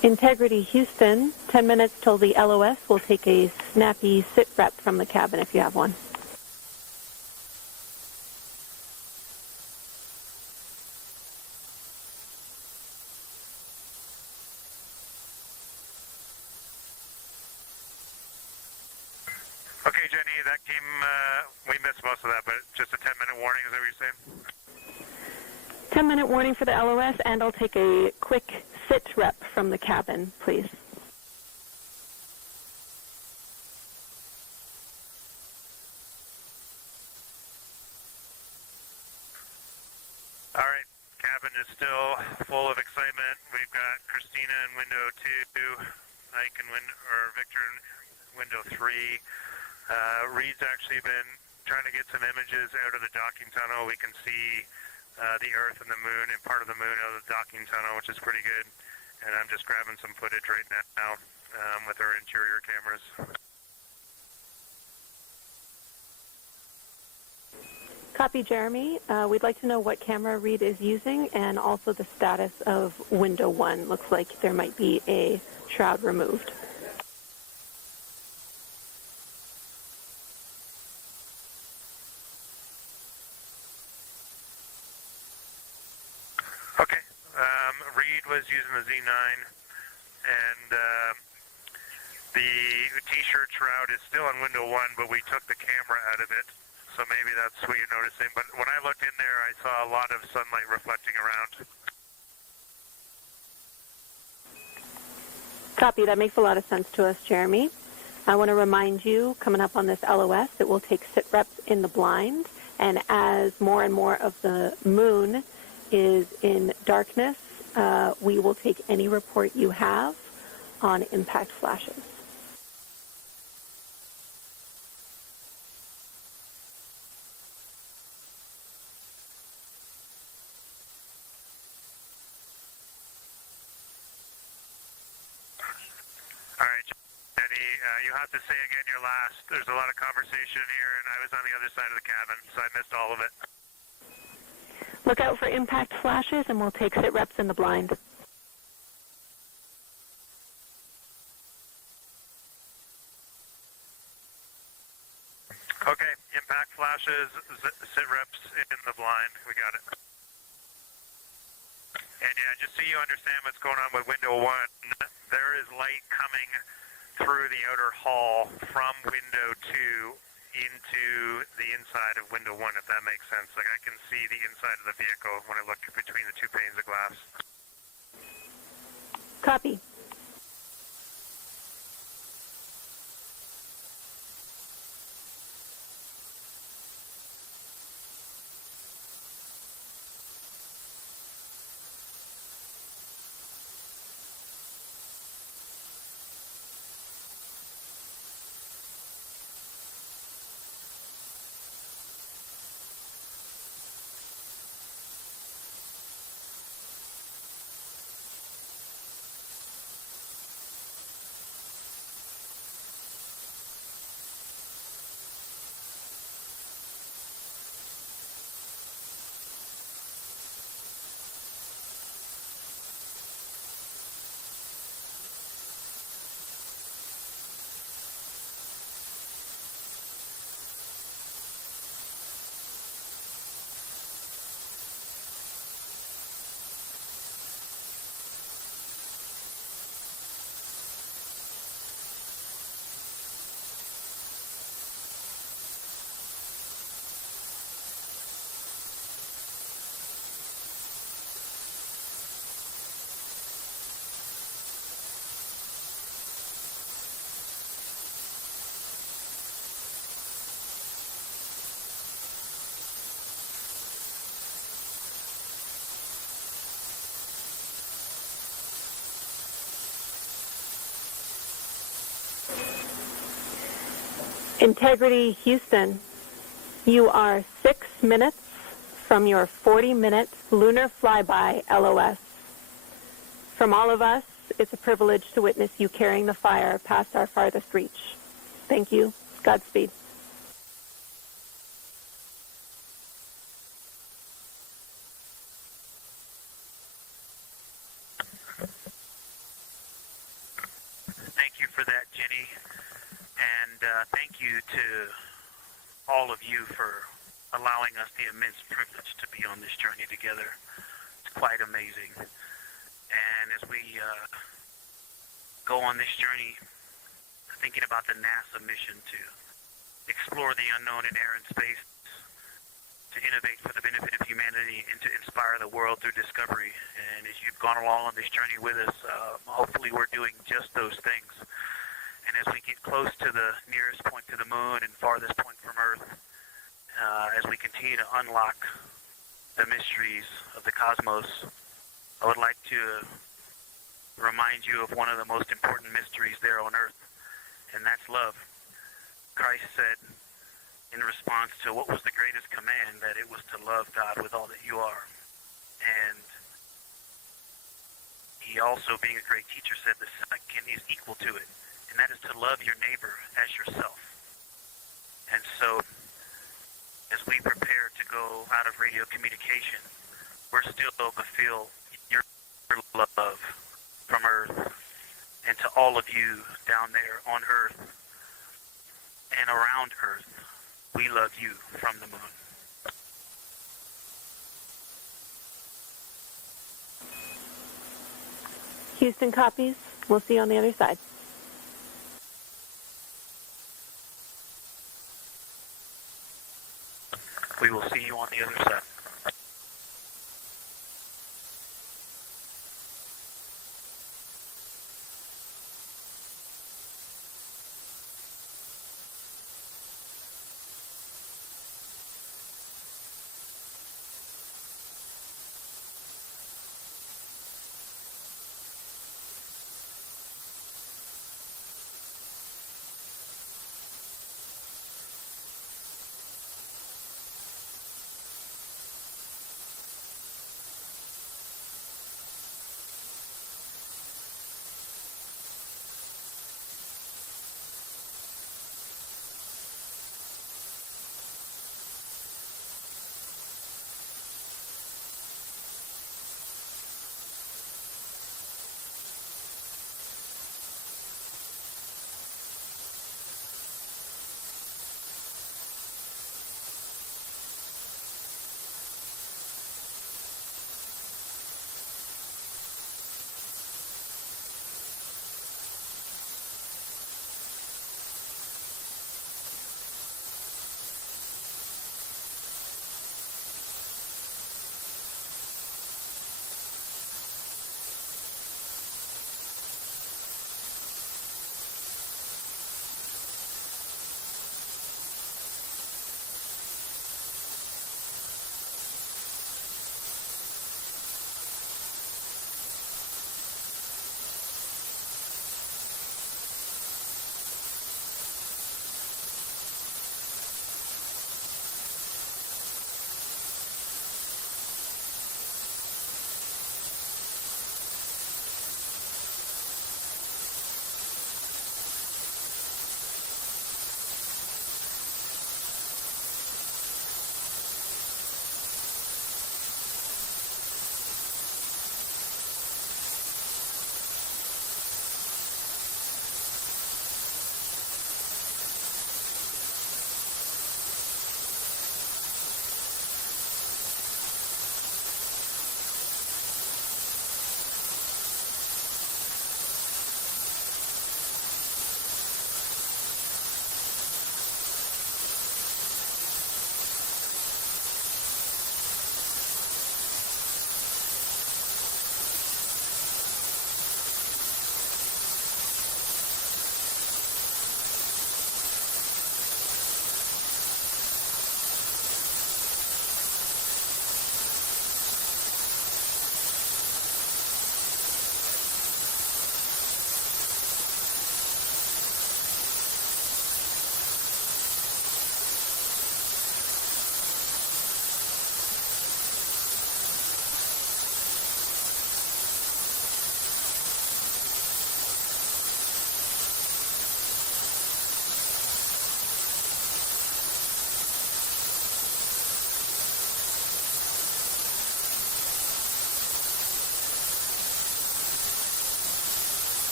Integrity Houston, 10 minutes till the LOS. We'll take a snappy sit rep from the cabin if you have one. Okay, Jenny, that came, we missed most of that, but just a 10-minute warning, is that what you're saying? 10-minute warning for the LOS, and I'll take a quick sit rep from the cabin, please. All right, cabin is still full of excitement. We've got Christina in window 2, Ike in Victor in window 3. Reid's actually been trying to get some images out of the docking tunnel. We can see the Earth and the Moon and part of the Moon out of the docking tunnel, which is pretty good. And I'm just grabbing some footage right now with our interior cameras. Copy, Jeremy. We'd like to know what camera Reid is using and also the status of window 1. Looks like there might be a shroud removed. Okay. Reid was using the Z9, and the T-shirt shroud is still on window 1, but we took the camera out of it, so maybe that's what you're noticing. But when I looked in there, I saw a lot of sunlight reflecting around. Copy. That makes a lot of sense to us, Jeremy. I want to remind you, coming up on this LOS, that we'll take sit reps in the blind, and as more and more of the moon is in darkness, we will take any report you have on impact flashes. All right, Jenny, you have to say again your last. There's a lot of conversation here, and I was on the other side of the cabin, so I missed all of it. Look out for impact flashes, and we'll take sit reps in the blind. Okay, impact flashes, sit reps in the blind. We got it. And yeah, just so you understand what's going on with window 1, there is light coming through the outer hall from window 2 into the inside of window 1, if that makes sense. Like, I can see the inside of the vehicle when I look between the 2 panes of glass. Copy. Integrity Houston, you are 6 minutes from your 40-minute lunar flyby LOS. From all of us, it's a privilege to witness you carrying the fire past our farthest reach. Thank you. Godspeed. thank you to all of you for allowing us the immense privilege to be on this journey together. It's quite amazing. And as we go on this journey, thinking about the NASA mission to explore the unknown in air and space, to innovate for the benefit of humanity, and to inspire the world through discovery. And as you've gone along on this journey with us, hopefully we're doing just those things. And as we get close to the nearest point to the moon and farthest point from Earth, as we continue to unlock the mysteries of the cosmos, I would like to remind you of one of the most important mysteries there on Earth, and that's love. Christ said in response to what was the greatest command, that it was to love God with all that you are. And he also, being a great teacher, said the second is equal to it, and that is to love your neighbor as yourself. And so, as we prepare to go out of radio communication, we're still going to feel your love from Earth, and to all of you down there on Earth and around Earth, we love you from the moon. Houston copies. We'll see you on the other side. We will see you on the other side.